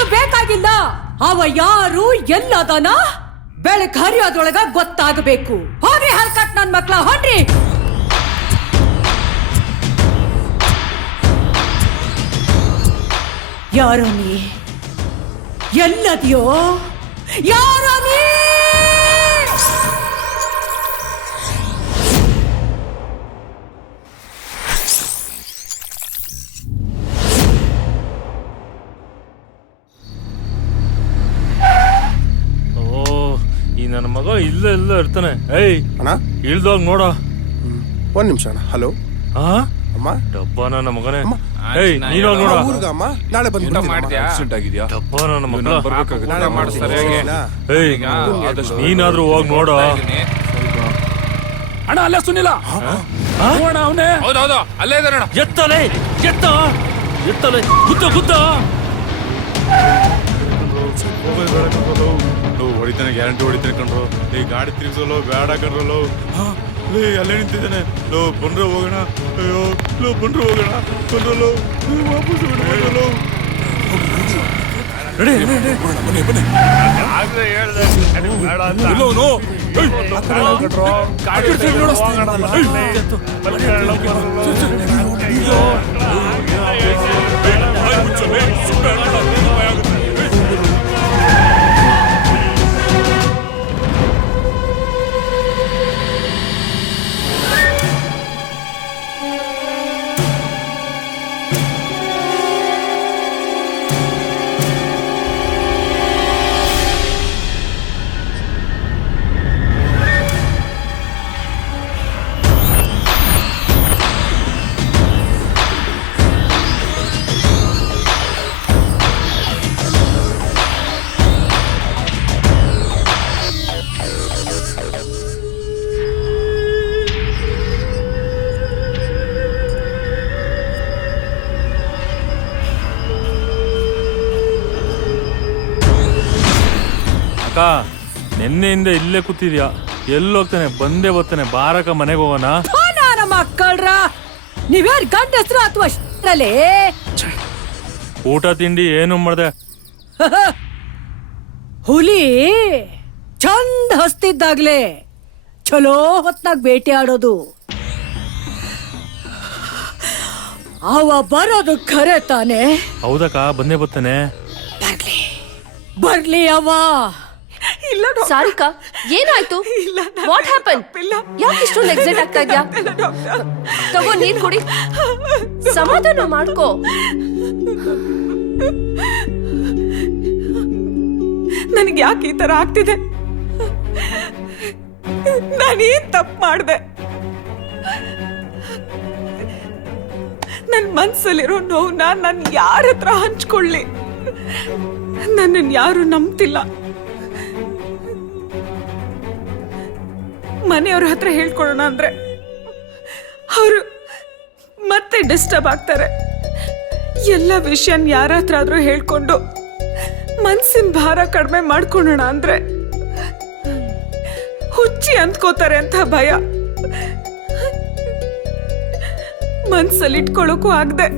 ಯಾವುದು ಬೇಕಾಗಿಲ್ಲ. ಅವ ಯಾರು ಎಲ್ಲದನ ಬೆಳಕ್ ಹರಿಯೋದ್ರೊಳಗ ಗೊತ್ತಾಗಬೇಕು. ಹೋಗ್ರಿ ಹರ್ಕಟ್ ನನ್ ಮಕ್ಳ, ಹೊಡ್ರಿ. ಯಾರೋ ನೀ, ಎಲ್ಲದಿಯೋ, ಯಾರೋ ನೀ? ನನ್ನ ಮಗ ಇಲ್ಲ ಇರ್ತಾನೆ. ಏಯ್ ಅಣ್ಣ ಇಳ್ದೋಗ್ ನೋಡ. ಒಂದ್ ನಿಮಿಷ ಅಣ್ಣ. ಹಲೋ ಅಮ್ಮ. ಡಬ್ಬ ನನ್ನ ಮಗನೇ. ಏಯ್ ನೀನೋಗ್ ನೋಡ. ಅಮ್ಮ ನಾಳೆ ಬಂದು ಡಬ್ಬ ನನ್ನ ಮಗ. ಏಯ್ ನೀನಾದ್ರೂ ಹೋಗ್ ನೋಡ. ಅಣ್ಣ ಅಲ್ಲೇ ಸುನಿಲ್ಲ ಅವನೇ. ಹೌದೌದು ಅಲ್ಲೇ ಇದಾರೆ. ಎತ್ತಲೆ ಎತ್ತಲೆ ಗುದ್ದ ಹೊಡಿತಾನೆ, ಗ್ಯಾರಂಟಿ ಹೊಡಿತಾನೆ ಕಣ್ರು. ಈ ಗಾಡಿ ತಿರ್ಗಿಸೋಲ್ಲ ಬೇಡ ಕಣ್ರಲ್ಲ. ಅಲ್ಲೇ ನಿಂತಿದ್ದಾನೆ. ಲೋ ಬಂದ್ರೆ ಹೋಗೋಣ. ಅಯ್ಯೋ ಲೋ ಬಂದ್ರೆ ಹೋಗೋಣ. ಬಂದ್ರಲ್ಲೋ ವಾಪಸ್ ಹೊರಡಲ್ಲ. ನಿನ್ನೆಯಿಂದ ಇಲ್ಲೇ ಕೂತಿದ್ಯಾ? ಎಲ್ಲೋಗ್ತಾನೆ? ಬಂದೇ ಬರ್ತಾನೆ. ಬಾರಕ ಮನೆಗೆ ಹೋಗೋಣ. ಮಕ್ಕಳ್ರ, ನೀವ್ಯಾರು ಗಂಡಸ್ರು ಅಥವಾ ಊಟ ತಿಂಡಿ ಏನು ಮಾಡ್ದೆ? ಹುಲಿ ಚಂದ ಹಸ್ತಿದ್ದಾಗ್ಲೇ ಚಲೋ ಹೊತ್ನಾಗ ಬೇಟೆ ಆಡೋದು. ಅವ ಬರೋದು ಖರೆ ತಾನೆ? ಹೌದಕ್ಕ, ಬಂದೇ ಬರ್ತಾನೆ. ಬರ್ಲಿ ಅವ. ಸಾರಿಕಾ, ಏನಾಯ್ತು? What happen? ಯಾಕೆ ಇಷ್ಟೊಂದು ಎಕ್ಸೈಟ್ ಆಗ್ತಾ ಇದ್ಯಾ? ತಗೋ ನೀರ್ ಕುಡಿ, ಸಮಾಧಾನ ಮಾಡ್ಕೋ. ನನಗೆ ಯಾಕೆ ಈ ತರ ಆಗ್ತಿದೆ? ನಾನೇನ್ ತಪ್ಪು ಮಾಡ್ದೆ? ನನ್ ಮನ್ಸಲ್ಲಿರೋ ನೋವನ್ನ ನಾನು ಯಾರ ಹತ್ರ ಹಂಚ್ಕೊಳ್ಳಿ? ನನ್ನನ್ನು ಯಾರು ನಂಬ್ತಿಲ್ಲ. ಮನೆಯವ್ರ ಹತ್ರ ಹೇಳ್ಕೊಳ್ಳೋಣ ಅಂದ್ರೆ ಅವರು ಮತ್ತೆ ಡಿಸ್ಟರ್ಬ್ ಆಗ್ತಾರೆ. ಎಲ್ಲ ವಿಷಯನ್ ಯಾರ ಹತ್ರ ಆದ್ರೂ ಹೇಳ್ಕೊಂಡು ಮನ್ಸಿನ ಭಾರ ಕಡಿಮೆ ಮಾಡ್ಕೊಳ್ಳೋಣ ಅಂದ್ರೆ ಹುಚ್ಚಿ ಅಂದ್ಕೋತಾರೆ ಅಂತ ಭಯ. ಮನ್ಸಲ್ಲಿ ಇಟ್ಕೊಳ್ಳೋಕ್ಕೂ ಆಗದೆ,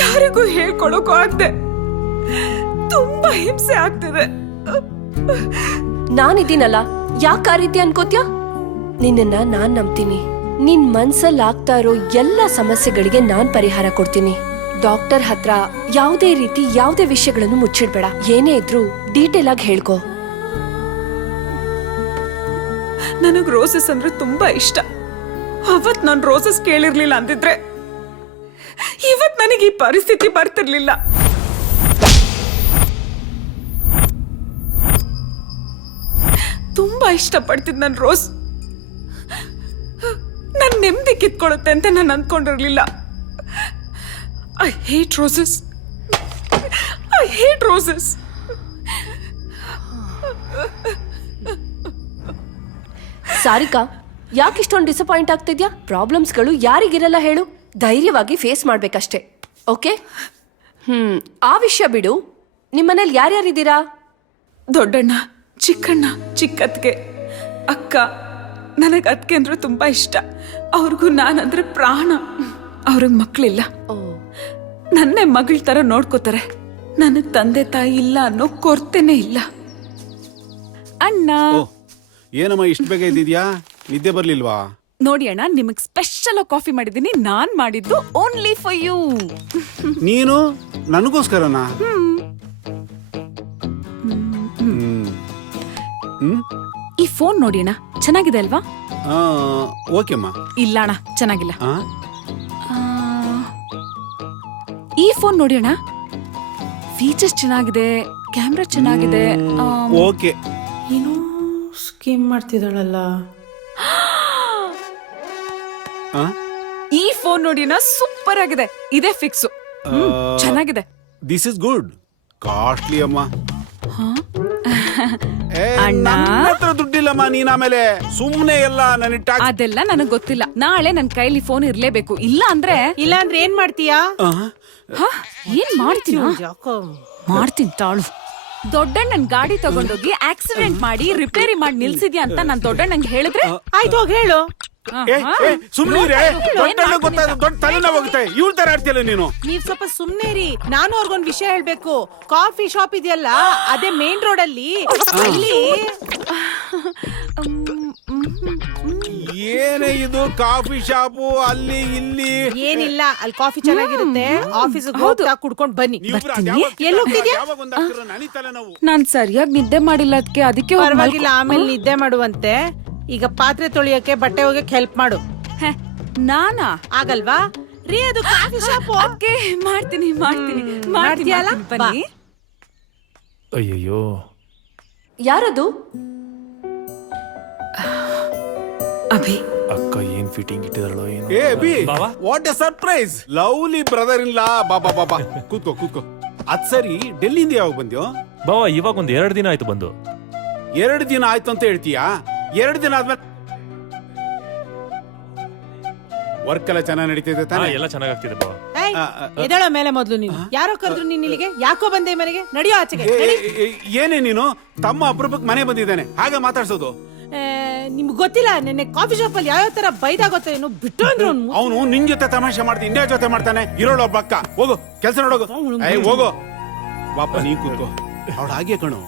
ಯಾರಿಗೂ ಹೇಳ್ಕೊಳ್ಳೋಕ್ಕೂ ಆಗದೆ ತುಂಬಾ ಹಿಂಸೆ ಆಗ್ತಿದೆ. ನಾನಿದ್ದೀನಲ್ಲ, ಯಾಕೆ ಆ ರೀತಿ ಅನ್ಕೋತ್ಯಾ? ನಿನ್ನ ನಾನ್ ನಂಬ್ತೀನಿ. ನಿನ್ ಮನ್ಸಲ್ಲಿ ಆಗ್ತಾ ಇರೋ ಎಲ್ಲ ಸಮಸ್ಯೆಗಳಿಗೆ ನಾನ್ ಪರಿಹಾರ ಕೊಡ್ತೀನಿ. ಡಾಕ್ಟರ್ ಹತ್ರ ಯಾವುದೇ ರೀತಿ ಯಾವುದೇ ವಿಷಯಗಳನ್ನು ಮುಚ್ಚಿಡ್ಬೇಡ. ಏನೇ ಇದ್ರೂ ಡೀಟೇಲ್ ಆಗಿ ಹೇಳ್ಕೊ. ನನಗ್ ರೋಸಸ್ ಅಂದ್ರೆ ತುಂಬಾ ಇಷ್ಟ. ಅವತ್ ನಾನು ರೋಸಸ್ ಕೇಳಿರ್ಲಿಲ್ಲ ಅಂದಿದ್ರೆ ಇವತ್ ನನಗೆ ಈ ಪರಿಸ್ಥಿತಿ ಬರ್ತಿರ್ಲಿಲ್ಲ. ತುಂಬಾ ಇಷ್ಟಪಡ್ತಿದ್ ನನ್ ರೋಸ್ ನನ್ ನೆಮ್ಮದಿ ಕಿತ್ಕೊಳ್ಳುತ್ತೆ ಅಂತ ನಾನು ಅಂದ್ಕೊಂಡಿರ್ಲಿಲ್ಲ. I hate roses. I hate roses. Sarika, ಯಾಕೆ ಇಷ್ಟೊಂದು ಡಿಸಪಾಯಿಂಟ್ ಆಗ್ತಿದ್ಯಾ? ಪ್ರಾಬ್ಲಮ್ಸ್ಗಳು ಯಾರಿಗಿರಲ್ಲ ಹೇಳು. ಧೈರ್ಯವಾಗಿ ಫೇಸ್ ಮಾಡ್ಬೇಕಷ್ಟೇ. ಓಕೆ? ಆ ವಿಷಯ ಬಿಡು. ನಿಮ್ಮನೇಲಿ ಯಾರ್ಯಾರಿದ್ದೀರಾ? ದೊಡ್ಡಣ್ಣ, ಚಿಕ್ಕಣ್ಣ, ಚಿಕ್ಕತ್ಗೆ, ಅಕ್ಕ. ನನಗೆ ಅದಕ್ಕೆ ಅಂದ್ರೆ ತುಂಬಾ ಇಷ್ಟ. ಅವ್ರಿಗೂ ನಾನಂದ್ರೆ ಪ್ರಾಣ. ಅವ್ರಿಗೆ ಮಕ್ಕಳಿಲ್ಲ. ನನ್ನೇ ಮಗಳ ತರ ನೋಡ್ಕೋತಾರೆ. ನನಗ್ ತಂದೆ ತಾಯಿ ಇಲ್ಲ ಅನ್ನೋ ಕೊರತೆನೇ ಇಲ್ಲ. ಅಣ್ಣ ಏನಮ್ಮ ಇಷ್ಟು ಬೇಗ ಇದ್ದಿದ್ಯಾ? ನಿದ್ದೆ ಬರ್ಲಿಲ್ವಾ? ನೋಡಿ ಅಣ್ಣ, ನಿಮಗ್ ಸ್ಪೆಷಲ್ ಕಾಫಿ ಮಾಡಿದ್ದೀನಿ. ನಾನ್ ಮಾಡಿದ್ದು ಓನ್ಲಿ ಫಾರ್ ಯು. ನೀನು ನನಗೋಸ್ಕರನಾ? ಈ ಫೋನ್ ನೋಡಿ ಅಣ್ಣ, ಚೆನ್ನಾಗಿದೆ ಅಲ್ವಾ? ಓಕೆಮ್ಮ. ಇಲ್ಲ ಅಣ್ಣ, ಚೆನ್ನಾಗಿಲ್ಲ. ಆ? ಈ ಫೋನ್ ನೋಡಿ ಅಣ್ಣ, ಫೀಚರ್ಸ್ ಚೆನ್ನಾಗಿದೆ, ಕ್ಯಾಮ್ರಾ ಚೆನ್ನಾಗಿದೆ. ಓಕೆ. ಏನೋ ಸ್ಕೀಮ್ ಮಾಡ್ತಿದ್ದಾಳಲ್ಲ. ಆ? ಈ ಫೋನ್ ನೋಡಿ ಅಣ್ಣ, ಸೂಪರ್ ಆಗಿದೆ. ಇದೇ ಫಿಕ್ಸ್. ಚೆನ್ನಾಗಿದೆ. This is good. ಕಾಸ್ಟ್ಲಿ ಅಮ್ಮ. ಏ, ಅಣ್ಣ. ನನ್ನ ಹತ್ರ ದುಡ್ಡಿಲ್ಲಮ್ಮ. ನೀನ್ ಆಮೇಲೆ ಸುಮ್ನೆ ಎಲ್ಲ ನನಗೆ ಅದೆಲ್ಲ ನನಗ್ ಗೊತ್ತಿಲ್ಲ. ನಾಳೆ ನನ್ ಕೈಲಿ ಫೋನ್ ಇರ್ಲೇಬೇಕು. ಇಲ್ಲ ಅಂದ್ರೆ ಏನ್ ಮಾಡ್ತೀಯಾ? ಹ? ಏನ್ ಮಾಡ್ತೀನಿ ತಾಳು. ದೊಡ್ಡಣ್ಣನ್ ಗಾಡಿ ತಗೊಂಡೋಗಿ ಆಕ್ಸಿಡೆಂಟ್ ಮಾಡಿ ರಿಪೇರಿ ಮಾಡಿ ನಿಲ್ಸಿದ್ಯಾ ಅಂತ ನಾನ್ ದೊಡ್ಡಣ್ಣಂಗೆ ಹೇಳಿದ್ರೆ ಆಯ್ತು, ಹೋಗಿ ಹೇಳು. ಸುಮ್ನೆ ದೊಡ್ಡ ತಲೆನ ಹೋಗುತ್ತೆ. ಇವ್ರ ತರ ಆಡ್ತಿಯಲ್ಲ ನೀನು. ನೀವ್ ಸ್ವಲ್ಪ ಸುಮ್ನೆ ರೀ. ನಾನು ಅವ್ರಿಗೊಂದ್ ವಿಷಯ ಹೇಳ್ಬೇಕು. ಕಾಫಿ ಶಾಪ್ ಇದೆಯಲ್ಲ, ಅದೇ ಮೇನ್ ರೋಡ್ ಅಲ್ಲಿ ಏನೇ ಇದು ಕಾಫಿ ಶಾಪು ಅಲ್ಲಿ ಇಲ್ಲಿ? ಏನಿಲ್ಲ, ಅಲ್ಲಿ ಕಾಫಿ ಚೆನ್ನಾಗಿರುತ್ತೆ. ಆಫೀಸ್ ಹೋಗ್ತಾ ಕುಡ್ಕೊಂಡ್ ಬನ್ನಿ. ಎಲ್ಲಿ ಹೋಗ್ತಿದ್ಯಾ? ನಾನ್ ಸರಿಯಾಗಿ ನಿದ್ದೆ ಮಾಡಿಲ್ಲ ಅದಕ್ಕೆ ಪರವಾಗಿಲ್ಲ, ಆಮೇಲೆ ನಿದ್ದೆ ಮಾಡುವಂತೆ. ಈಗ ಪಾತ್ರೆ ತೊಳಿಯಕ್ಕೆ, ಬಟ್ಟೆ ಒಗೆಯಕ್ಕೆ ಹೆಲ್ಪ್ ಮಾಡು. ನಾನಾ? ಆಗಲ್ವಾ ರೀ? ಅದು ಕಾಫಿ ಶಾಪ್. ಅಕ್ಕೆ ಮಾಡ್ತೀನಿ. ಮಾಡ್ತೀಯಲ್ಲ? ಬನ್ನಿ. ಅಯ್ಯಯ್ಯೋ, ಯಾರದು? ಅಭಿ. ಅಕ್ಕ ಏನ್ ಫಿಟ್ಟಿಂಗ್ ಇಟ್ಟಿದಾಳೋ ಏನು. ಏ ಬಿ, ಬಾವಾ? What a surprise. Lovely brother in law. ಬಾಬಾ ಕೂತ್ಕೋ. ಅದ್ ಸರಿ, ಡೆಲ್ಲಿಯಿಂದ ಯಾವಾಗ ಬಂದ್ಯೋ? ಬಾವಾ, ಇವಾಗ ಒಂದ್ 2 ದಿನ ಆಯ್ತು ಬಂದು. 2 ದಿನ ಆಯ್ತು ಅಂತ ಹೇಳ್ತೀಯಾ? 2 ದಿನ ಆದ್ಮೇಲೆ ವರ್ಕ್ ಎಲ್ಲ ಚೆನ್ನಾಗಿ ನಡೀತಿದೆ ತಾನೆ? ಎಲ್ಲ ಚೆನ್ನಾಗಾಗ್ತಿದೆ ಬಾವಾ. ಎದಳ ಮೇಲೆ ಮೊದ್ಲು ನೀನು. ಯಾರೋ ಕರೆದ್ರು ನೀನ್ ಇಲ್ಲಿಗೆ? ಯಾಕೋ ಬಂದೆ ಮನೆಗೆ? ನಡಿಯೋ ಆಚೆಗೆ. ಏನೇ ನೀನು? ತಮ್ಮ ಅಪರೂಪಕ್ಕೆ ಮನೆ ಬಂದಿದ್ದಾನೆ, ಹಾಗೆ ಮಾತಾಡ್ಸೋದು? ನಿಮ್ಗೆ ಗೊತ್ತಿಲ್ಲ, ನಿನ್ನೆ ಕಾಫಿ ಶಾಪ್ ಅಲ್ಲಿ ಯಾವ ತರ ಬೈದ ಗೊತ್ತೇನು? ಬಿಟ್ಟು ಅಂದ್ರು ಅವನು ನಿನ್ ಜೊತೆ ತಮಾಷೆ ಮಾಡ್ತೀನಿ, ಇನ್ಯಾ ಜೊತೆ ಮಾಡ್ತಾನೆ. ಇರೋಳು ಒಬ್ಬ ಅಕ್ಕ. ಹೋಗು, ಕೆಲಸ ನೋಡೋಗು. ಹೋಗು ಬಾಪ, ನೀ ಕೂತ್ಕೋ. ಅವಳು ಹಾಗೆ ಕಣು.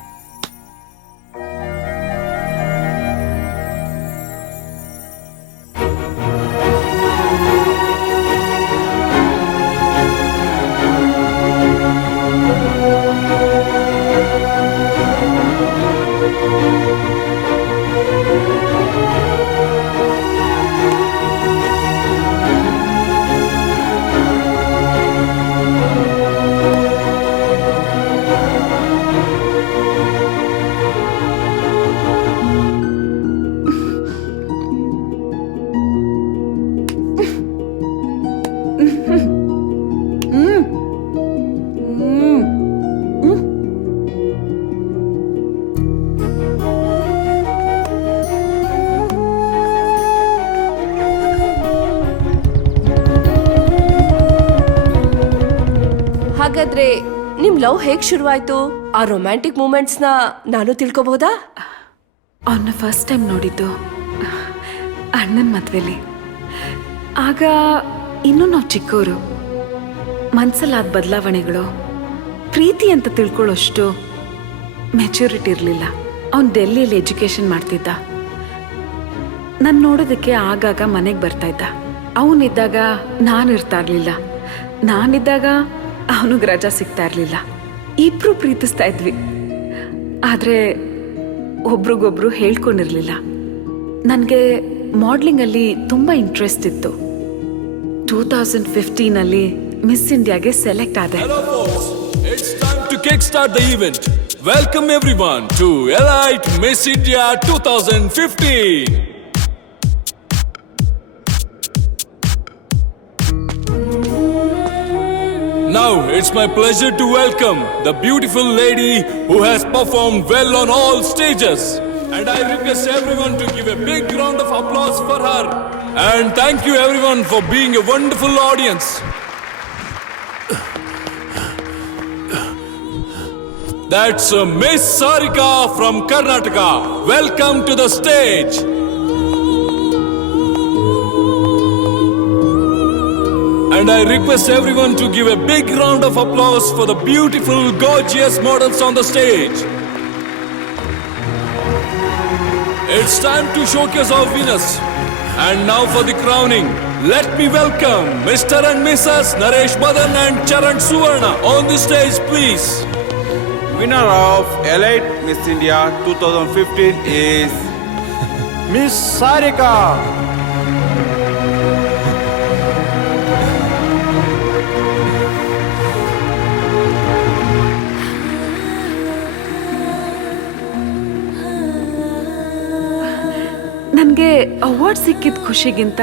ಹಾಗಾದ್ರೆ ನಿಮ್ ಲವ್ ಹೇಗ್ ಶುರುವಾಯ್ತು? ಆ ರೊಮ್ಯಾಂಟಿಕ್ ಮೂಮೆಂಟ್ಸ್ ನ ನಾನು ತಿಳ್ಕೊಬಹುದಾ? ಅವನ್ನ ಫಸ್ಟ್ ಟೈಮ್ ನೋಡಿದ್ದು ಅಣ್ಣನ ಮದ್ವೆಲಿ. ಆಗ ಇನ್ನೂ ನಾವು ಚಿಕ್ಕವರು. ಮನ್ಸಲ್ಲಾದ ಬದಲಾವಣೆಗಳು, ಪ್ರೀತಿ ಅಂತ ತಿಳ್ಕೊಳ್ಳೋಷ್ಟು ಮೆಚುರಿಟಿ ಇರಲಿಲ್ಲ. ಅವನು ಡೆಲ್ಲಿಯಲ್ಲಿ ಎಜುಕೇಶನ್ ಮಾಡ್ತಿದ್ದ. ನಾನು ನೋಡೋದಕ್ಕೆ ಆಗಾಗ ಮನೆಗೆ ಬರ್ತಾ ಇದ್ದ. ಅವನಿದ್ದಾಗ ನಾನು ಇರ್ತಾ ಇರಲಿಲ್ಲ, ನಾನಿದ್ದಾಗ ಅವನಿಗೆ ರಜಾ ಸಿಗ್ತಾ ಇರಲಿಲ್ಲ. ಇಬ್ರು ಪ್ರೀತಿಸ್ತಾ ಇದ್ವಿ, ಆದರೆ ಒಬ್ರಿಗೊಬ್ರು ಹೇಳ್ಕೊಂಡಿರಲಿಲ್ಲ. ನನಗೆ ಮಾಡ್ಲಿಂಗಲ್ಲಿ ತುಂಬ ಇಂಟ್ರೆಸ್ಟ್ ಇತ್ತು. 2015 ಮಿಸ್ ಇಂಡಿಯಾಗೆ ಸೆಲೆಕ್ಟ್ ಆದೆ. Hello folks, it's time to kickstart the event. Welcome everyone to Elite Miss India 2015. Now it's my pleasure to welcome the beautiful lady who has performed well on all stages. And I request everyone to give a big round of applause for her. And thank you everyone for being a wonderful audience. That's Miss Sarika from Karnataka. Welcome to the stage. And And I request everyone to give a big round of applause for the beautiful, gorgeous models on the stage. It's time to showcase our winners. And now for the crowning. Let me welcome Mr. and Mrs. Naresh Madan and Charan Suvarna on the stage, please. Winner of Elite Miss India 2015 is Miss Sarika. ನನಗೆ award ಸಿಕ್ಕಿದ ಖುಷಿಗಿಂತ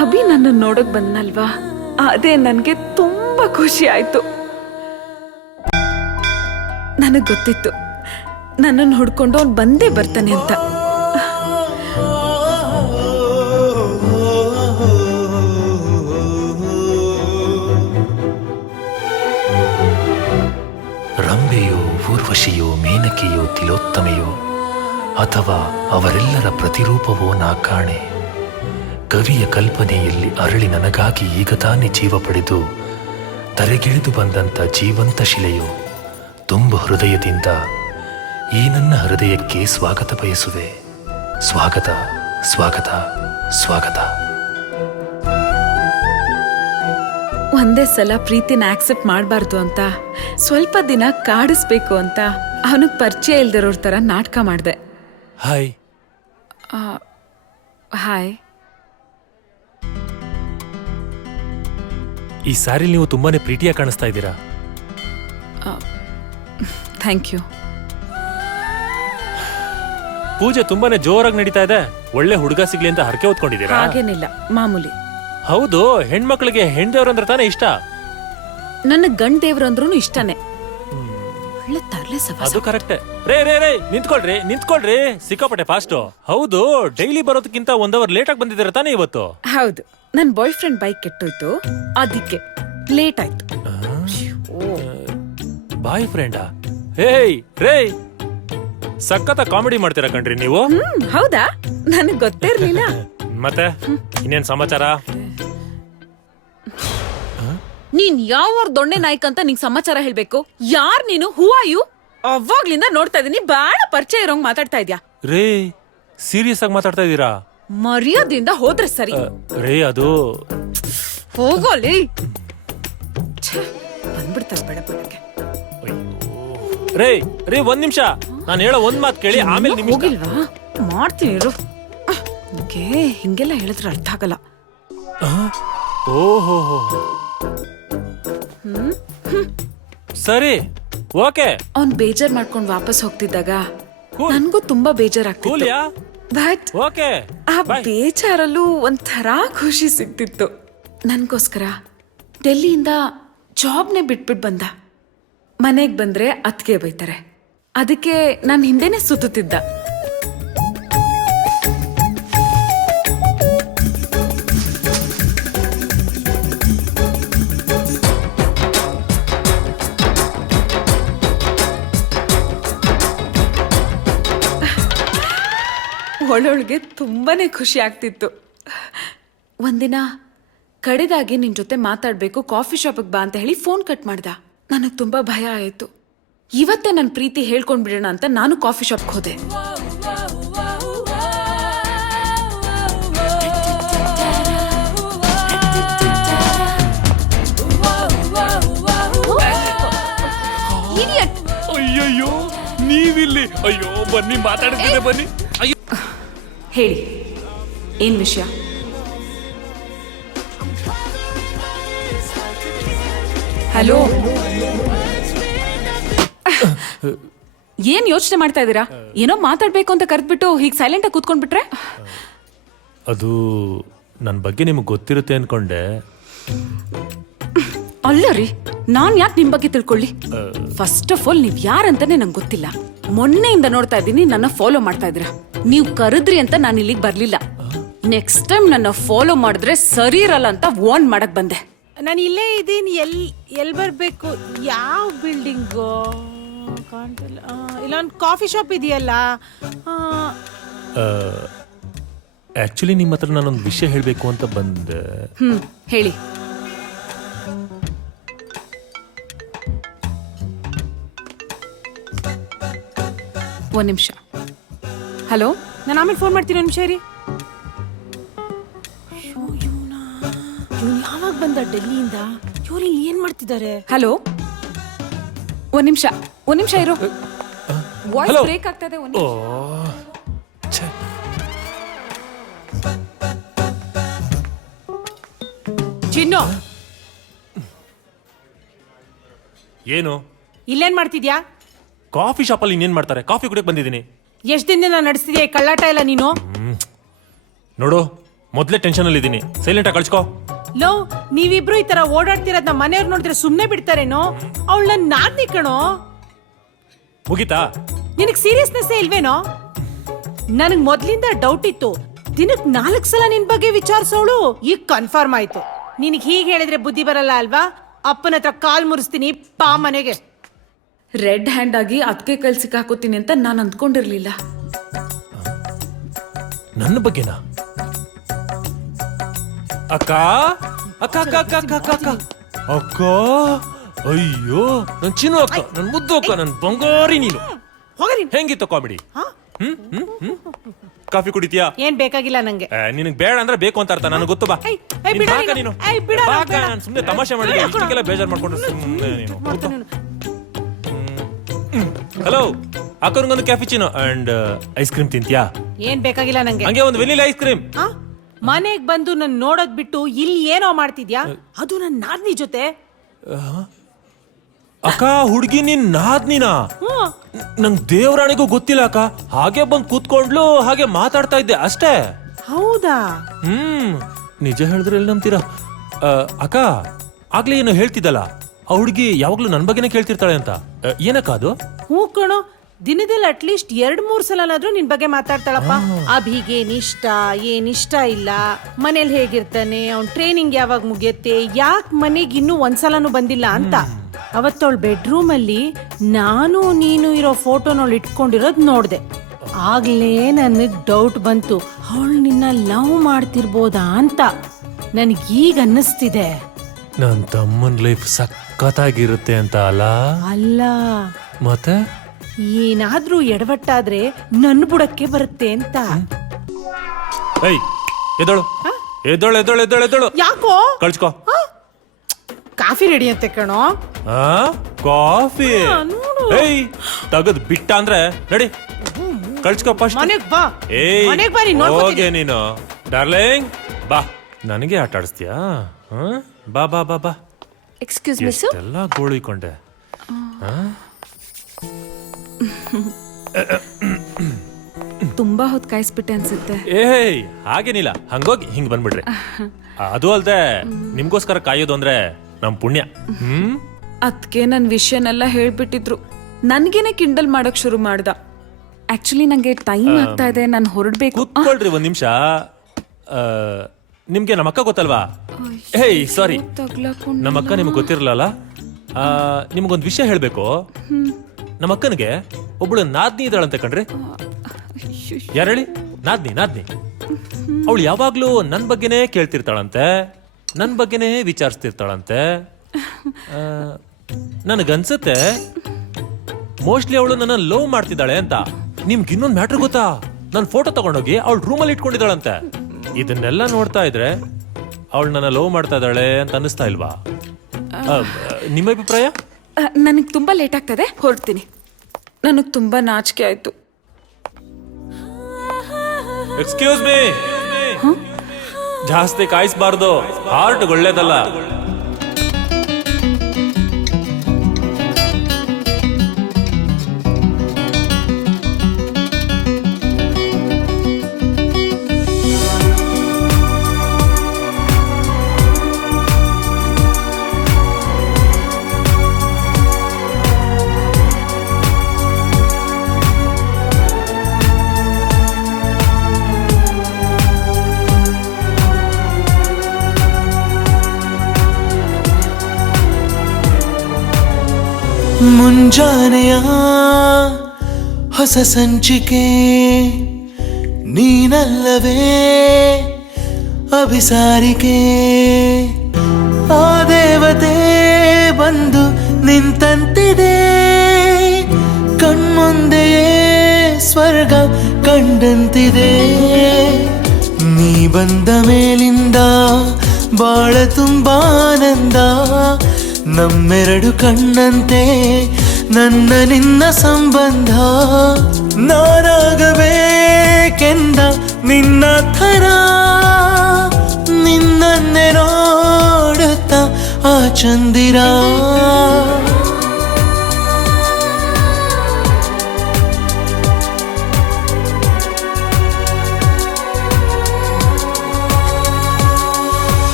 ಅಭಿ ನನ್ನ ನೋಡಕ್ ಬಂದ್ನಲ್ವಾ, ಅದೇ ನನಗೆ ತುಂಬಾ ಖುಷಿ ಆಯ್ತು. ನನಗ್ ಗೊತ್ತಿತ್ತು ನನ್ನನ್ನು ಹುಡ್ಕೊಂಡು ಅವ್ನು ಬಂದೇ ಬರ್ತಾನೆ ಅಂತ. ರಂಬೆಯೋ, ಊರ್ವಶಿಯೋ, ಮೇನಕೆಯೋ, ತಿಲೋತ್ತಮೆಯೋ, ಅಥವಾ ಅವರೆಲ್ಲರ ಪ್ರತಿರೂಪವೋ ನಾ ಕಾಣೆ. ಕವಿಯ ಕಲ್ಪನೆಯಲ್ಲಿ ಅರಳಿ ನನಗಾಗಿ ಈಗ ತಾನೇ ಜೀವ ಪಡೆದು ತರೆಗಿಳಿದು ಬಂದಂಥ ಜೀವಂತ ಶಿಲೆಯೋ, ತುಂಬ ಹೃದಯದಿಂದ ಈ ನನ್ನ ಹೃದಯಕ್ಕೆ ಸ್ವಾಗತ ಬಯಸುವೆ. ಸ್ವಾಗತ, ಸ್ವಾಗತ, ಸ್ವಾಗತ. ಒಂದೇ ಸಲ ಪ್ರೀತಿನ ಆಕ್ಸೆಪ್ಟ್ ಮಾಡಬಾರ್ದು ಅಂತ ಸ್ವಲ್ಪ ದಿನ ಕಾಡಿಸ್ಬೇಕು ಅಂತ ಅವನಿಗೆ ಪರಿಚಯ ಇಲ್ದಿರೋರ್ ಥರ ನಾಟಕ ಮಾಡಿದೆ. ಹಾಯ್. ಹಾಯ್. ಈ ಸ್ಯಾರಿಲ್ ನೀವು ತುಂಬಾನೇ ಪ್ರೀತಿಯಾಗಿ ಕಾಣಿಸ್ತಾ ಇದ್ದೀರಾ. Thank you. ಪೂಜೆ ತುಂಬಾನೇ ಜೋರಾಗಿ ನಡೀತಾ ಇದೆ. ಒಳ್ಳೆ ಹುಡುಗ ಸಿಗ್ಲಿ ಅಂತ ಹರಕೆ ಹೊತ್ಕೊಂಡಿದ್ದೀರಾ? ಹಾಗೇನಿಲ್ಲ, ಮಾಮೂಲಿ. ಹೌದು, ಹೆಣ್ಮಕ್ಳಿಗೆ ಹೆಣ್ದೇವ್ರು ಅಂದ್ರೆ ತಾನೇ ಇಷ್ಟ. ನನ್ನ ಗಂಡ ದೇವ್ರು ಅಂದ್ರೂ ಇಷ್ಟನೇ. ಒಳ್ಳೆ ತರ್ಲೆ ಸವಾಸ. ಅದು ಕರೆಕ್ಟೇ. ರೇ ರೇ ರೇ ನಿಂತ್ಕೊಳ್ರಿ ನಿಂತ್ಕೊಳ್ರಿ, ಸಿಕ್ಕಾಪಟ್ಟೆ ಫಾಸ್ಟ್. ಹೌದು, ಡೈಲಿ ಬರೋದಕ್ಕಿಂತ 1 ಅವರ್ ಲೇಟ್ ಆಗಿ ಬಂದಿದ್ದೀರಾ ತಾನೇ ಇವತ್ತು? ಹೌದು, ನನ್ ಬಾಯ್ ಫ್ರೆಂಡ್ ಬೈಕ್ ಕೆಟ್ಟೋಯ್ತು, ಅದಕ್ಕೆ ಲೇಟ್ ಆಯ್ತು. ಬಾಯ್ ಫ್ರೆಂಡಾ? ಹೇಯ್ ರೇ, ಸಖತ್ತ ಕಾಮಿಡಿ ಮಾಡ್ತೀರಾ ಕಣ್ರಿ ನೀವು. ಹೌದಾ? ನನಗ್ ಗೊತ್ತೇ ಇರ್ಲಿಲ್ಲ. ಮತ್ತೆ ಇನ್ನೇನ್ ಸಮಾಚಾರ? ನೀನ್ ಯಾವ ದೊಣ್ಣೆ ನಾಯ್ಕ ಅಂತ ನಿಂಗ್ ಸಮಾಚಾರ ಹೇಳ್ಬೇಕು. ಯಾರ್ ನೀನು? Who are you? ಅವಾಗ್ಲಿಂದ ನೋಡ್ತಾ ಇದೀನಿ, ಬಾಳ ಪರಿಚಯ ಇರೋಂಗ್ ಮಾತಾಡ್ತಾ ಇದ್ಯಾ. ರೇ, ಸೀರಿಯಸ್ ಆಗಿ ಮಾತಾಡ್ತಾ ಇದ್ದೀರಾ? ಮರ್ಯಾದಿಂದ ಹೋದ್ರೆ ಸರಿ. ರೇ, ಅದು ಹೋಗೋಲಿ. ಬಂದ್ಬಿಡ್ತಾರೆ ಬೇಡ ಬಿಡಕ್ಕೆ. ರೇ ರೇ, 1 ನಿಮಿಷ, ನಾನು ಹೇಳೋ 1 ಮಾತು ಕೇಳಿ, ಆಮೇಲೆ ನಿಮ್ಗೆ ಹೋಗಿಲ್ವಾ? ಮಾಡ್ತೀನಿ ಇರು. ಹಿಂಗೆಲ್ಲ ಹೇಳಿದ್ರೆ ಅರ್ಥ ಆಗಲ್ಲ. ಓಹೋ, ಸರಿ, ಓಕೆ. ಅವ್ನ್ ಬೇಜಾರ್ ಮಾಡ್ಕೊಂಡ್ ವಾಪಸ್ ಹೋಗ್ತಿದ್ದಾಗ ನನ್ಗೂ ತುಂಬಾ ಬೇಜಾರಾಗ್ತಿತ್ತು. ಬಟ್ ಓಕೆ, ಆ ಬೇಜಾರಲ್ಲೂ ಒಂಥರ ಖುಷಿ ಸಿಗ್ತಿತ್ತು. ನನ್ಗೋಸ್ಕರ ಡೆಲ್ಲಿಯಿಂದ ಜಾಬ್ನೇ ಬಿಟ್ಬಿಟ್ ಬಂದ. ಮನೆಗ್ ಬಂದ್ರೆ ಅತ್ಗೆ ಬೈತಾರೆ, ಅದಕ್ಕೆ ನಾನ್ ಹಿಂದೆನೆ ಸುತ್ತುತ್ತಿದ್ದ. ಒಳೊಳಗೆ ತುಂಬಾನೇ ಖುಷಿ ಆಗ್ತಿತ್ತು. ಒಂದಿನ ಕಡೆದಾಗಿ ನಿನ್ ಜೊತೆ ಮಾತಾಡ್ಬೇಕು, ಕಾಫಿ ಶಾಪಿಗೆ ಬಾ ಅಂತ ಹೇಳಿ ಫೋನ್ ಕಟ್ ಮಾಡ್ದ. ನನಗ್ ತುಂಬಾ ಭಯ ಆಯ್ತು. ಇವತ್ತೇ ನನ್ನ ಪ್ರೀತಿ ಹೇಳ್ಕೊಂಡ್ಬಿಡೋಣ ಅಂತ ನಾನು ಕಾಫಿ ಶಾಪ್ಗೆ ಹೋದೆ. ಅಯ್ಯಯ್ಯೋ, ನೀವಿಲ್ಲಿ? ಅಯ್ಯೋ, ಬನ್ನಿ ಮಾತಾಡ್ತಿದ್ದೆ, ಬನ್ನಿ. ಅಯ್ಯೋ, ಹೇಳಿ, ಏನ್ ವಿಷಯ? ಹಲೋ, ಏನ್ ಯೋಚನೆ ಮಾಡ್ತಾ ಇದ್ದೀರಾ? ಏನೋ ಮಾತಾಡ್ಬೇಕು ಅಂತ ಕರೆದ್ಬಿಟ್ಟು ಹೀಗೆ ಸೈಲೆಂಟ್ ಆಗಿ ಕೂತ್ಕೊಂಡ್ಬಿಟ್ರೆ? ಅದು ನನ್ನ ಬಗ್ಗೆ ನಿಮಗೆ ಗೊತ್ತಿರುತ್ತೆ ಅನ್ಕೊಂಡೆ. ಅಲ್ಲ ರೀ, ನಾನ್ ಯಾಕೆ ನಿಮ್ ಬಗ್ಗೆ ತಿಳ್ಕೊಳ್ಳಿ? ಫಸ್ಟ್ ಆಫ್ ಆಲ್, ನೀವ್ ಯಾರಂತಾನೆ ನಂಗೆ ಗೊತ್ತಿಲ್ಲ. ಮೊನ್ನೆಯಿಂದ ನೋಡ್ತಾ ಇದ್ದೀನಿ ನನ್ನ ಫಾಲೋ ಮಾಡ್ತಾ ಇದ್ದೀರಾ. ನೀವು ಕರೆದ್ರಿ ಅಂತ ನಾನು ಇಲ್ಲಿಗೆ ಬರ್ಲಿಲ್ಲ. ನೆಕ್ಸ್ಟ್ ಟೈಮ್ ನನ್ನ ಫಾಲೋ ಮಾಡಿದ್ರೆ ಸರಿ ಇರಲ್ಲ ಅಂತ ವಾರ್ನ್ ಮಾಡಕ್ ಬಂದೆ. ನಾನು ಇಲ್ಲೇ ಇದ್ದೀನಿ. ಎಲ್ಲಿ ಬರಬೇಕು? ಯಾವ ಬಿಲ್ಡಿಂಗು ಕಾಣ್ತಿಲ್ಲ. ಇಲ್ಲೊಂದು ಕಾಫಿ ಶಾಪ್ ಇದೆಯಲ್ಲ. ಆಕ್ಚುಲಿ ನಿಮ್ಮ ಹತ್ರ ನಾನೊಂದು ವಿಷಯ ಹೇಳಬೇಕು ಅಂತ ಬಂದೆ. ಹೇಳಿ. ಒಂದು ನಿಮಿಷ. ಹಲೋ, ನಾನು ಆಮೇಲೆ ಫೋನ್ ಮಾಡ್ತೀನಿ. ಒಂದು ನಿಮಿಷ ಇರಿ. ಯಾವಾಗ ಬಂದ ಡೆಲ್ಲಿಯಿಂದ? ಇವ್ರು ಇಲ್ಲಿ ಏನ್ ಮಾಡ್ತಿದ್ದಾರೆ? ಹಲೋ, ಒಂದು ನಿಮಿಷ ಇರು. Voice Hello. ಬ್ರೇಕ್ ಆಗ್ತಾ ಇದೆ. ಓ ಚಿನ್ನು, ಏನು ಇಲ್ಲೇನ್ ಮಾಡ್ತಿದ್ಯಾ? ಕಾಫಿ ಶಾಪಲ್ಲಿ ಇನ್ನೇನ್ ಮಾಡ್ತಾರೆ? ಕಾಫಿ ಕುಡಿಯಕ್ ಬಂದಿದ್ದೀನಿ. ಎಷ್ಟ್ ದಿನದಿಂದ ನಡೆಸ್ತಿದ್ಯಾ ಈ ಕಳ್ಳಾಟ ಎಲ್ಲ ನೀನು? ನೋಡು, ಮೊದ್ಲೇ ಟೆನ್ಷನ್ ಅಲ್ಲಿ ಇದ್ದೀನಿ. ಸೈಲೆಂಟ್ ಆಗಿ ಕಳ್ಸ್ಕೋ. ಲೋ, ನೀವಿಬ್ರು ಈ ತರ ಓಡಾಡ್ತಿರೋದ್ ನಮ್ಮ ಮನೆಯವ್ರು ನೋಡಿದ್ರೆ ಸುಮ್ನೆ ಬಿಡ್ತಾರೇನೋ? ಅವಳು ನನ್ ನಾದ್ನಿ ಕಣೋ. ಮುಗಿತಾ? ನಿನಗ್ ಸೀರಿಯಸ್ನೆಸ್ ಇಲ್ವೇನೋ? ನನಗ್ ಮೊದ್ಲಿಂದ ಡೌಟ್ ಇತ್ತು. ದಿನಕ್ 4 ಸಲ ನಿನ್ ಬಗ್ಗೆ ವಿಚಾರಿಸೋಳು ಈಗ ಕನ್ಫರ್ಮ್ ಆಯ್ತು. ನಿನಗ್ ಹೀಗ್ ಹೇಳಿದ್ರೆ ಬುದ್ಧಿ ಬರಲ್ಲ ಅಲ್ವಾ? ಅಪ್ಪನ ಹತ್ರ ಕಾಲ್ ಮುರಿಸ್ತೀನಿ, ಪಾ ಮನೆಗೆ. ರೆಡ್ ಹ್ಯಾಂಡ್ ಆಗಿ ಅದಕ್ಕೆ ಕೈಲಿ ಸಿಕ್ಕಾಕೋತೀನಿ ಅಂತ ನಾನು ಅಂದ್ಕೊಂಡಿರ್ಲಿಲ್ಲ. ನನ್ನ ಬಗ್ಗೆನಾ? ಅಕ್ಕ ಅಕ್ಕ ಅಕ್ಕ ಅಕ್ಕ ಅಕ್ಕ ಅಕ್ಕ ಅಕ್ಕ ಅಕ್ಕ, ಅಯ್ಯೋ ನನ್ ಚಿನ್ನು ಅಕ್ಕ, ನನ್ ಮುದ್ದು ಅಕ್ಕ, ನನ್ ಬಂಗಾರಿ ನೀನು. ಹೋಗ್ರಿ. ಹೆಂಗಿತ್ತು ಕಾಮಿಡಿ? ಕಾಫಿ ಕುಡಿತೀಯಾ? ಏನ್ ಬೇಕಾಗಿಲ್ಲ ನಂಗೆ. ನಿನಗ್ ಬೇಡ ಅಂದ್ರೆ ಬೇಕು ಅಂತ ಅರ್ಥ, ನನಗೆ ಗೊತ್ತು. ಬಾ ಏಯ್, ಏಯ್, ಬಿಡು ಬಾಕ ನೀನು. ನೀನು. ಏಯ್, ಬಿಡು, ಬಾಕ, ಬೇಡ. ನಾನು ಸುಮ್ನೆ ತಮಾಷೆ ಮಾಡಿದೆ. ಇಷ್ಟಕ್ಕೆಲ್ಲ ಬೇಜಾರ್ ಮಾಡ್ಕೊಂಡ್ರೆ ಸುಮ್ಮನೆ ನೀನು. ಹಲೋ, ಅಕ್ಕನಿಗೊಂದು ಕ್ಯಾಫಿಚಿನೋ ಅಂಡ್ ಐಸ್ ಕ್ರೀಮ್ ತಿಂತ್ಯಾ? ಏನ್ ಬೇಕಾಗಿಲ್ಲ ನಂಗೆ. ಹಂಗೆ ಒಂದು ವೆನಿಲಾ ಐಸ್ ಕ್ರೀಮ್. ಮನೆಗ್ ಬಂದು ನನ್ ನೋಡೋದ್ ಬಿಟ್ಟು ಇಲ್ಲಿ ಏನೋ ಮಾಡ್ತಿದ್ಯಾ? ಅದು ನನ್ ನಾದ್ನಿ ಜೊತೆ. ಅಕ್ಕ, ಹುಡುಗಿ ನಿನ್ ನಾದ್ನಿನಾ? ಹ್ಮ್. ನಂಗ್ ದೇವರಾಣಿಗೂ ಗೊತ್ತಿಲ್ಲ ಅಕ್ಕ. ಹಾಗೆ ಬಂದ್ ಕೂತ್ಕೊಂಡ್ಲು, ಹಾಗೆ ಮಾತಾಡ್ತಾ ಇದ್ದೆ ಅಷ್ಟೇ. ಹೌದಾ? ನಿಜ ಹೇಳಿದ್ರೆ ಎಲ್ಲಿ ನಂಬ್ತೀರಾ? ಅಕ್ಕ, ಆಗ್ಲೇ ಏನು ಹೇಳ್ತಿದ್ದಲ್ಲ, ಆ ಹುಡುಗಿ ಯಾವಾಗ್ಲೂ ನನ್ ಬಗ್ಗೆನೇ ಕೇಳ್ತಿರ್ತಾಳೆ ಅಂತ. ಏನಕ್ಕ ಅದು? ಹ್ಞೂ ಕಣೋ, ದಿನದಲ್ಲಿ ಅಟ್ಲೀಸ್ಟ್ 2-3 ಸಲನಾದ್ರೂ ನಿನ್ ಬಗ್ಗೆ ಮಾತಾಡ್ತಾಳಪ್ಪ. ಅಭಿಗೆ ಏನಿಷ್ಟ ಇಲ್ಲ, ಮನೇಲಿ ಹೇಗಿರ್ತಾನೆ, ಅವ್ನ್ ಟ್ರೈನಿಂಗ್ ಯಾವಾಗ ಮುಗಿಯತ್ತೆ, ಯಾಕೆ ಮನೆಗೆ ಇನ್ನೂ ಒಂದ್ಸಲನೂ ಬಂದಿಲ್ಲ ಅಂತ. ಅವತ್ತವಳ ಬೆಡ್ರೂಮ್ ಅಲ್ಲಿ ನಾನು ನೀನು ಇರೋ ಫೋಟೋನವಳು ಇಟ್ಕೊಂಡಿರೋದ್ ನೋಡ್ದೆ. ಆಗ್ಲೇ ನನಗ್ ಡೌಟ್ ಬಂತು, ಅವಳು ನಿನ್ನ ಲವ್ ಮಾಡ್ತಿರ್ಬೋದಾ ಅಂತ. ನನ್ಗೀಗ ಅನ್ನಿಸ್ತಿದೆ. ನನ್ ತಮ್ಮನ್ ಲೈಫ್ ಸಖತ್ತಾಗಿರುತ್ತೆ ಅಂತ. ಅಲ್ಲ, ಮತ್ತೆ ಏನಾದ್ರೂ ಎಡವಟ್ಟಾದ್ರೆ ನನ್ ಬುಡಕ್ಕೆ ಬರುತ್ತೆ ಅಂತ. ಏಯ್, ಎದ್ದಳು ಎದ್ದಳು ಎದ್ದಳು ಎದ್ದಳು ಎದ್ದಳು. ಯಾಕೋ? ಕಳ್ಸ್ಕೋ. ಕಾಫಿ ರೆಡಿ ಅಂತೆ ಕಣೋ. ಕಾಫಿ? ನೋಡು. ಏಯ್, ತಗದ್ ಬಿಟ್ಟ ಅಂದ್ರೆ ನಡಿ, ಕಳ್ಸ್ಕೋ ಫಸ್ಟ್. ಮನೆಗ್ ಬಾ. ಏಯ್, ಮನೆಗ್ ಬಾ, ನೀನ್ ಹೋಗೆ ನೋಡ್ಕೊತೀನಿ. ನೀನು ಡಾರ್ಲಿಂಗ್. ಬಾ, ನನಗೆ ಆಟ ಆಡಿಸ್ತೀಯಾ? ಬಾ ಬಾ ಬಾ ಬಾ. Excuse me sir. ಎಲ್ಲ ಗೋಳಿಕೊಂಡೆ. ತುಂಬಾ ಹೊತ್ತು ಕಾಯಿಸ್ಬಿಟ್ಟೆ ಅನ್ಸುತ್ತೆ. ಏಯ್, ಹಾಗೇನಿಲ್ಲ, ಹಂಗೋಗಿ ಹಿಂಗ್ ಬಂದ್ಬಿಡ್ರಿ. ಅದು ಅಲ್ದೆ ನಿಮ್ಗೋಸ್ಕರ ಕಾಯೋದು ಅಂದ್ರೆ ನಮ್ ಪುಣ್ಯ. ಅದಕ್ಕೆ ನನ್ ವಿಷಯನೆಲ್ಲ ಹೇಳ್ಬಿಟ್ಟಿದ್ರು. ನನ್ಗೇನೆ ಕಿಂಡಲ್ ಮಾಡಕ್ ಶುರು ಮಾಡ್ದ. ಆಕ್ಚುಲಿ ನಂಗೆ ಟೈಮ್ ಆಗ್ತಾ ಇದೆ, ನಾನು ಹೊರಡ್ಬೇಕು. ಕೂತ್ಕೊಳ್ರಿ ಒಂದ್ ನಿಮಿಷ. ನಿಮ್ಗೆ ನಮ್ಮ ಅಕ್ಕ ಗೊತ್ತಲ್ವಾ? ಹೇಯ್, ಸಾರಿ, ನಮ್ಮ ಅಕ್ಕ ನಿಮ್ಗೆ ಗೊತ್ತಿರಲ್ಲ. ನಿಮ್ಗೊಂದ್ ವಿಷಯ ಹೇಳ್ಬೇಕು. ನಮ್ಮ ಅಕ್ಕನಿಗೆ ಒಬ್ಬಳು ನಾದ್ನಿ ಇದ್ದಾಳಂತೆ ಕಣ್ರಿ. ಯಾರು ಹೇಳಿ? ನಾದ್ನಿ. ಅವಳು ಯಾವಾಗ್ಲೂ ನನ್ ಬಗ್ಗೆನೇ ಕೇಳ್ತಿರ್ತಾಳಂತೆ, ನನ್ ಬಗ್ಗೆನೇ ವಿಚಾರಿಸ್ತಿರ್ತಾಳಂತೆ. ನನಗನ್ಸುತ್ತೆ ಮೋಸ್ಟ್ಲಿ ಅವಳು ನನ್ನ ಲವ್ ಮಾಡ್ತಿದ್ದಾಳೆ ಅಂತ. ನಿಮ್ಗೆ ಇನ್ನೊಂದು ಮ್ಯಾಟ್ರ್ ಗೊತ್ತಾ? ನನ್ ಫೋಟೋ ತಗೊಂಡೋಗಿ ಅವಳು ರೂಮಲ್ಲಿ ಇಟ್ಕೊಂಡಿದ್ದಾಳಂತೆ. ಇದನ್ನೆಲ್ಲ ನೋಡ್ತಾ ಇದ್ರೆ ಅವಳು ನನ್ನ ಲವ್ ಮಾಡ್ತಾ ಇದ್ದಾಳೆ ಅಂತ ಅನ್ನಿಸ್ತಾ ಇಲ್ವಾ? ನಿಮ್ಮ ಅಭಿಪ್ರಾಯ? ನನಗೆ ತುಂಬಾ ಲೇಟ್ ಆಗ್ತದೆ, ಹೊರಡ್ತೀನಿ. ನನಗೆ ತುಂಬಾ ನಾಚಿಕೆ ಆಯ್ತು. ಎಕ್ಸ್ಕ್ಯೂಸ್ ಮೀ, ಜಾಸ್ತಿ ಕಾಯಿಸ್ಬಾರ್ದು, ಹಾರ್ಟ್ ಒಳ್ಳೇದಲ್ಲ. ಮುಂಜಾನೆಯ ಹೊಸ ಸಂಚಿಕೆ ನೀನಲ್ಲವೇ ಅಭಿಸಾರಿಕೆ. ಆ ದೇವತೆ ಬಂದು ನಿಂತಂತಿದೆ ಕಣ್ಮುಂದೆಯೇ ಸ್ವರ್ಗ ಕಂಡಂತಿದೆ. ನೀ ಬಂದ ಮೇಲಿಂದ ಬಾಳ ತುಂಬಾ ಆನಂದ. ನಮ್ಮೆರಡು ಕಣ್ಣಂತೆ ನನ್ನ ನಿನ್ನ ಸಂಬಂಧ. ನಾನಾಗಬೇಕೆಂದ ನಿನ್ನ ಥರ, ನಿನ್ನನ್ನೇ ನೋಡುತ್ತಾ ಆ ಚಂದಿರ.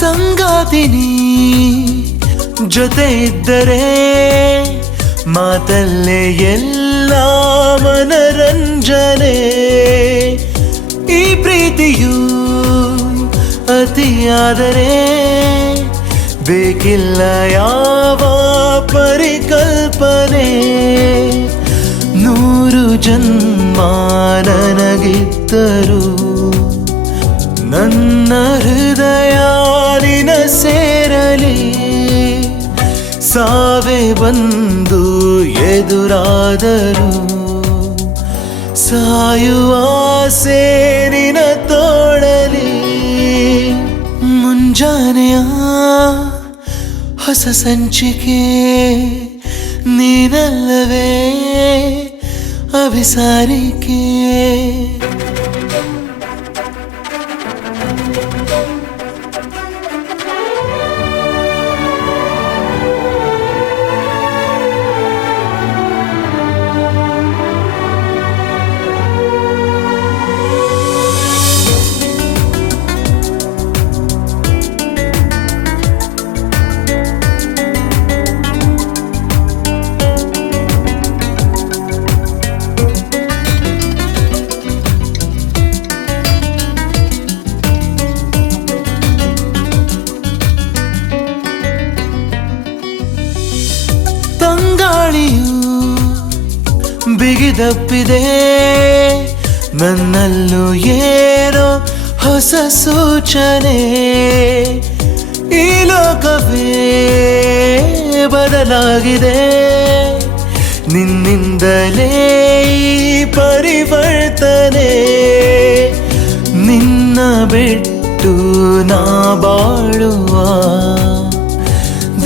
ಸಂಗಾತಿನಿ ಜೊತೆ ಇದ್ದರೆ ಮಾತಲ್ಲೇ ಎಲ್ಲ ಮನರಂಜನೆ. ಈ ಪ್ರೀತಿಯು ಅತಿಯಾದರೆ ಬೇಕಿಲ್ಲ ಯಾವ ಪರಿಕಲ್ಪನೆ. 100 ಜನ್ಮ ನನಗಿದ್ದರು ನನ್ನ ಹೃದಯ ನಿನ ಸೇರಲಿ. ಸಾವೇ ಬಂದು ಎದುರಾದರು ಸಾಯುವ ಸೇರಿನ ತೋಳಲಿ. ಮುಂಜಾನೆಯ ಹೊಸ ಸಂಚಿಕೆ ನೀನಲ್ಲವೇ ಅಭಿಸಾರಿಕೆ. ತಂಗಾಳಿಯು ಬಿಗಿದಪ್ಪಿದೆ ನನ್ನಲ್ಲೂ ಏನೋ ಹೊಸ ಸೂಚನೆ. ಈ ಲೋಕವೇ ಬದಲಾಗಿದೆ ನಿನ್ನಿಂದಲೇ ಈ ಪರಿವರ್ತನೆ. ನಿನ್ನ ಬಿಟ್ಟು ನಾ ಬಾಳುವ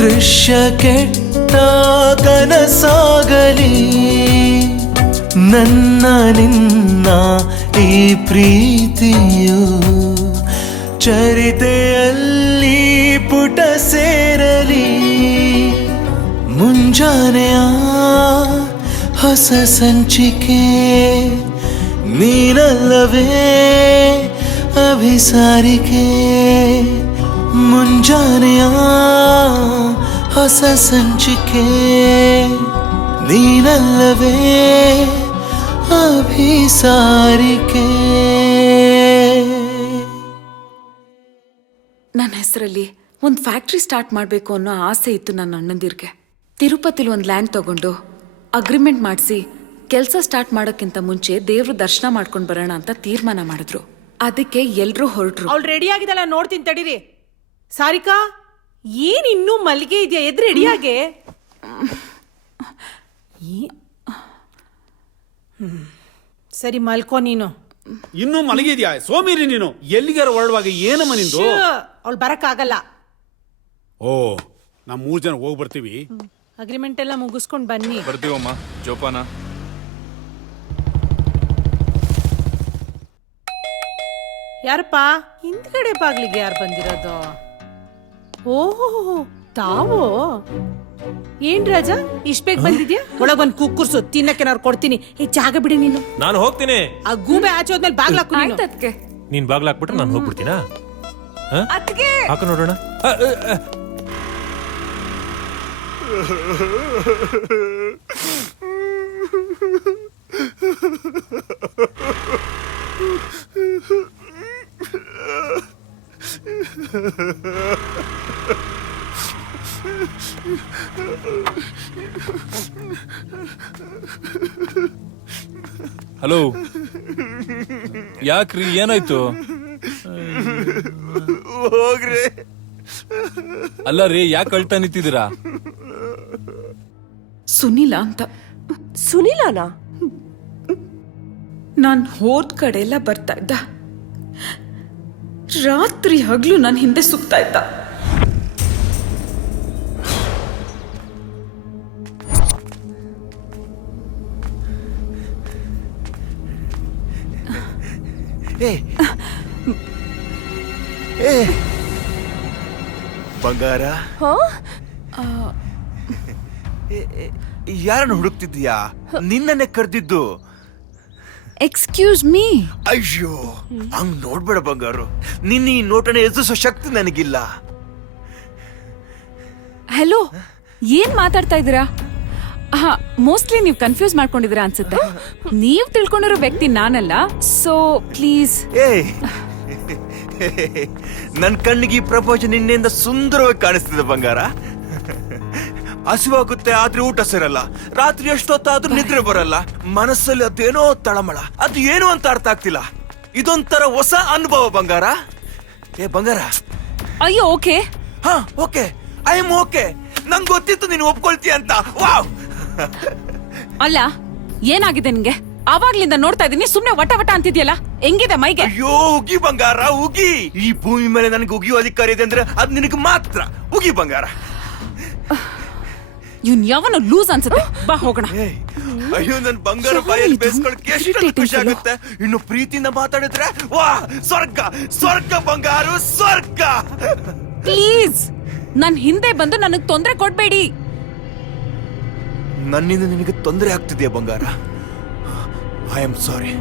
ದೃಶ್ಯ ಕೆಟ್ಟ ಕನಸಾಗಲಿ. ನನ್ನ ನಿನ್ನ ಈ ಪ್ರೀತಿಯು ಚರಿತೆಯಲ್ಲಿ ಪುಟ ಸೇರಲಿ. ಮುಂಜಾನೆಯ ಹೊಸ ಸಂಚಿಕೆ ನೀನಲ್ಲವೇ ಅಭಿಸಾರಿಕೆ. ಮುಂಜಾನೆಯ ಹೊಸ ಸಂಚಿಕೆ ನೀನಲ್ಲವೇ ಅಭಿಸಾರಿಕೆ. ನನ್ನ ಹೆಸರಲ್ಲಿ ಒಂದು ಫ್ಯಾಕ್ಟ್ರಿ ಸ್ಟಾರ್ಟ್ ಮಾಡಬೇಕು ಅನ್ನೋ ಆಸೆ ಇತ್ತು ನನ್ನ ಅಣ್ಣಂದಿರ್ಗೆ. ತಿರುಪತಿಲಿ ಒಂದು ಲ್ಯಾಂಡ್ ತಗೊಂಡು ಅಗ್ರಿಮೆಂಟ್ ಮಾಡಿಸಿ ಕೆಲಸ ಸ್ಟಾರ್ಟ್ ಮಾಡೋಕ್ಕಿಂತ ಮುಂಚೆ ದೇವ್ರ ದರ್ಶನ ಮಾಡ್ಕೊಂಡು ಬರೋಣ ಅಂತ ತೀರ್ಮಾನ ಮಾಡಿದ್ರು. ಅದಕ್ಕೆ ಎಲ್ರೂ ಹೊರಟ್ರು. ಅವಳು ರೆಡಿ ಆಗಿದಲ್ಲ, ನೋಡ್ತೀನಿ ತಡೀರಿ. ಸಾರಿಕಾ, ಏನ್ ಇನ್ನೂ ಮಲ್ಲಿಗೆ ಇದೆಯಾ? ಎದ್ ರೆಡಿಯಾಗೆ. ಸರಿ ಮಲ್ಕೋ ನೀನು. ಇನ್ನೂ ಮಲಗಿದ್ಯಾ ಸೋಮೇರಿ ನೀನು? ಎಲ್ಲಿಗಾರ ಹೊರಡುವಾಗ ಏನಮ್ಮ ನಿಂದು? ಅವಳು ಬರಕ್ಕಾಗಲ್ಲ. ಓ, ನಾವು 3 ಜನ ಹೋಗಿ ಬರ್ತೀವಿ. ಅಗ್ರಿಮೆಂಟ್ ಎಲ್ಲ ಮುಗಿಸ್ಕೊಂಡ್ ಬನ್ನಿ. ಬರ್ತೀವಮ್ಮ. ಜೋಪಾನ. ಯಾರಪ್ಪ ಹಿಂದ್ಗಡೆ ಬಾಗ್ಲಿಗೆ ಯಾರು ಬಂದಿರೋದು? ಓಹೋ, ತಾವು ಏನ್ ರಾಜ ಇಷ್ಟ ಬೇಗ ಬಂದಿದ್ಯಾ? ಒಳಗೊಂದ್ ಕುಕ್ಕುರ್ಸು, ತಿನ್ನಕ್ಕೆ ಕೊಡ್ತೀನಿ. ಈ ಜಾಗ ಬಿಡಿ ನೀನು. ನಾನು ಹೋಗ್ತೀನಿ. ಆ ಗೂಬೆ ಆಚೆ ಹೋದ್ಮೇಲೆ ಬಾಗ್ಲಾಕು ನೀನು. ನೀನ್ ಬಾಗ್ಲಾಕ್ಬಿಟ್ರೆ ನಾನು ಹೋಗ್ಬಿಡ್ತೀನಾ? ಹಾಕ ನೋಡೋಣ. ಹಲೋ, ಯಾಕ್ರಿ ಏನಾಯ್ತು? ಹೋಗ್ರಿ. ಅಲ್ಲ ರೀ, ಯಾಕೆ ಅಳ್ತಾ ನಿಂತಿದ್ದೀರಾ? ಸುನಿಲ ಅಂತ. ಸುನಿಲನಾ? ನಾನು ಹೋದ ಕಡೆ ಎಲ್ಲ ಬರ್ತಾ ಇದ್ದ, ರಾತ್ರಿ ಹಗಲು ನನ್ನ ಹಿಂದೆ ಸುತ್ತಾ ಇದ್ದ. ಬಂಗಾರ, ಯಾರನ್ನು ಹುಡುಕ್ತಿದ್ಯಾ? ನಿನ್ನನ್ನೇ ಕರೆದಿದ್ದು. Excuse me. ಅಯ್ಯೋ, ಹಂಗ್ ನೋಡ್ಬೇಡ ಬಂಗಾರು. ನಿನ್ನ ಈ ನೋಟನೆ ಎದುರಿಸೋ ಶಕ್ತಿ ನನಗಿಲ್ಲ. ಹಲೋ, ಏನ್ ಮಾತಾಡ್ತಾ ಇದ್ದೀರಾ? ಹಾ, ಮೋಸ್ಟ್ಲಿ ನೀವು ಕನ್ಫ್ಯೂಸ್ ಮಾಡ್ಕೊಂಡಿದ್ದೀರಾ ಅನ್ಸುತ್ತೆ. ನೀವು ತಿಳ್ಕೊಂಡಿರೋ ವ್ಯಕ್ತಿ ನಾನಲ್ಲ, ಸೊ ಪ್ಲೀಸ್. ನನ್ ಕಣ್ಣಿಗೆ ಈ ಪ್ರಪಂಚ ನಿನ್ನೆಯಿಂದ ಸುಂದರವಾಗಿ ಕಾಣಿಸ್ತಿದೆ ಬಂಗಾರ. ಹಸಿವಾಗುತ್ತೆ ಆದ್ರೆ ಊಟ ಸೇರಲ್ಲ, ರಾತ್ರಿ ಎಷ್ಟೊತ್ತಾದ್ರೂ ನಿದ್ರೆ ಬರಲ್ಲ, ಮನಸ್ಸಲ್ಲಿ ಅದೇನೋ ತಳಮಳ, ಅದು ಏನು ಅಂತ ಅರ್ಥ ಆಗ್ತಿಲ್ಲ. ಇದೊಂಥರ ಹೊಸ ಅನುಭವ ಬಂಗಾರ. ಬಂಗಾರ. ಅಯ್ಯೋ, ಓಕೆ. ಹಾ, ಓಕೆ, ಐ ಆಮ್ ಓಕೆ. ನಂಗೆ ಗೊತ್ತಿತ್ತು ನೀನು ಒಪ್ಕೊಳ್ತೀಯ ಅಂತ. ವಾವ್. ಅಲ್ಲ, ಏನಾಗಿದೆ ನಿನ್ಗೆ? ಆವಾಗ್ಲಿಂದ ನೋಡ್ತಾ ಇದೀನಿ, ಸುಮ್ನೆ ವಟ ವಟ ಅಂತಿದ್ಯಲ್ಲ, ಹೆಂಗಿದೆ ಮೈಗೆ? ಅಯ್ಯೋ, ಉಗಿ ಬಂಗಾರ, ಉಗಿ. ಈ ಭೂಮಿ ಮೇಲೆ ನನಗೆ ಉಗಿಯೋ ಅಧಿಕಾರ ಇದೆ ಅಂದ್ರೆ ಅದು ನಿನಗೆ ಮಾತ್ರ. ಉಗಿ ಬಂಗಾರ. ಇವ್ನ್ ಯಾವನು ಲೂಸ್ ಅನ್ಸುತ್ತೆ. ಬಾ ಹೋಗೋಣ. ಅಯ್ಯೋ, ನನ್ ಬಂಗಾರ ಬಾಯಲ್ಲಿ ಬೇಯಿಸ್ಕೊಳಕ್ಕೆ ಎಷ್ಟು ಖುಷಿ ಆಗುತ್ತೆ. ಇನ್ನು ಪ್ರೀತಿಯಿಂದ ಮಾತಾಡಿದ್ರೆ ವಾ, ಸ್ವರ್ಗ ಸ್ವರ್ಗ ಬಂಗಾರು, ಸ್ವರ್ಗ. ಪ್ಲೀಸ್, ನನ್ ಹಿಂದೆ ಬಂದು ನನಗ್ ತೊಂದ್ರೆ ಕೊಡ್ಬೇಡಿ. ನನ್ನಿಂದ ನಿನಗೆ ತೊಂದರೆ ಆಗ್ತಿದೆಯಾ ಬಂಗಾರ? ಐ ಆಮ್ ಸಾರಿ.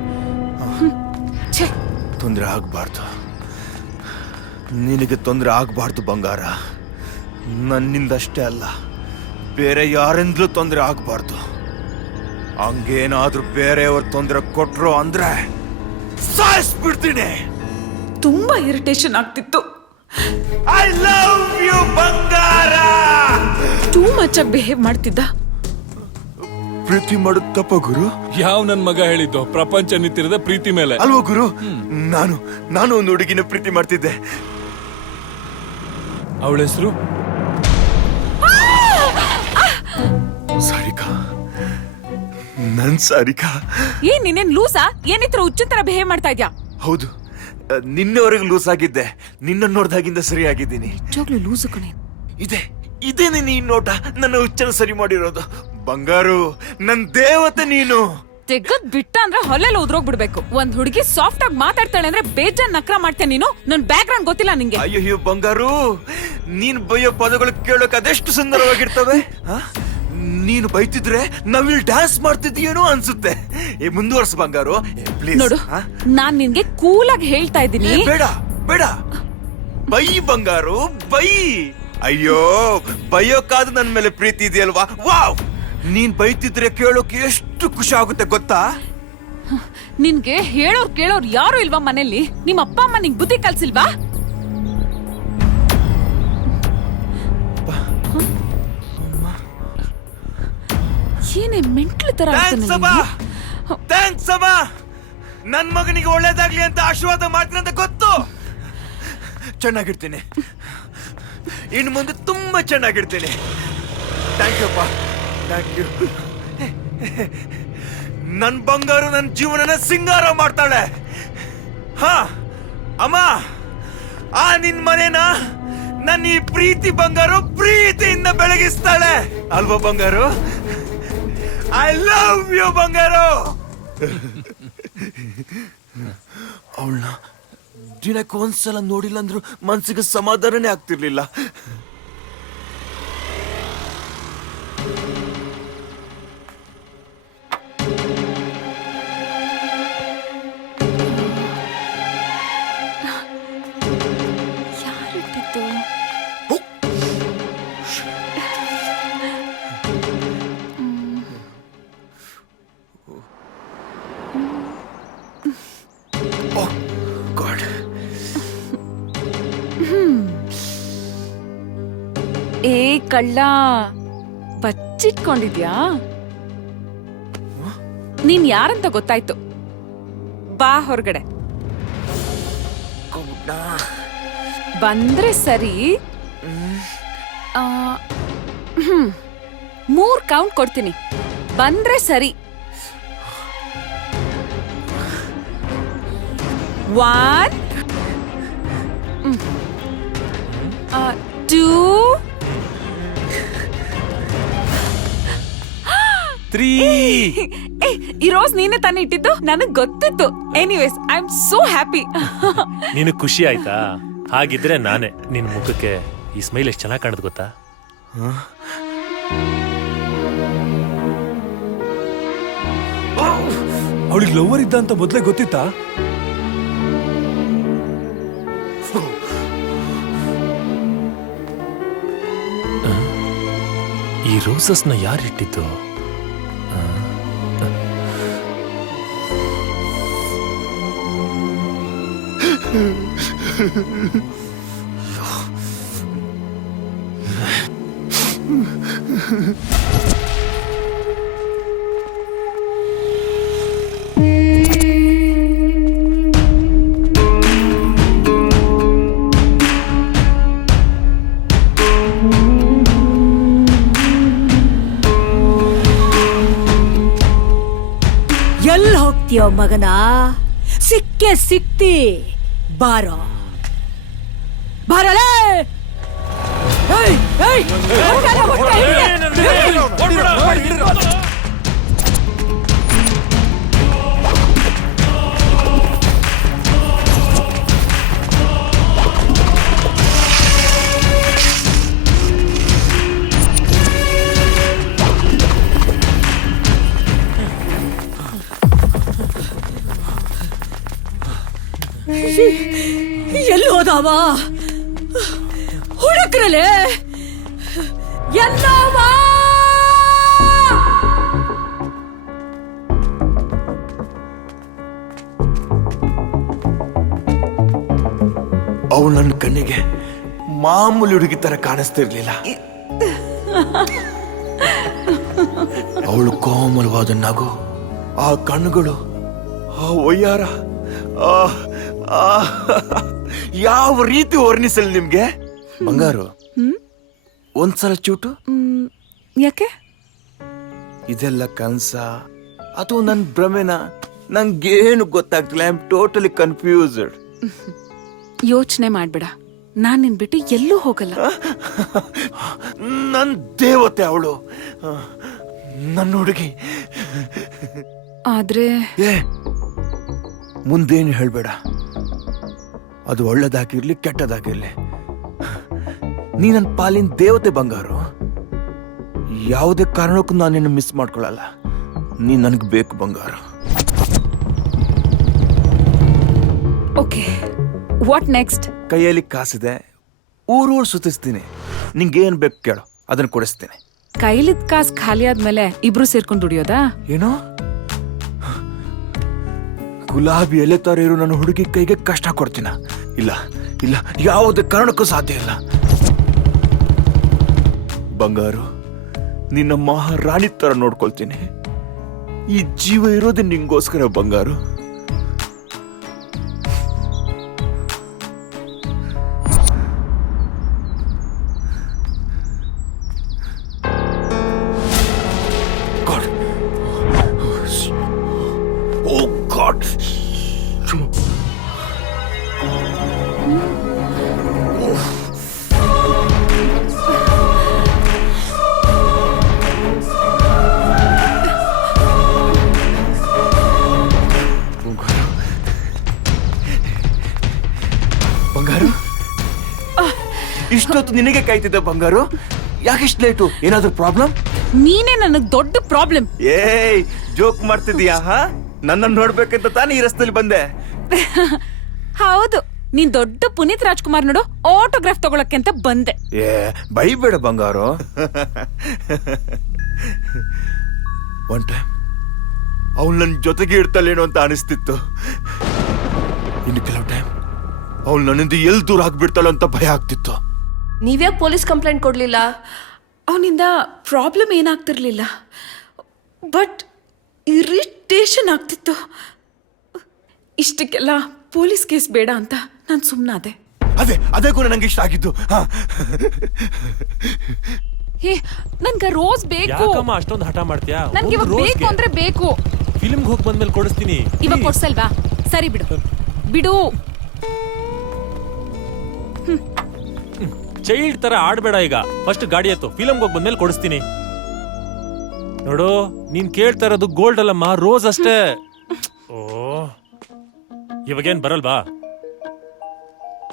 ತೊಂದರೆ ಆಗ್ಬಾರ್ದು, ನಿನಗೆ ತೊಂದರೆ ಆಗ್ಬಾರ್ದು ಬಂಗಾರ. ನನ್ನಿಂದಷ್ಟೇ ಅಲ್ಲ, ಬೇರೆ ಯಾರಿಂದಲೂ ತೊಂದರೆ ಆಗ್ಬಾರ್ದು. ಹಂಗೇನಾದ್ರೂ ಬೇರೆಯವ್ರ ತೊಂದರೆ ಕೊಟ್ರು ಅಂದ್ರೆ ಸಾಯಿಸ್ಬಿಡ್ತೀನಿ. ತುಂಬಾ ಇರಿಟೇಷನ್ ಆಗ್ತಿತ್ತು. ಐ ಲವ್ ಯು ಬಂಗಾರ. ಟೂ ಮಚ್ ಆಗಿ ಬಿಹೇವ್ ಮಾಡ್ತಿದ್ದ. ಪ್ರೀತಿ ಮಾಡೋದು ತಪ್ಪ ಗುರು? ಯಾವ ನನ್ ಮಗ ಹೇಳಿದ್ದು ಪ್ರಪಂಚ ನಿಂತಿರದ ಪ್ರೀತಿ ಮೇಲೆ? ಅಲ್ವೋ ಗುರು, ನಾನು ಒಂದು ಹುಡುಗಿನ ಪ್ರೀತಿ ಮಾಡ್ತಿದ್ದೆ. ಅವಳ ಹೆಸರು ಸಾರಿಕಾ. ನನ್ ಸಾರಿಕಾ. ಏನ್ ನೀನೇನ್ ಲೂಸಾ? ಏನಿತ್ರ ಹುಚ್ಚಿನ ತರ ಬಿಹೇವ್ ಮಾಡ್ತಾ ಇದ್ಯಾ? ಹೌದು, ನಿನ್ನೆವರೆಗೂ ಲೂಸ್ ಆಗಿದ್ದೆ. ನಿನ್ನ ನೋಡ್ದಾಗಿಂದ ಸರಿಯಾಗಿದ್ದೀನಿ. ನಿಜವಾಗ್ಲೂ ಲೂಸು ಕಣೆ. ಇದೇ ನೀನು ಈ ನೋಟ ನನ್ನ ಹುಚ್ಚನ ಸರಿ ಮಾಡಿರೋದು. ಬಂಗಾರು, ನನ್ ದೇವತೆ ನೀನು. ತೆಗದ್ ಬಿಟ್ಟ ಅಂದ್ರೆ ಹೊಲೆಲ್ಲ ಉದ್ರೋಗ್ಬಿಡ್ಬೇಕು. ಒಂದ್ ಹುಡುಗಿ ಸಾಫ್ಟ್ ಆಗಿ ಮಾತಾಡ್ತಾಳೆ ಅಂದ್ರೆ ಬೇಜಾನ್ ನಕ್ರ ಮಾಡ್ತೇನೆ ನೀನು. ನನ್ ಬ್ಯಾಕ್ ಗ್ರೌಂಡ್ ಗೊತ್ತಿಲ್ಲ ನಿಂಗೆ? ಅಯ್ಯೋ ಬಂಗಾರು, ನೀನ್ ಬೈಯೋ ಪದಗಳು ಕೇಳೋಕೆ ಅದೆಷ್ಟು ಸುಂದರವಾಗಿರ್ತವೆ. ನೀನು ಬೈತಿದ್ರೆ ನಾವಿಲ್ಲಿ ಡ್ಯಾನ್ಸ್ ಮಾಡ್ತಿದ್ದೀಯೇನೋ ಅನ್ಸುತ್ತೆ. ಮುಂದುವರ್ಸ ಬಂಗಾರು, ಪ್ಲೀಸ್. ನೋಡು, ನಾನ್ ನಿನ್ಗೆ ಕೂಲಾಗಿ ಹೇಳ್ತಾ ಇದ್ದೀನಿ. ಬೇಡ ಬೇಡ, ಬೈ ಬಂಗಾರು, ಬೈ. ಅಯ್ಯೋ, ಬೈಯೋಕಾದ ನನ್ ಮೇಲೆ ಪ್ರೀತಿ ಇದೆಯಲ್ವಾ? ವಾವ್. ನೀನ್ ಬೈತಿದ್ರೆ ಕೇಳೋಕೆ ಎಷ್ಟು ಖುಷಿ ಆಗುತ್ತೆ ಗೊತ್ತಾ? ನಿನ್ಗೆ ಹೇಳೋರ್ ಕೇಳೋರ್ ಯಾರು ಇಲ್ವಾ ಮನೇಲಿ? ನಿಮ್ಮ ಅಪ್ಪ ಅಮ್ಮ ನಿಂಗ್ ಬುದ್ಧಿ ಕಲ್ಸಿಲ್ವಾ? ಏನೇ ಮೆಂಟ್ಲು ತರ ಥ್ಯಾಂಕ್ಸ್ ಅಮ್ಮ. ನನ್ ಮಗನಿಗೆ ಒಳ್ಳೇದಾಗ್ಲಿ ಅಂತ ಆಶೀರ್ವಾದ ಮಾಡ್ತೀನಿ ಅಂತ ಗೊತ್ತು. ಚೆನ್ನಾಗಿರ್ತೀನಿ, ಇನ್ನು ಮುಂದೆ ತುಂಬಾ ಚೆನ್ನಾಗಿರ್ತೀನಿ. ಥ್ಯಾಂಕ್ ಯು ಅಪ್ಪ, ಥ್ಯಾಂಕ್ ಯು. ನನ್ ಬಂಗಾರು ನನ್ ಜೀವನನ ಸಿಂಗಾರ ಮಾಡ್ತಾಳೆ. ಹಾ ಅಮ್ಮ, ಆ ನಿನ್ ಮನೇನ ನನ್ನ ಈ ಪ್ರೀತಿ ಬಂಗಾರು ಪ್ರೀತಿಯಿಂದ ಬೆಳಗಿಸ್ತಾಳೆ ಅಲ್ವಾ ಬಂಗಾರು? ಐ ಲವ್ ಯು ಬಂಗಾರು. ಅವಳನ್ನ ದಿನಕ್ಕೆ ಒಂದ್ಸಲ ನೋಡಿಲ್ಲ ಅಂದ್ರು ಮನ್ಸಿಗೆ ಸಮಾಧಾನನೇ ಆಗ್ತಿರ್ಲಿಲ್ಲ. ಏ ಕಳ್ಳ, ಬಚ್ಚಿಟ್ಕೊಂಡಿದ್ಯಾ? ನೀನ್ ಯಾರಂತ ಗೊತ್ತಾಯ್ತು. ಬಾ ಹೊರಗಡೆ. ಬಂದ್ರೆ ಸರಿ. 3 ಕೌಂಟ್ ಕೊಡ್ತೀನಿ, ಬಂದ್ರೆ ಸರಿ. 1 2 3. ಈ ರೋಸ್ ನೀನೇ ತಾನೇ ಇಟ್ಟಿದ್ದು ನನಗ್ ಗೊತ್ತಿತ್ತು. Anyways I am so happy. ನಿನಗ್ ಖುಷಿ ಆಯ್ತಾ? ಹಾಗಿದ್ರೆ ನಾನೇ ನಿನ್ ಮುಖಕ್ಕೆ ಈ ಸ್ಮೈಲ್ ಎಷ್ಟು ಚೆನ್ನಾಗಿ ಕಾಣದ್ ಗೊತ್ತಾ? ಅವಳಿಗೆ ಲವರ್ ಇದ್ದ ಅಂತ ಮೊದಲೇ ಗೊತ್ತಿತ್ತಾ? ಈ ರೋಸಸ್ನ ಯಾರಿಟ್ಟಿದ್ದು? ಎಲ್ಲಿ ಹೋಗ್ತೀಯೋ ಮಗನ? ಸಿಕ್ಕೆ ಸಿಕ್ತಿ, ಬಾರೋ ಬಾರಲೇ. ಎಲ್ಲಿ ಹೋದವ? ಹುಡುಕ್ರಲೆ ಎಲ್ಲವ? ಅವಳು ನನ್ನ ಕಣ್ಣಿಗೆ ಮಾಮೂಲಿ ಹುಡುಗಿ ತರ ಕಾಣಿಸ್ತಿರ್ಲಿಲ್ಲ. ಅವಳು ಕೋಮಲವಾದ ನಗು, ಆ ಕಣ್ಣುಗಳು, ಆ ಒಯ್ಯಾರ, ಯಾವ ರೀತಿ ವರ್ಣಿಸಲ್ ನಿಮ್ಗೆ? ಬಂಗಾರು, ಒಂದ್ಸಲ ಚೂಟು. ಯಾಕೆ? ಇದೆಲ್ಲ ಕನ್ಸ ಅಥವಾ ನನ್ ಭ್ರಮೆನ? ನಂಗೇನು ಗೊತ್ತಾಗ್ತಿಲ್ಲ. I am totally confused. ಯೋಚನೆ ಮಾಡ್ಬೇಡ, ನಾನ್ ನಿನ್ ಬಿಟ್ಟು ಎಲ್ಲೂ ಹೋಗಲ್ಲ. ನನ್ ದೇವತೆ ಅವಳು, ನನ್ನ ಹುಡುಗಿ. ಆದ್ರೆ ಮುಂದೇನು ಹೇಳ್ಬೇಡ. ಅದು ಒಳ್ಳೇದಾಗಿರ್ಲಿ ಕೆಟ್ಟದಾಗಿರ್ಲಿ, ನೀ ನನ್ನ ಪಾಲಿನ ದೇವತೆ ಬಂಗಾರು. ಯಾವುದೇ ಕಾರಣಕ್ಕೂ ನಾನು ನಿನ್ನ ಮಿಸ್ ಮಾಡ್ಕೊಳ್ಳಲ್ಲ. ನೀ ನನಗೆ ಬೇಕು ಬಂಗಾರು. Okay, what next? ಕೈಯಲ್ಲಿ ಕಾಸಿದೆ, ಊರೂರು ಸುತ್ತಿಸ್ತೀನಿ. ನಿಂಗೇನ್ ಬೇಕು ಕೇಳು, ಅದನ್ನ ಕೊಡಿಸ್ತೀನಿ. ಕೈಲಿದ್ ಕಾಸ್ ಖಾಲಿ ಆದ್ಮೇಲೆ ಇಬ್ರು ಸೇರ್ಕೊಂಡು ದುಡಿಯೋದಾ? ಏನೋ ಗುಲಾಬಿ ಎಲೆ ತರ ಇರೋ ನನ್ನ ಹುಡುಗಿ ಕೈಗೆ ಕಷ್ಟ ಕೊಡ್ತೀನ? ಇಲ್ಲ ಇಲ್ಲ, ಯಾವುದೇ ಕಾರಣಕ್ಕೂ ಸಾಧ್ಯ ಇಲ್ಲ. ಬಂಗಾರು, ನಿನ್ನ ಮಹಾರಾಣಿ ತರ ನೋಡ್ಕೊಳ್ತೀನಿ. ಈ ಜೀವ ಇರೋದೇ ನಿಂಗೋಸ್ಕರ ಬಂಗಾರು. God. Oh God. ಬಂಗಾರು, ಇಷ್ಟೊತ್ತು ನಿನಗೆ ಕಾಯ್ತಿದ್ದೆ ಬಂಗಾರು. ಯಾಕಿಷ್ಟು ಲೇಟು? ಏನಾದ್ರೂ ಪ್ರಾಬ್ಲಮ್? ನೀನೇ ನನಗ್ ದೊಡ್ಡ ಪ್ರಾಬ್ಲಮ್. ಏಯ್, ಜೋಕ್ ಮಾಡ್ತಿದ್ಯಾ? ನನ್ನನ್ನು ನೋಡ್ಬೇಕಂತ ತಾನೇ ಈ ರಸ್ತೆಯಲ್ಲಿ ಬಂದೆ. ಹೌದು, ನೀನ್ ದೊಡ್ಡ ಪುನೀತ್ ರಾಜ್ಕುಮಾರ್ ನೋಡು ಆಟೋಗ್ರಾಫ್ ತಗೊಳಕ್ಕೆ ಅಂತ ಬಂದೆ. ಏ, ಬೈಬೇಡ ಬಂಗಾರು. ಒನ್ ಟೈಮ್ ಅವಳು ನನ್ನ ಜೊತೆಗೆ ಇರ್ತಾಳೇನೋ ಅಂತ ಅನಿಸ್ತಿತ್ತು. ಇನ್ನು ಕೆಲವು ಟೈಮ್ ಅವಳು ನನ್ನಿಂದ ಎಲ್ಲಿ ದೂರ ಆಗ್ಬಿಡ್ತಾಳೋ ಅಂತ ಭಯ ಆಗ್ತಿತ್ತು. ನೀವ್ಯಾಕೆ ಪೊಲೀಸ್ ಕಂಪ್ಲೇಂಟ್ ಕೊಡ್ಲಿಲ್ಲ? ಅವನಿಂದ ಪ್ರಾಬ್ಲಮ್ ಏನಾಗ್ತಿರ್ಲಿಲ್ಲ, ಬಟ್ ಇರಿಟೇಷನ್ ಆಗ್ತಿತ್ತು. ಇಷ್ಟಕ್ಕೆಲ್ಲ ಪೊಲೀಸ್ ಕೇಸ್ ಬೇಡ ಅಂತ ನಾನು ಸುಮ್ಮನಾದೆ. ಅದೇ ಕೂಡ ನಂಗೆ ಇಷ್ಟ ಆಗಿದ್ದು. ಹೇ, ನನ್ಗೆ ರೋಸ್ ಬೇಕು. ಯಾಕಮ್ಮ ಅಷ್ಟೊಂದು ಹಠ ಮಾಡ್ತೀಯಾ? ನನ್ಗೆ ಇವಾಗ ಬೇಕು ಅಂದ್ರೆ ಬೇಕು. ಫಿಲ್ಮ್ಗೆ ಹೋಗಿ ಬಂದ್ಮೇಲೆ ಕೊಡಿಸ್ತೀನಿ. ಇವಾಗ ಕೊಡ್ಸಲ್ವಾ? ಸರಿ ಬಿಡು. ಬಿಡು. ಚೈಲ್ಡ್ ತರ ಆಡ್ಬೇಡ ಈಗ. ಫಸ್ಟ್ ಗಾಡಿ ಎತ್ತು, ಫಿಲಮ್ಗೆ ಹೋಗಿ ಬಂದ್ಮೇಲೆ ಕೊಡಿಸ್ತೀನಿ. ನೋಡು, ನೀನ್ ಕೇಳ್ತಾ ಇರೋದು ಗೋಲ್ಡ್ ಅಲ್ಲಮ್ಮ, ರೋಸ್ ಅಷ್ಟೇ. ಓ, ಇವಾಗೇನ್ ಬರಲ್ವಾ?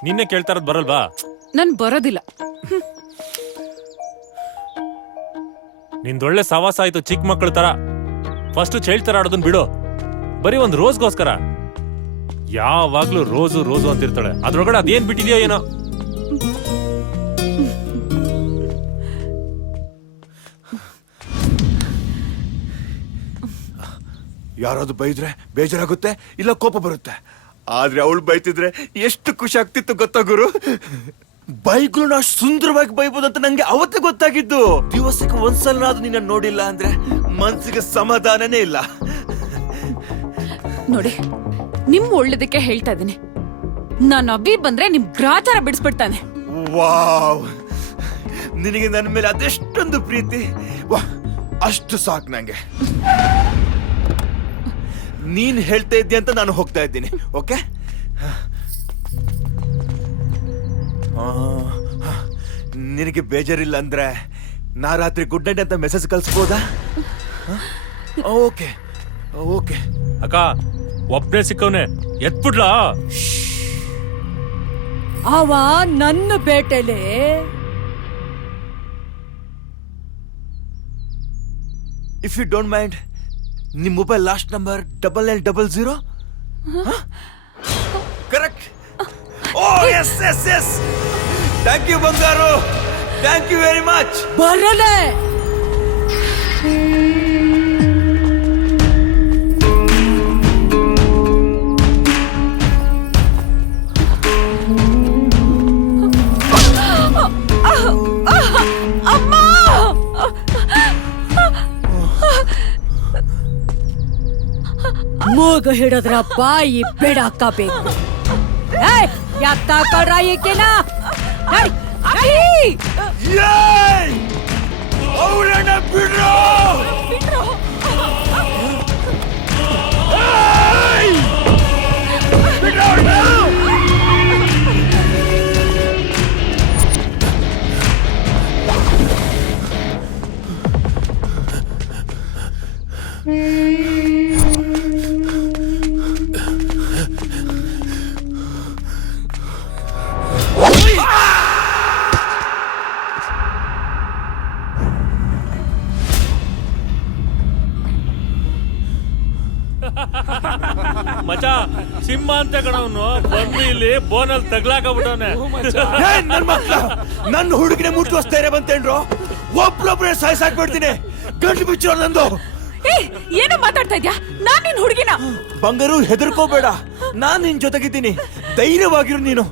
ನಿನ್ನೆ ಕೇಳ್ತಾ ಇರೋದು ಬರಲ್ವಾ? ನನ್ ಬರೋದಿಲ್ಲ. ನಿಂದೊಳ್ಳೆ ಸವಾಸ ಆಯ್ತು ಚಿಕ್ಕ ಮಕ್ಕಳ ತರ. ಫಸ್ಟ್ ಚೈಲ್ಡ್ ತರ ಆಡೋದನ್ ಬಿಡು. ಬರೀ ಒಂದ್ ರೋಸ್ಗೋಸ್ಕರ ಯಾವಾಗ್ಲೂ ರೋಸು ರೋಸು ಅಂತಿರ್ತಾಳೆ. ಅದ್ರೊಳಗಡೆ ಅದೇನ್ ಬಿಟ್ಟಿದ್ಯೋ ಏನೋ. ಯಾರಾದ್ರೂ ಬೈದ್ರೆ ಬೇಜಾರಾಗುತ್ತೆ, ಇಲ್ಲ ಕೋಪ ಬರುತ್ತೆ. ಆದ್ರೆ ಅವಳು ಬೈತಿದ್ರೆ ಎಷ್ಟು ಖುಷಿ ಆಗ್ತಿತ್ತು ಗೊತ್ತಾ ಗುರು? ಬೈಕ್ಗಳನ್ನ ಅಷ್ಟು ಸುಂದರವಾಗಿ ಬೈಬೋದು ಅಂತ ನಂಗೆ ಅವತ್ತೇ ಗೊತ್ತಾಗಿದ್ದು. ದಿವಸಕ್ಕೆ ಒಂದ್ಸಲನಾದ್ರೂ ನಿನ್ನ ನೋಡಿಲ್ಲ ಅಂದ್ರೆ ಮನ್ಸಿಗೆ ಸಮಾಧಾನನೇ ಇಲ್ಲ. ನೋಡಿ, ನಿಮ್ ಒಳ್ಳೇದಕ್ಕೆ ಹೇಳ್ತಾ ಇದೀನಿ. ನಾನು ಅಭಿ ಬಂದ್ರೆ ನಿಮ್ ಗ್ರಾಚಾರ ಬಿಡಿಸ್ಬಿಡ್ತಾನೆ. ವಾವ್, ನಿನಗೆ ನನ್ನ ಮೇಲೆ ಅದೆಷ್ಟೊಂದು ಪ್ರೀತಿ. ವಾ, ಅಷ್ಟು ಸಾಕು ನಂಗೆ. ನೀನ್ ಹೇಳ್ತಾ ಇದ್ದೆ ಅಂತ ನಾನು ಹೋಗ್ತಾ ಇದ್ದೀನಿ. ಓಕೆ, ನಿನಗೆ ಬೇಜಾರಿಲ್ಲ ಅಂದ್ರೆ ನಾ ರಾತ್ರಿ ಗುಡ್ ನೈಟ್ ಅಂತ ಮೆಸೇಜ್ ಕಳ್ಸ್ಬೋದಾ? Okay okay. ಅಕ್ಕ, ಒಬ್ನೇ ಸಿಕ್ಕವನೆ, ಎತ್ಬಿಡ್ಲಾ? ಅವ ನನ್ನ ಬೇಟೆಲೆ ಇಫ್ ಯು ಡೋಂಟ್ ಮೈಂಡ್, ನಿಮ್ mobile last number 9900? Correct. Oh yes yes yes. Thank you ಬಂಗಾರು, ಥ್ಯಾಂಕ್ ಯು ವೆರಿ ಮಚ್. ಬರಲೆ ಮೂಗ ಹಿಡಿದ್ರ ಬಾಯಿ ಬಿಡಾಕಬೇಕು. ಎತ್ತ ಕೊಡ್ರ ಈಕೆನ. ಅವಳನ್ನ ಬಿಡ್ರೋ. ಮಚ, ಸಿಂಹ ಅಂತ ಕಣವನು ಬಂದು ಇಲ್ಲಿ ಬೋನಲ್ಲಿ ತಗ್ಲಾಕಬಿಟ್ಟವನೆ. ನನ್ನ ಹುಡುಗಿನ ಮುಟ್ಟುವ ಧೈರ್ಯ ಬಂತೇನ್ರು? ಒಬ್ರೊಬ್ರೆ ಸಾಯ್ಸಾಕ್ಬಿಡ್ತೀನಿ. ಗಂಟು ಬಿಚ್ಚೋ ನಂದು. ಏನೋ ಮಾತಾಡ್ತಾ ಇದ್ಯಾ? ನಾನ್ ನಿನ್ ಹುಡುಗಿನ. ಬಂಗಾರು, ಹೆದರ್ಕೋಬೇಡ, ನಾನ್ ನಿನ್ ಜೊತೆಗಿದ್ದೀನಿ. ಧೈರ್ಯವಾಗಿರು ನೀನು.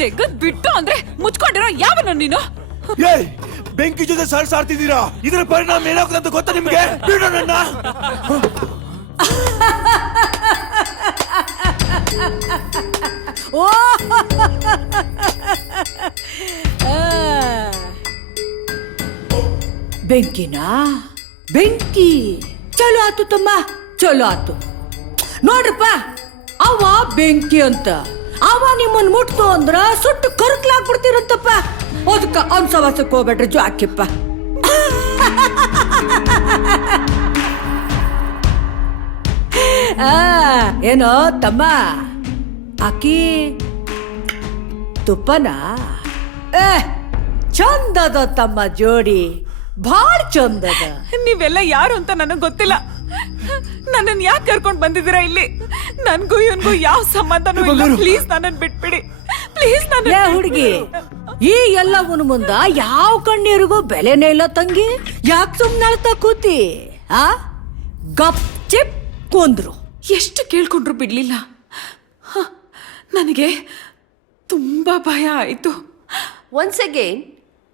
ತೆಗದ್ ಬಿಟ್ಟು ಅಂದ್ರೆ ಮುಚ್ಕೊಂಡಿರೋ ಯಾವನು ನೀನು? ಏಯ್, ಬೆಂಕಿ ಜೊತೆ ಸಾರ್ತಿದ್ದೀರಾ? ಇದರ ಪರಿಣಾಮ ಏನಾಗುತ್ತೆ ಅಂತ ಗೊತ್ತಾ ನಿಮ್ಗೆ? ಬಿಡು ನನ್ನ. ಓ ಬೆಂಕಿನಾ? ಬೆಂಕಿ ಚಲೋ ಆತು ತಮ್ಮ, ಚಲೋ ಆತು. ನೋಡ್ರಪ್ಪ, ಅವ ಬೆಂಕಿ ಅಂತ. ಅವ ನಿಮ್ಮನ್ ಮುಟ್ತು ಅಂದ್ರ ಸುಟ್ಟು ಕರ್ಕ್ಲಾಗ್ಬಿಡ್ತೀರಂತಪ್ಪ. ಅದಕ್ಕ ಅವ್ನ ಸವಾಸಕ್ಕೆ ಹೋಗ್ಬೇಡ್ರಿ, ಜಾಕಿಪ್ಪ. ಏನೋ ತಮ್ಮ, ಆಕಿ ತುಪ್ಪನ ಚಂದದ ತಮ್ಮ, ಜೋಡಿ ಭಾಳ ಚಂದದ. ನೀವೆಲ್ಲ ಯಾರು ಅಂತ ನನಗ್ ಗೊತ್ತಿಲ್ಲ. ನನ್ನನ್ ಯಾಕೆ ಕರ್ಕೊಂಡ್ ಬಂದಿದ್ದೀರಾ ಇಲ್ಲಿ? ನನ್ಗೂ ಇವನ್ಗೂ ಯಾವ ಸಂಬಂಧನೂ ಇಲ್ಲ. ಪ್ಲೀಸ್ ನನ್ನನ್ ಬಿಟ್ಬಿಡಿ. ಪ್ಲೀಸ್ ನನ್ನ. ಏ ಹುಡುಗಿ, ಈ ಎಲ್ಲವನ ಮುಂದ ಯಾವ ಕಣ್ಣೀರಿಗೂ ಬೆಲೆನೇ ಇಲ್ಲ ತಂಗಿ. ಯಾಕೆ ಸುಮ್ನೆ ಅಳ್ತಾ ಕೂತಿ? ಗಪ್ ಚಿಪ್ ಕೊಂದ್ರು. ಎಷ್ಟು ಕೇಳ್ಕೊಂಡ್ರು ಬಿಡ್ಲಿಲ್ಲ. ನನಗೆ ತುಂಬಾ ಭಯ ಆಯ್ತು. ಒನ್ಸ್ ಅಗೇನ್,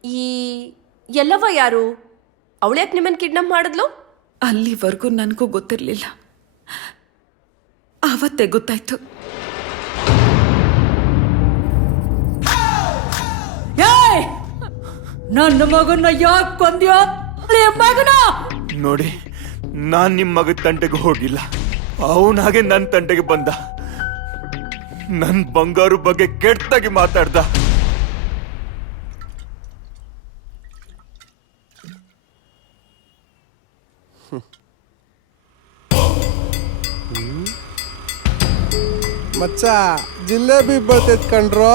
ಈ ಎಲ್ಲವ ಯಾರು? ಅವಳ್ಯಾಕೆ ನಿಮ್ಮನ್ನ ಕಿಡ್ನಾಪ್ ಮಾಡಿದ್ಲು? ಅಲ್ಲಿವರೆಗೂ ನನಗೂ ಗೊತ್ತಿರ್ಲಿಲ್ಲ. ಆವತ್ತೇ ಗೊತ್ತಾಯ್ತು. ನನ್ನ ಮಗನ ಯಾಕೆ ಕೊಂದ್ಯೋ ಮಗನ? ನೋಡಿ, ನಾನ್ ನಿಮ್ ಮಗ ತಂಟೆಗೆ ಹೋಗಿಲ್ಲ. ಅವನಾಗೆ ನನ್ನ ತಂಟೆಗೆ ಬಂದ, ನನ್ ಬಂಗಾರು ಬಗ್ಗೆ ಕೆಟ್ಟಾಗಿ ಮಾತಾಡ್ದ. ಮಚ್ಚ ಜಿಲೇಬಿ ಬರ್ತೈತ್ ಕಣ್ರೋ.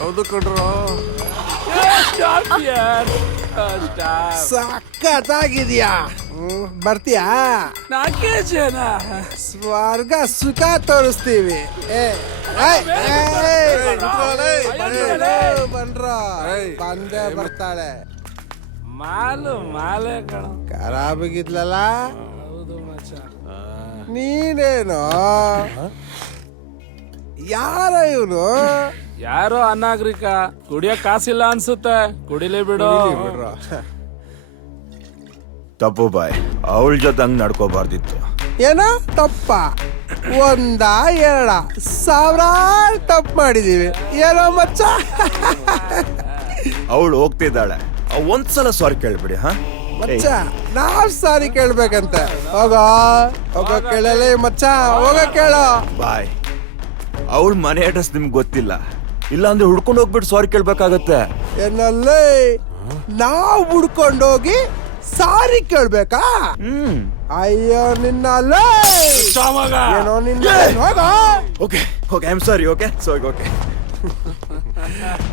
ಹೌದು ಕಣ್ರೋ, ಸಕ್ಕತ್ತಾಗಿದ್ಯಾ. ಬರ್ತೀಯಾ? ಸ್ವರ್ಗ ಸುಖ ತೋರಿಸ್ತೀವಿ. ಬನ್ರೋ, ಬಂದೇ ಬರ್ತಾಳೆ. ಖರಾಬಾಗಿದ್ಲಲ್ಲ, ನೀನೇನು ಯಾರ ಇವನು? ಯಾರೋ ಅನಾಗರಿಕ, ಕುಡಿಯಕ್ ಕಾಸಿಲ್ಲ ಅನ್ಸುತ್ತೆ, ಕುಡಿಲೇ ಬಿಡು. ತಪ್ಪು ಬಾಯ್, ಅವಳ ಜೊತೆ ಹಂಗ್ ನಡ್ಕೋಬಾರ್ದಿತ್ತು. ಏನೋ ತಪ್ಪ? ಒಂದ ಎರಡ ಸಾವಿರಾರು ತಪ್ಪು ಮಾಡಿದೀವಿ ಏನೋ ಮಚ್ಚ. ಅವಳು ಹೋಗ್ತಿದ್ದಾಳೆ, ಒಂದ್ಸಲ ಸಾರಿ ಕೇಳ್ಬಿಡಿ. ಹಾ ಮಚ್ಚ, ನಾವ್ ಸಾರಿ ಕೇಳ್ಬೇಕಂತೆ. ಹೋಗೋ ಹೋಗೋ, ಕೇಳಲೇ ಮಚ್ಚ, ಹೋಗೋ ಕೇಳೋ. ಬಾಯ್, ಅವಳ ಮನೆ ಅಡ್ರೆಸ್ ನಿಮ್ಗೆ ಗೊತ್ತಿಲ್ಲ, ಇಲ್ಲ ಅಂದ್ರೆ ಹುಡ್ಕೊಂಡು ಹೋಗ್ಬಿಟ್ಟು ಸಾರಿ ಕೇಳ್ಬೇಕಾಗತ್ತೆ. ಏನಲ್ಲೇ ನಾವ್ ಹುಡ್ಕೊಂಡೋಗಿ ಸಾರಿ ಕೇಳ್ಬೇಕಾ? ಅಯ್ಯೋ ನಿನ್ನಲ್ಲೇ ಏನೋ ನಿನ್ನ. ಹೋಗೋ. Okay okay, I am sorry. Okay sorry. Okay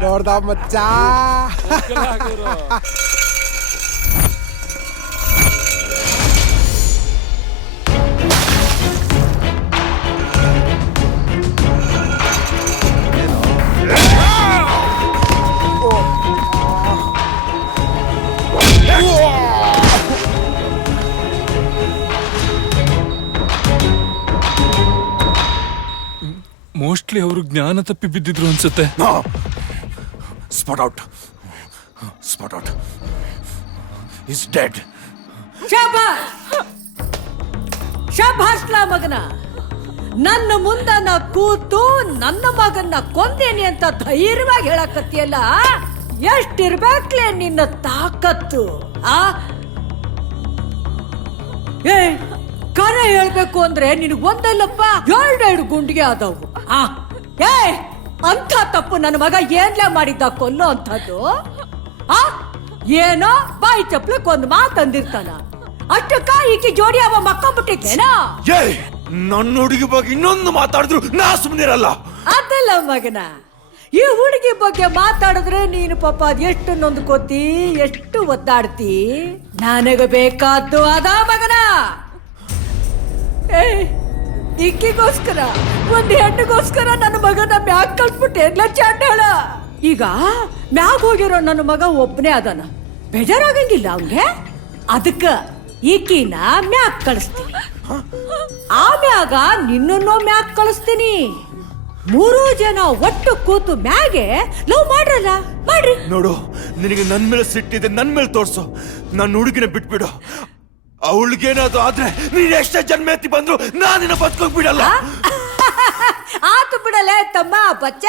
ನೋಡ್ದ ಮಚ್ಚ, ಮೋಸ್ಟ್ಲಿ ಅವರು ಜ್ಞಾನ ತಪ್ಪಿ ಬಿದ್ದಿದ್ರು ಅನ್ಸುತ್ತೆ. Spot out, spot out. Is dead. ಶಭಾಷ್ಲ ಮಗನ, ನನ್ನ ಮುಂದನ ಕೂತು ನನ್ನ ಮಗನ್ನ ಕೊಂದೇನಿ ಅಂತ ಧೈರ್ಯವಾಗಿ ಹೇಳಕತ್ತಿಯಲ್ಲ, ಎಷ್ಟಿರ್ಬೇಕ್ಲೆ ನಿನ್ನ ತಾಕತ್ತು? ಏ, ಕರೆ ಹೇಳ್ಬೇಕು ಅಂದ್ರೆ ನಿನಗ್ ಒಂದಲ್ಲಪ್ಪ ಎರಡೆರಡು ಗುಂಡಿಗೆ ಆದವು. ಏ, ಅಂತ ತಪ್ಪು ನನ್ನ ಮಗ ಏನ್ಲೇ ಮಾಡಿದ್ದ ಕೊಲ್ಲೋ ಅಂತದ್ದು? ಏನೋ ಬಾಯಿ ಚಪ್ಲಕ್ ಒಂದ್ ಮಾತಂದಿರ್ತಾನ, ಅಷ್ಟಕ್ಕ ಈಕಿ ಜೋಡಿ ಅವ ಮಕ್ಕೊಂಡ್ಬಿಟ್ಟಿದ್ದೇನಾ? ನನ್ನ ಹುಡುಗಿ ಬಗ್ಗೆ ಇನ್ನೊಂದು ಮಾತಾಡಿದ್ರು ನಾ ಸುಮ್ಮನಿರಲ್ಲ. ಅದಲ್ಲ ಮಗನ, ಈ ಹುಡುಗಿ ಬಗ್ಗೆ ಮಾತಾಡಿದ್ರೆ ನೀನು ಪಾಪ ಅದ್ ಎಷ್ಟು ನೊಂದ್ಕೋತಿ, ಎಷ್ಟು ಒದ್ದಾಡ್ತಿ. ನನಗ ಬೇಕಾದ್ದು ಅದ ಮಗನ. ಏ, ಇಕ್ಕಿಗೋಸ್ಕರ, ಒಂದ್ ಹೆಣ್ಣಿಗೋಸ್ಕರ ನನ್ನ ಮಗನ ಮ್ಯಾಗ್ ಕಳ್ಸ್ಬಿಟ್ಟೆ ಎಲ್ಲ ಚಾಂಡಾಳ. ಈಗ ಮ್ಯಾಗ್ ಹೋಗಿರೋ ನನ್ನ ಮಗ ಒಬ್ಬನೇ ಅದಾನ, ಬೇಜಾರಾಗಂಗಿಲ್ಲ ಅವ್ಗೆ. ಅದಕ್ಕ ಈಕಿನ ಮ್ಯಾಗ್ ಕಳಿಸ್ತೀನಿ, ಆಮ್ಯಾಗ ನಿನ್ನನ್ನೋ ಮ್ಯಾಗ್ ಕಳಿಸ್ತೀನಿ. 3 ಜನ ಒಟ್ಟು ಕೂತು ಮ್ಯಾಗೆ ಲವ್ ಮಾಡ್ರಲ್ಲ, ಮಾಡ್ರಿ. ನೋಡು, ನಿನಗೆ ನನ್ ಮೇಲೆ ಸಿಟ್ಟಿದೆ, ನನ್ ಮೇಲೆ ತೋರ್ಸು. ನನ್ನ ಹುಡುಗಿನ ಬಿಟ್ಬಿಡು. ಅವಳಿಗೇನಾದ್ರು ಆದ್ರೆ ನೀನ್ ಎಷ್ಟೇ ಜನ್ಮ ಎತ್ತಿ ಬಂದ್ರು ನಾನಿನ್ನ ಬದುಕೋಗ್ ಬಿಡಲ್ಲ. ಆತು ಬಿಡಲೇ ತಮ್ಮ ಬಚ್ಚ,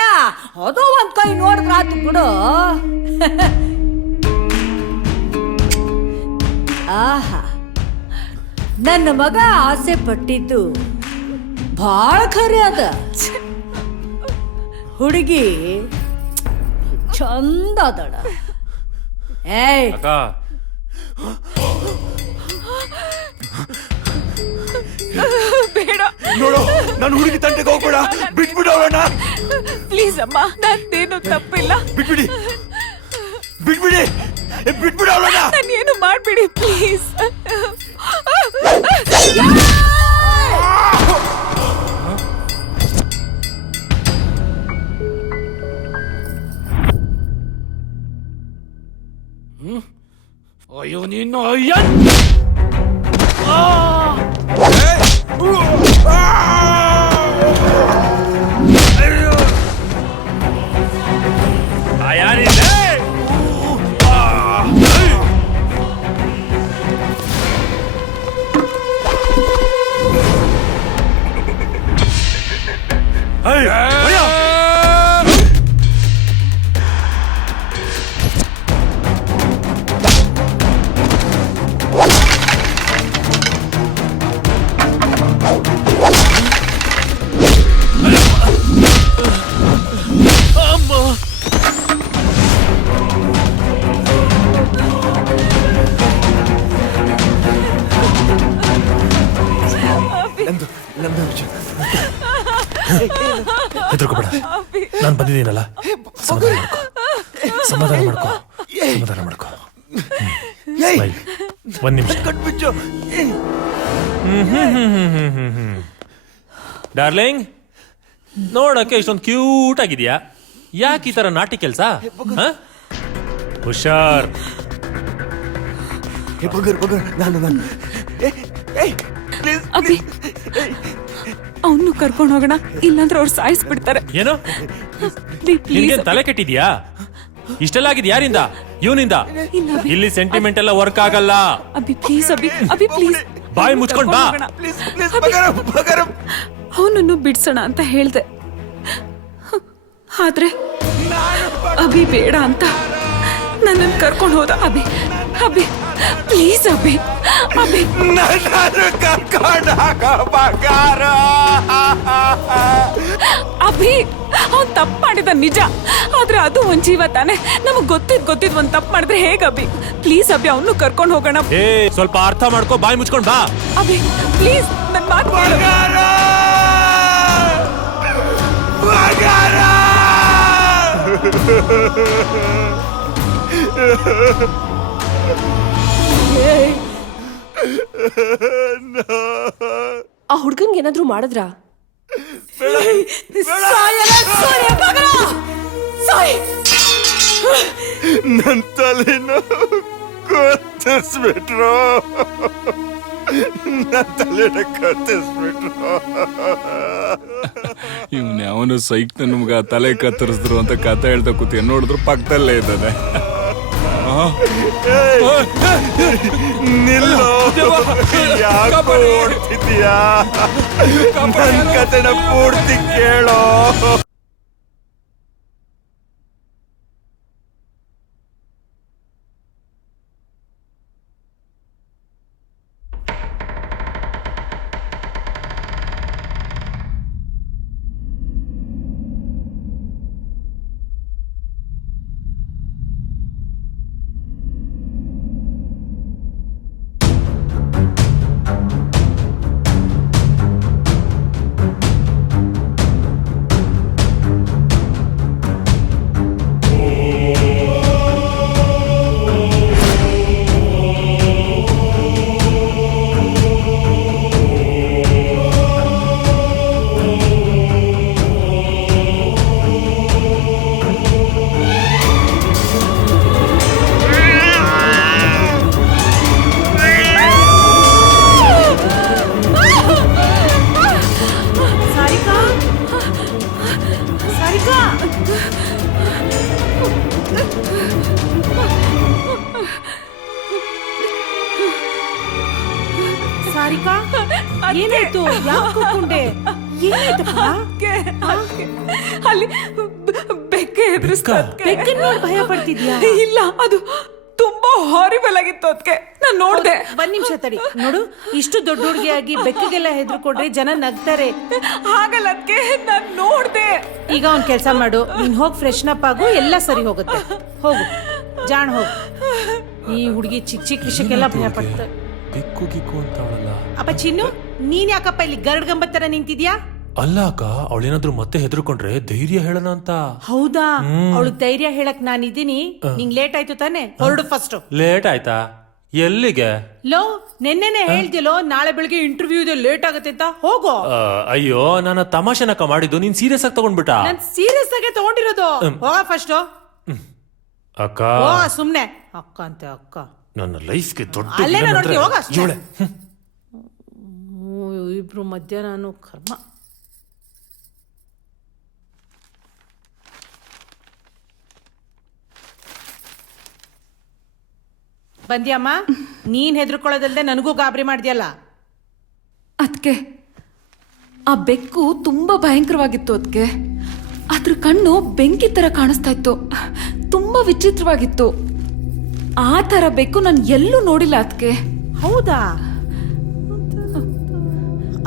ಅದು ಒಂದ್ ಕೈ ನೋಡಿದ್ರ ಆತು ಬಿಡು. ಆಹಾ, ನನ್ನ ಮಗ ಆಸೆ ಪಟ್ಟಿದ್ದು ಭಾಳ ಖರೆ ಅದ. ಹುಡುಗಿ ಚಂದ ಅದಳ. ಏಯ್, ಬೇಡ ನೋಡು, ನನ್ನ ಹುಡುಗಿ ತಂಟೆಗೆ ಹೋಗ್ಬೇಡ, ಬಿಟ್ಬಿಡೋಣ. ಪ್ಲೀಸ್ ಅಮ್ಮ, ನಂದೇನು ತಪ್ಪಿಲ್ಲ. ಬಿಟ್ಬಿಡಿ, ಬಿಟ್ಬಿಡಿ, ಬಿಟ್ಬಿಡೋಣ. ನಾನೇನು ಮಾಡ್ಬಿಡಿ ಪ್ಲೀಸ್. ಅಯ್ಯೋ ನೀನು ಅಯ್ಯನ್ ಬಂದಿದ್ದೀನಲ್ಲ, ಸಮಾಧಾನ ಮಾಡ್ಕೋ, ಸಮಾಧಾನ ಮಾಡ್ಕೋ, ಸಮಾಧಾನ ಮಾಡ್ಕೋ. Smile. ಒಂದ್ ನಿಮಿಷ. ಡಾರ್ಲಿಂಗ್, ನೋಡಕ್ಕೆ ಇಷ್ಟೊಂದು ಕ್ಯೂಟ್ ಆಗಿದ್ಯಾ. ಯಾಕೆ ಈ ತರ ನಾಟಿ ಕೆಲ್ಸ? ಹುಷಾರ್. ಅಭಿ, ಅವನು ಕರ್ಕೊಂಡು ಹೋಗೋಣ, ಇಲ್ಲಾಂದ್ರೆ ಅವ್ರು ಸಾಯಿಸ್ಬಿಡ್ತಾರೆ. ಏನು ನಿನ್ಗೆ ತಲೆ ಕೆಟ್ಟಿದ್ಯಾ? ಇಷ್ಟೆಲ್ಲ ಆಗಿದ್ ಯಾರಿಂದ? ಇವನಿಂದ. ಇಲ್ಲಿ ಸೆಂಟಿಮೆಂಟ್ ಎಲ್ಲ ವರ್ಕ್ ಆಗಲ್ಲ. ಅಭಿ ಪ್ಲೀಸ್, ಅಭಿ ಪ್ಲೀಸ್, ಬಾಯಿ ಮುಚ್ಕೊಂಡ್ ಬಾ. ಅವನನ್ನು ಬಿಡ್ಸೋಣ ಅಂತ ಹೇಳ್ದೆ, ಆದ್ರೆ ಅಭಿ ಬೇಡ ಅಂತ ನನ್ನನ್ನು ಕರ್ಕೊಂಡು ಹೋದ. ಅಭಿ ಅಭಿ ಪ್ಲೀಸ್, ಅಭಿ ಅಭಿ ಅಭಿ, ಅವ್ನ್ ತಪ್ಪು ಮಾಡಿದ ನಿಜ, ಆದ್ರೆ ಅದು ಒಂದ್ ಜೀವ ತಾನೆ. ನಮಗ್ ಗೊತ್ತಿದ್ ಒಂದ್ ತಪ್ಪು ಮಾಡಿದ್ರೆ ಹೇಗ ಅಭಿ? ಪ್ಲೀಸ್ ಅಭಿ, ಅವನು ಕರ್ಕೊಂಡು ಹೋಗೋಣ. ಏ, ಸ್ವಲ್ಪ ಅರ್ಥ ಮಾಡ್ಕೋ, ಬಾಯಿ ಮುಚ್ಕೊಂಡ್ ಬಾ. ಅಭಿ ಪ್ಲೀಸ್, ನನ್ ಮಾತು ಕೇಳು. ಆ ಹುಡ್ಗನ್ಗೆ ಏನಾದ್ರೂ ಮಾಡಿದ್ರಾ? ನನ್ ತಲೆನ ಕತ್ತರಿಸ್ಬಿಟ್ರು, ನನ್ ತಲೆನ ಕತ್ತರಿಸ್ಬಿಟ್ರು. ಇವ್ನ ಯಾವನು ಸೈಕ್ ನಮ್ಗ ತಲೆ ಕತ್ತರಿಸಿದ್ರು ಅಂತ ಕತೆ ಹೇಳ್ತಾ ಕೂತಿ ನೋಡಿದ್ರು ಪಕ್ಕದಲ್ಲೇ ಇದ್ದಾನೆ. ನಿಲ್ಲೋ, ಯಾಕೋ ಓಡ್ತಿದ್ಯಾ? ನನ್ ಕತೆನ ಪೂರ್ತಿ ಕೇಳೋ. ಸಾರಿಕಾ, ಏನಾಯ್ತು? ಯಾಕೆ ಕೂತ್ಕೊಂಡೆ? ಏನಾಯ್ತಪ್ಪ? ಅಲ್ಲಿ ಬೆಕ್ಕೆ ಬೆಕ್ಕನ್ ನೋಡಿ ಭಯ ಪಡ್ತಿದ್ಯಾ? ಇಲ್ಲ, ಅದು ತುಂಬಾ ಹಾರಿಬಲ್ ಆಗಿತ್ತು. ಅದಕ್ಕೆ ನಾನು ನೋಡ್ದೆ. ಒಂದ್ ನಿಮಿಷ ತಡಿ. ನೋಡು, ಇಷ್ಟು ದೊಡ್ಡ ಹುಡುಗಿಯಾಗಿ ಬೆಕ್ಕಿಗೆಲ್ಲ ಹೆದರ್ಕೊಂಡ್ರೆ ಜನ ನಗ್ತಾರೆ. ಹಾಗಲ್ಲ, ಅದಕ್ಕೆ ನಾನು ನೋಡ್ದೆ. ಈಗ ಒಂದ್ ಕೆಲ್ಸ ಮಾಡು, ನೀನ್ ಹೋಗಿ ಫ್ರೆಶನ್ ಅಪ್ ಆಗು, ಎಲ್ಲ ಸರಿ ಹೋಗುತ್ತೆ. ಹೋಗು, ಜಾಣ್ ಹೋಗು. ಈ ಹುಡುಗಿ ಚಿಕ್ಕ ಚಿಕ್ಕ ವಿಷಯಕ್ಕೆಲ್ಲ ಭಯ ಪಡ್ತ. ಬೆಕ್ಕು ಗಿಕ್ಕು ಅಂತ ಅವಳಲ್ಲ. ಅಪ್ಪ ಚಿನ್ನು, ನೀನ್ ಯಾಕಪ್ಪ ಇಲ್ಲಿ ಗರಡ್ಗಂಬತ್ತರ ನಿಂತಿದ್ಯಾ? ಅಲ್ಲ ಅಕ್ಕ, ಅವಳೇನಾದ್ರೂ ಮತ್ತೆ ಹೆದರ್ಕೊಂಡ್ರೆ ಧೈರ್ಯ ಹೇಳೋಣ ಅಂತ. ಹೌದಾ? ಅವಳು ಧೈರ್ಯ ಹೇಳಕ್ ನಾನಿದ್ದೀನಿ. ನಿಂಗ್ ಲೇಟ್ ಆಯ್ತು ತಾನೆ? ಹೊರಡು ಫಸ್ಟ್. ಲೇಟ್ ಆಯ್ತಾ? ಎಲ್ಲಿಗೆ? ಲೋ, ನೆನ್ನೆನೆ ಹೇಳ್ದಿಲ್ಲೋ ನಾಳೆ ಬೆಳಿಗ್ಗೆ ಇಂಟರ್ವ್ಯೂ ಇದೆ, ಲೇಟ್ ಆಗತ್ತೆ ಅಂತ. ಹೋಗೋ. ಅಯ್ಯೋ, ನಾನು ತಮಾಷೆನಕ್ಕ ಮಾಡಿದ್ದು, ನೀನ್ ಸೀರಿಯಸ್ ಆಗಿ ತಗೊಂಡ್ಬಿಟ್ಟ. ನಾನ್ ಸೀರಿಯಸ್ ಆಗಿ ತಗೊಂಡಿರೋದು. ಹೋಗ ಫಸ್ಟ್. ಅಕ್ಕ ಸುಮ್ನೆ ಅಕ್ಕ ಅಂತೆ. ಅಕ್ಕ ನನ್ನ ಲೈಫ್ಗೆ ದೊಡ್ಡ ಅಲ್ಲೇನ ನೋಡ್ತಿ. ಹೋಗ. ಇಬ್ರು ಮಧ್ಯ ನಾನು ಕರ್ಮ. ಬಂದ್ಯಮ್ಮ, ನೀನ್ ಹೆದರ್ಕೊಳ್ಳೋದಲ್ದೆ ನನಗೂ ಗಾಬರಿ ಮಾಡ್ದ್ಯಲ್ಲ. ಅದಕ್ಕೆ ಆ ಬೆಕ್ಕು ತುಂಬಾ ಭಯಂಕರವಾಗಿತ್ತು. ಅದಕ್ಕೆ ಅದ್ರ ಕಣ್ಣು ಬೆಂಕಿ ತರ ಕಾಣಿಸ್ತಾ ಇತ್ತು, ತುಂಬಾ ವಿಚಿತ್ರವಾಗಿತ್ತು. ಆ ತರ ಬೆಕ್ಕು ನಾನು ಎಲ್ಲೂ ನೋಡಿಲ್ಲ. ಅದಕ್ಕೆ ಹೌದಾ?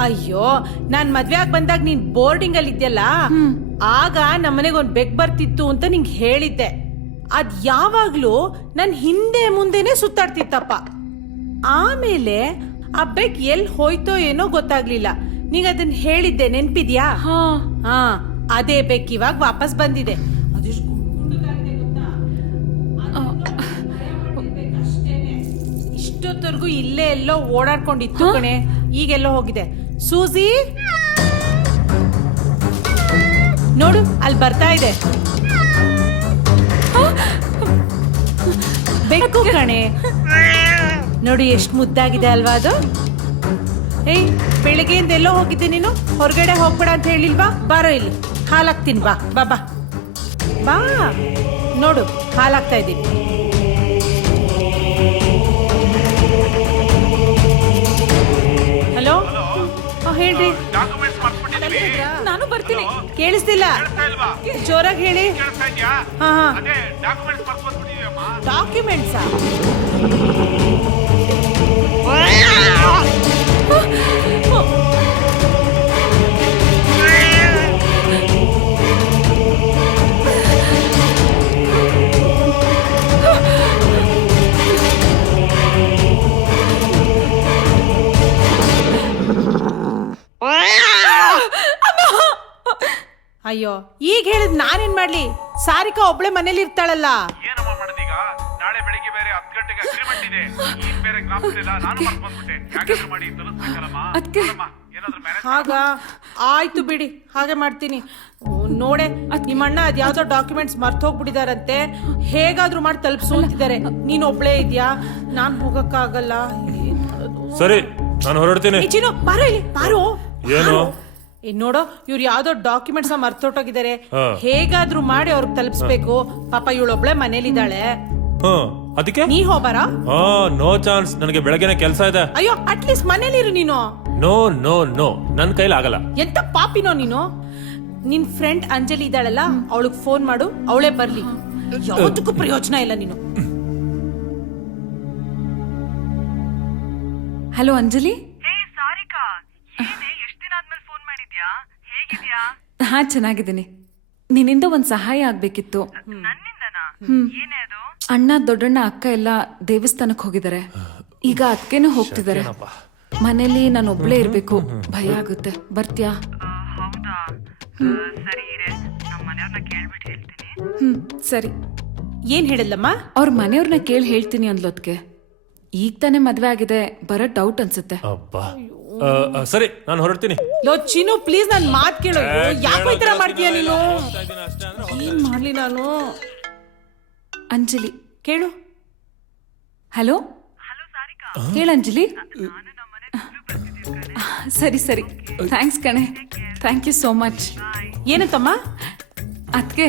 ಅಯ್ಯೋ, ನಾನ್ ಮದ್ವೆ ಆಗಿ ಬಂದಾಗ ನೀನ್ ಬೋರ್ಡಿಂಗ್ ಅಲ್ಲಿ ಇದ್ಯಲ್ಲ, ಆಗ ನಮ್ಮನೆಗೆ ಒಂದ್ ಬೆಕ್ ಬರ್ತಿತ್ತು ಅಂತ ನಿಂಗೆ ಹೇಳಿದ್ದೆ. ಅದ್ ಯಾವಾಗ್ಲೂ ನನ್ ಹಿಂದೆ ಮುಂದೆನೆ ಸುತ್ತಾಡ್ತಿತ್ತಪ್ಪ. ಆಮೇಲೆ ಆ ಬೆಕ್ ಎಲ್ ಹೋಯ್ತೋ ಏನೋ ಗೊತ್ತಾಗ್ಲಿಲ್ಲ. ನೀಗ ಅದನ್ನ ಹೇಳಿದ್ದೆ, ನೆನ್ಪಿದ್ಯಾ? ಹಾ, ಅದೇ ಬೆಕ್ಕಿವಾಗ ವಾಪಸ್ ಬಂದಿದೆ. ಅದೆಷ್ಟು ಗುಂಡುಗಾಗಿದೆ ಗೊತ್ತಾ? ಇಷ್ಟೊತ್ತವರೆಗೂ ಇಲ್ಲೇ ಎಲ್ಲೋ ಓಡಾಡ್ಕೊಂಡಿತ್ತು ಕಣೆ, ಈಗೆಲ್ಲೋ ಹೋಗಿದೆ. ಸೂಜಿ ನೋಡು, ಅಲ್ಲಿ ಬರ್ತಾ ಇದೆ ಬೆಕ್ಕು ಕಣೆ. ನೋಡಿ ಎಷ್ಟು ಮುದ್ದಾಗಿದೆ ಅಲ್ವಾ ಅದು. ಏಯ್, ಬೆಳಿಗ್ಗೆಯಿಂದ ಎಲ್ಲೋ ಹೋಗಿದ್ದೆ ನೀನು? ಹೊರಗಡೆ ಹೋಗ್ಬೇಡ ಅಂತ ಹೇಳಿಲ್ವಾ? ಬಾರೋ ಇಲ್ಲಿ, ಹಾಲಾಕ್ತೀನಿ, ಬಾ ಬಾ ಬಾ ಬಾ. ನೋಡು, ಹಾಲಾಕ್ತಾ ಇದ್ದೀನಿ. ಹಲೋ, ಹೇಳ್ರಿ. ನಾನು ಬರ್ತೀನಿ. ಕೇಳಿಸ್ತಿಲ್ಲ, ಜೋರಾಗಿ ಹೇಳಿ. ಹಾ ಹಾ, ಡಾಕ್ಯುಮೆಂಟ್ಸಾ? ಅಯ್ಯೋ, ಈಗ ಹೇಳಿದ್ ನಾನೇನ್ ಮಾಡ್ಲಿ? ಸಾರಿಕಾ ಒಬ್ಳೆ ಮನೇಲಿ ಇರ್ತಾಳಲ್ಲ. ಏನಮ್ಮ ಮಾಡೋದೀಗ? ನಾಳೆ ಬೆಳಿಗ್ಗೆ ಬೇರೆ 10 ಗಂಟೆಗೆ ಅಗ್ರಿಮೆಂಟ್ ಇದೆ. ಈಗ ಬೇರೆ ಜ್ಞಾಪಕ ಇಲ್ಲ, ನಾನು ಮರ್ತ್ಕೊಂಡ್ಬಿಟ್ಟೆ. ಯಾಕಾದ್ರೂ ಮಾಡಿ ತಲುಪಿಸ್ಬೇಕಲ್ಲಮ್ಮ. ಏನಾದ್ರೂ ಮ್ಯಾನೇಜ್ ಹಾಗ ಆಯ್ತು ಬಿಡಿ, ಹಾಗೆ ಮಾಡ್ತೀನಿ. ನೋಡೆ, ನಿಮ್ಮಣ್ಣ ಅದ್ ಯಾವ್ದೋ ಡಾಕ್ಯುಮೆಂಟ್ಸ್ ಮರ್ತ್ ಹೋಗ್ಬಿಟ್ಟಿದಾರಂತೆ. ಹೇಗಾದ್ರೂ ಮಾಡಿ ತಲುಪಿಸು ಅಂತಿದ್ದಾರೆ. ನೀನ್ ಒಬ್ಳೇ ಇದ್ಯಾ, ನಾನ್ ಹೋಗಕ್ಕಾಗಲ್ಲ. ಸರಿ, ನಾನು ಹೊರಡ್ತೀನಿ. ಚಿನ್ನು, ಬಾರೋ ಇಲ್ಲಿ, ಬಾರೋ. ಏನು? ನೋಡೋ, ಇವ್ರು ಯಾವ್ದೋ ಡಾಕ್ಯುಮೆಂಟ್ಸ್ ಮರ್ತೊಟ್ಟೋಗಿದ್ದಾರೆ. ಹೇಗಾದ್ರೂ ಮಾಡಿ ಅವ್ರಿಗೆ ತಲುಪಿಸ್ಬೇಕು. ಪಾಪ ಇವಳೊಬ್ಳೆ ಮನೇಲಿದ್ದಾಳೆ. ಅದಕ್ಕೆ ನೀ ಹೋಗ್ಬಾರ? ನೋ ಚಾನ್ಸ್, ನನಗೆ ಬೆಳಗ್ಗೆನೆ ಕೆಲಸ ಇದೆ. ಅಯ್ಯೋ, ಅಟ್ಲೀಸ್ಟ್ ಮನೇಲಿರು ನೀನು. ನೋ ನೋ ನೋ, ನನ್ನ ಕೈಲಿ ಆಗಲ್ಲ. ಎಂತ ಪಾಪಿನೋ ನೀನು. ನಿನ್ ಫ್ರೆಂಡ್ ಅಂಜಲಿ ಇದ್ದಾಳಲ್ಲ, ಅವಳಿಗೆ ಫೋನ್ ಮಾಡು, ಅವಳೇ ಬರ್ಲಿ. ಯಾವತ್ತಕ್ಕೂ ಪ್ರಯೋಜನ ಇಲ್ಲ ನೀನು. ಹಲೋ ಅಂಜಲಿ. ಹಾ, ಚೆನ್ನಾಗಿದ್ದೀನಿ. ನಿನ್ನಿಂದ ಒಂದ್ ಸಹಾಯ ಆಗ್ಬೇಕಿತ್ತು. ಅಣ್ಣ, ದೊಡ್ಡಣ್ಣ, ಅಕ್ಕ ಎಲ್ಲ ದೇವಸ್ಥಾನಕ್ಕೆ ಹೋಗಿದ್ದಾರೆ. ಈಗ ಅದಕ್ಕೇನು ಹೋಗ್ತಿದ್ದಾರೆ. ಮನೇಲಿ ನಾನು ಒಬ್ಳೇ ಇರ್ಬೇಕು, ಭಯ ಆಗುತ್ತೆ. ಬರ್ತ್ಯಾ? ಸರಿ. ಏನ್ ಹೇಳಿಲ್ಲಮ್ಮ? ಅವ್ರ ಮನೆಯವ್ರನ್ನ ಕೇಳಿ ಹೇಳ್ತೀನಿ ಅಂದ್ಲೋದ್ಕೆ. ಈಗ ತಾನೇ ಮದ್ವೆ ಆಗಿದೆ, ಬರೋ ಡೌಟ್ ಅನ್ಸುತ್ತೆ. ಅಬ್ಬಾ, ಸರಿ, ನಾನು ಹೊರಡ್ತೀನಿ. ಲೋ ಚಿನ್ನು, ಪ್ಲೀಸ್ ನನ್ ಮಾತ್ ಕೇಳು. ಯಾಕೆ ಈ ತರ ಮಾಡ್ತೀಯ ನೀನು? ಏನ್ ಮಾಡ್ಲಿ ನಾನು? ಅಂಜಲಿ ಕೇಳು. ಹಲೋ, ಹೇಳ ಅಂಜಲಿ. ಸರಿ ಸರಿ, ಥ್ಯಾಂಕ್ಸ್ ಕಣೆ, ಥ್ಯಾಂಕ್ ಯು ಸೋ ಮಚ್. ಏನಂತಮ್ಮ? ಅದ್ಕೆ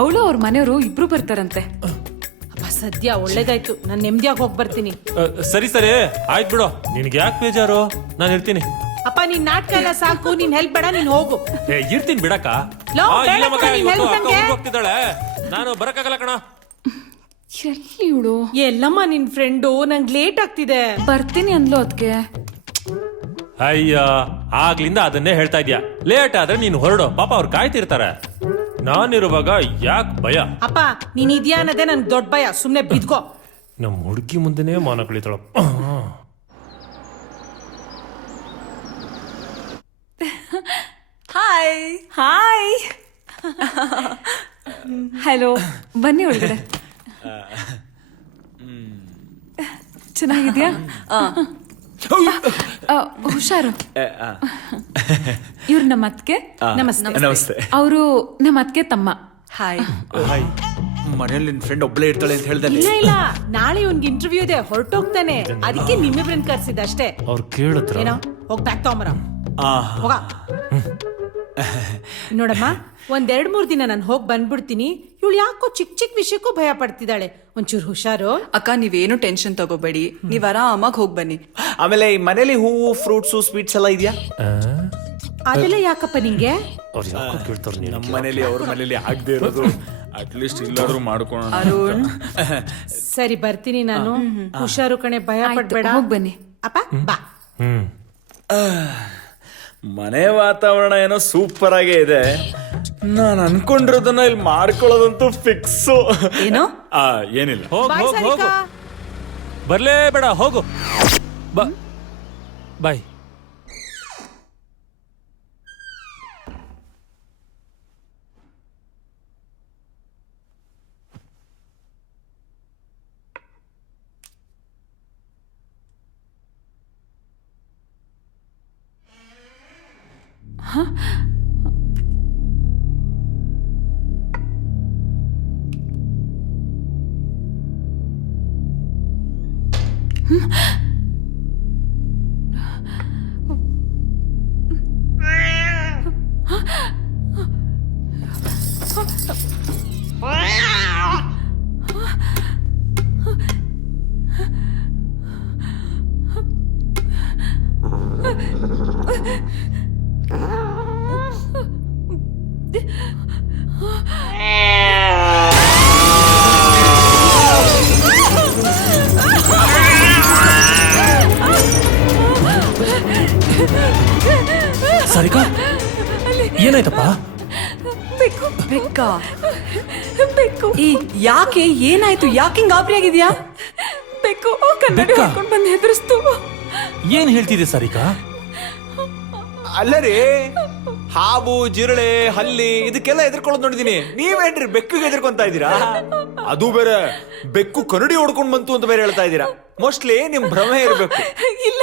ಅವಳು ಅವ್ರ ಮನೆಯವರು ಇಬ್ರು ಬರ್ತಾರಂತೆ. ಸದ್ಯ ಒಳ್ಳೇದಾಯ್ತು, ನಾನು ನೆಮ್ಮದಿಯಾಗಿ ಹೋಗಿ ಬರ್ತೀನಿ. ಸರಿ ಸರಿ, ಆಯ್ತು ಬಿಡು. ನಿನ್ಗೆ ಯಾಕೆ ಬೇಜಾರು? ನಾನು ಇರ್ತೀನಿ. ಅಪ್ಪ, ನಿನ್ ನಾಟಕ ಎಲ್ಲ ಸಾಕು, ನೀನ್ ಹೆಲ್ಪ್ ಬೇಡ, ನೀನ್ ಹೋಗು. ಇರ್ತೀನಿ ಬಿಡಕ್ಕ. ಹೋಗ್ತಿದ್ದಾಳೆ, ನಾನು ಬರಕ್ಕಾಗಲ್ಲ ಕಣ. ಎಲ್ಲಿ ಇವಳು? ಎಲ್ಲಮ್ಮ ನಿನ್ ಫ್ರೆಂಡು? ನಂಗೆ ಲೇಟ್ ಆಗ್ತಿದೆ. ಬರ್ತೀನಿ ಅಂದ್ಲು ಅದಕ್ಕೆ. ಅಯ್ಯ, ಆಗ್ಲಿಂದ ಅದನ್ನೇ ಹೇಳ್ತಾ ಇದ್ಯಾ. ಲೇಟ್ ಆದ್ರೆ ನೀನು ಹೊರಡು, ಪಾಪ ಅವ್ರು ಕಾಯ್ತಿರ್ತಾರೆ. ನಾನಿರುವಾಗ ಯಾಕೆ ಭಯ? ಅಪ್ಪ, ನೀನ್ ಇದ್ಯಾ ಅನ್ನೋದೇ ನನ್ ದೊಡ್ಡ ಭಯ. ಸುಮ್ನೆ ಬಿದ್ಕೋ. ನಮ್ಮ ಹುಡುಗಿ ಮುಂದೆನೇ ಮಾನ ಕಳಿತಾಳ. Hi hi. ಹಲೋ, ಬನ್ನಿ ಒಳಗಡೆ. ಚೆನ್ನಾಗಿದ್ಯಾ? ಹುಷಾರು. ಇವ್ರು ನಮ್ಮ ಅತ್ಗೆ. ನಮಸ್ತೆ. ಅವರು ನಮ್ಮ ಅತ್ಗೆ ತಮ್ಮ. ಹಾಯ್. ಮನೇಲಿ ನಿನ್ ಫ್ರೆಂಡ್ ಒಬ್ಳೇ ಇರ್ತಾಳೆ ಅಂತ ಹೇಳ್ದೆ. ಇಲ್ಲ ಇಲ್ಲ, ನಾಳೆ ಒಂದ್ ಇಂಟರ್ವ್ಯೂ ಇದೆ, ಹೊರಟೋಗ್ತಾನೆ. ಅದಕ್ಕೆ ನಿಮ್ಮಿಬ್ರನ್ ಕರ್ಸಿದ್ದ ಅಷ್ಟೇ. ಅವ್ರು ಕೇಳಿದ್ರ ಏನೋ, ಹೋಗ್ ಬ್ಯಾಗ್ ತಗೊಂಬರ. ಹೋಗ. ನೋಡಮ್ಮ, 1-2-3 ದಿನ ನಾನು ಹೋಗಿ ಬಂದ್ಬಿಡ್ತೀನಿ. ಇವಳು ಯಾಕೋ ಚಿಕ್ಕ ಚಿಕ್ಕ ವಿಷಯಕ್ಕೂ ಭಯ ಪಡ್ತಿದ್ದಾಳೆ. ಒಂಚೂರು ಹುಷಾರು. ಅಕ್ಕ, ನೀವೇನು ಟೆನ್ಷನ್ ತಗೋಬೇಡಿ, ನೀವ್ ಆರಾಮಾಗಿ ಹೋಗಿ ಬನ್ನಿ. ಆಮೇಲೆ ಈ ಮನೇಲಿ ಹೂವು, ಫ್ರೂಟ್ಸು, ಸ್ವೀಟ್ಸ್ ಎಲ್ಲ ಇದೆಯಾ? ಅದೆಲ್ಲ ಯಾಕಪ್ಪ ನಿಂಗೆ? ಅವ್ರು ಯಾಕೋ ಕೇಳ್ತಾರೆ. ನಮ್ಮ ಮನೇಲಿ ಅವ್ರ ಮನೇಲಿ ಆಗದೆ ಇರೋದು ಅಟ್ಲೀಸ್ಟ್ ಇಲ್ಲಾದ್ರೂ ಮಾಡ್ಕೊಳ್ಳೋಣ. ಅರುಣ್, ಸರಿ, ಬರ್ತೀನಿ ನಾನು. ಹುಷಾರು ಕಣೆ, ಭಯ ಪಡ್ಬೇಡ. ಹೋಗಿ ಬನ್ನಿ. ಅಪ್ಪ, ಬಾ. ಮನೆ ವಾತಾವರಣ ಏನೋ ಸೂಪರ್ ಆಗೇ ಇದೆ. ನಾನು ಅನ್ಕೊಂಡಿರೋದನ್ನ ಇಲ್ಲಿ ಮಾಡ್ಕೊಳ್ಳೋದಂತೂ ಫಿಕ್ಸು. ಏನೋ? ಏನಿಲ್ಲ. ಬಾಯ್ ಸಾರಿಕಾ. ಬರ್ಲೇ ಬೇಡ, ಹೋಗು. ಬಾಯ್. ಸಾರಿಕಾ ಏನಾಯ್ತಪ್ಪ? ಬೆಕ್ಕು ಬೆಕ್ಕ ಬೆಕ್ಕು ಈ ಯಾಕೆ ಏನಾಯ್ತು? ಯಾಕೆ ಹಿಂಗ್ ಗಾಬರಿ ಆಗಿದ್ಯಾ? ಬೆಕ್ಕು ಕನ್ನಡಿ ಬೆಕ್ಕ? ಹಾಕೊಂಡು ಬಂದು ಹೆದರ್ಸ್ತು. ಏನ್ ಹೇಳ್ತಿದೆ ಸಾರಿಕಾ? ಅಲ್ಲ ರೀ, ಹಾವು, ಜಿರಳೆ, ಹಲ್ಲಿ ಇದಕ್ಕೆಲ್ಲ ಎದುರ್ಕೊಳ್ಳೋದು ನೋಡಿದೀನಿ. ನೀವೇನ್ರಿ ಬೆಕ್ಕಿಗೆ ಎದುರ್ಕೊಂತ ಇದ್ದೀರಾ? ಅದು ಬೇರೆ ಬೆಕ್ಕು ಕರಡಿ ಹೊಡ್ಕೊಂಡ್ ಬಂತು ಅಂತ ಬೇರೆ ಹೇಳ್ತಾ ಇದ್ದೀರಾ. ಮೋಸ್ಟ್ಲಿ ನಿಮ್ ಭ್ರಮೆ ಇರ್ಬೇಕು. ಇಲ್ಲ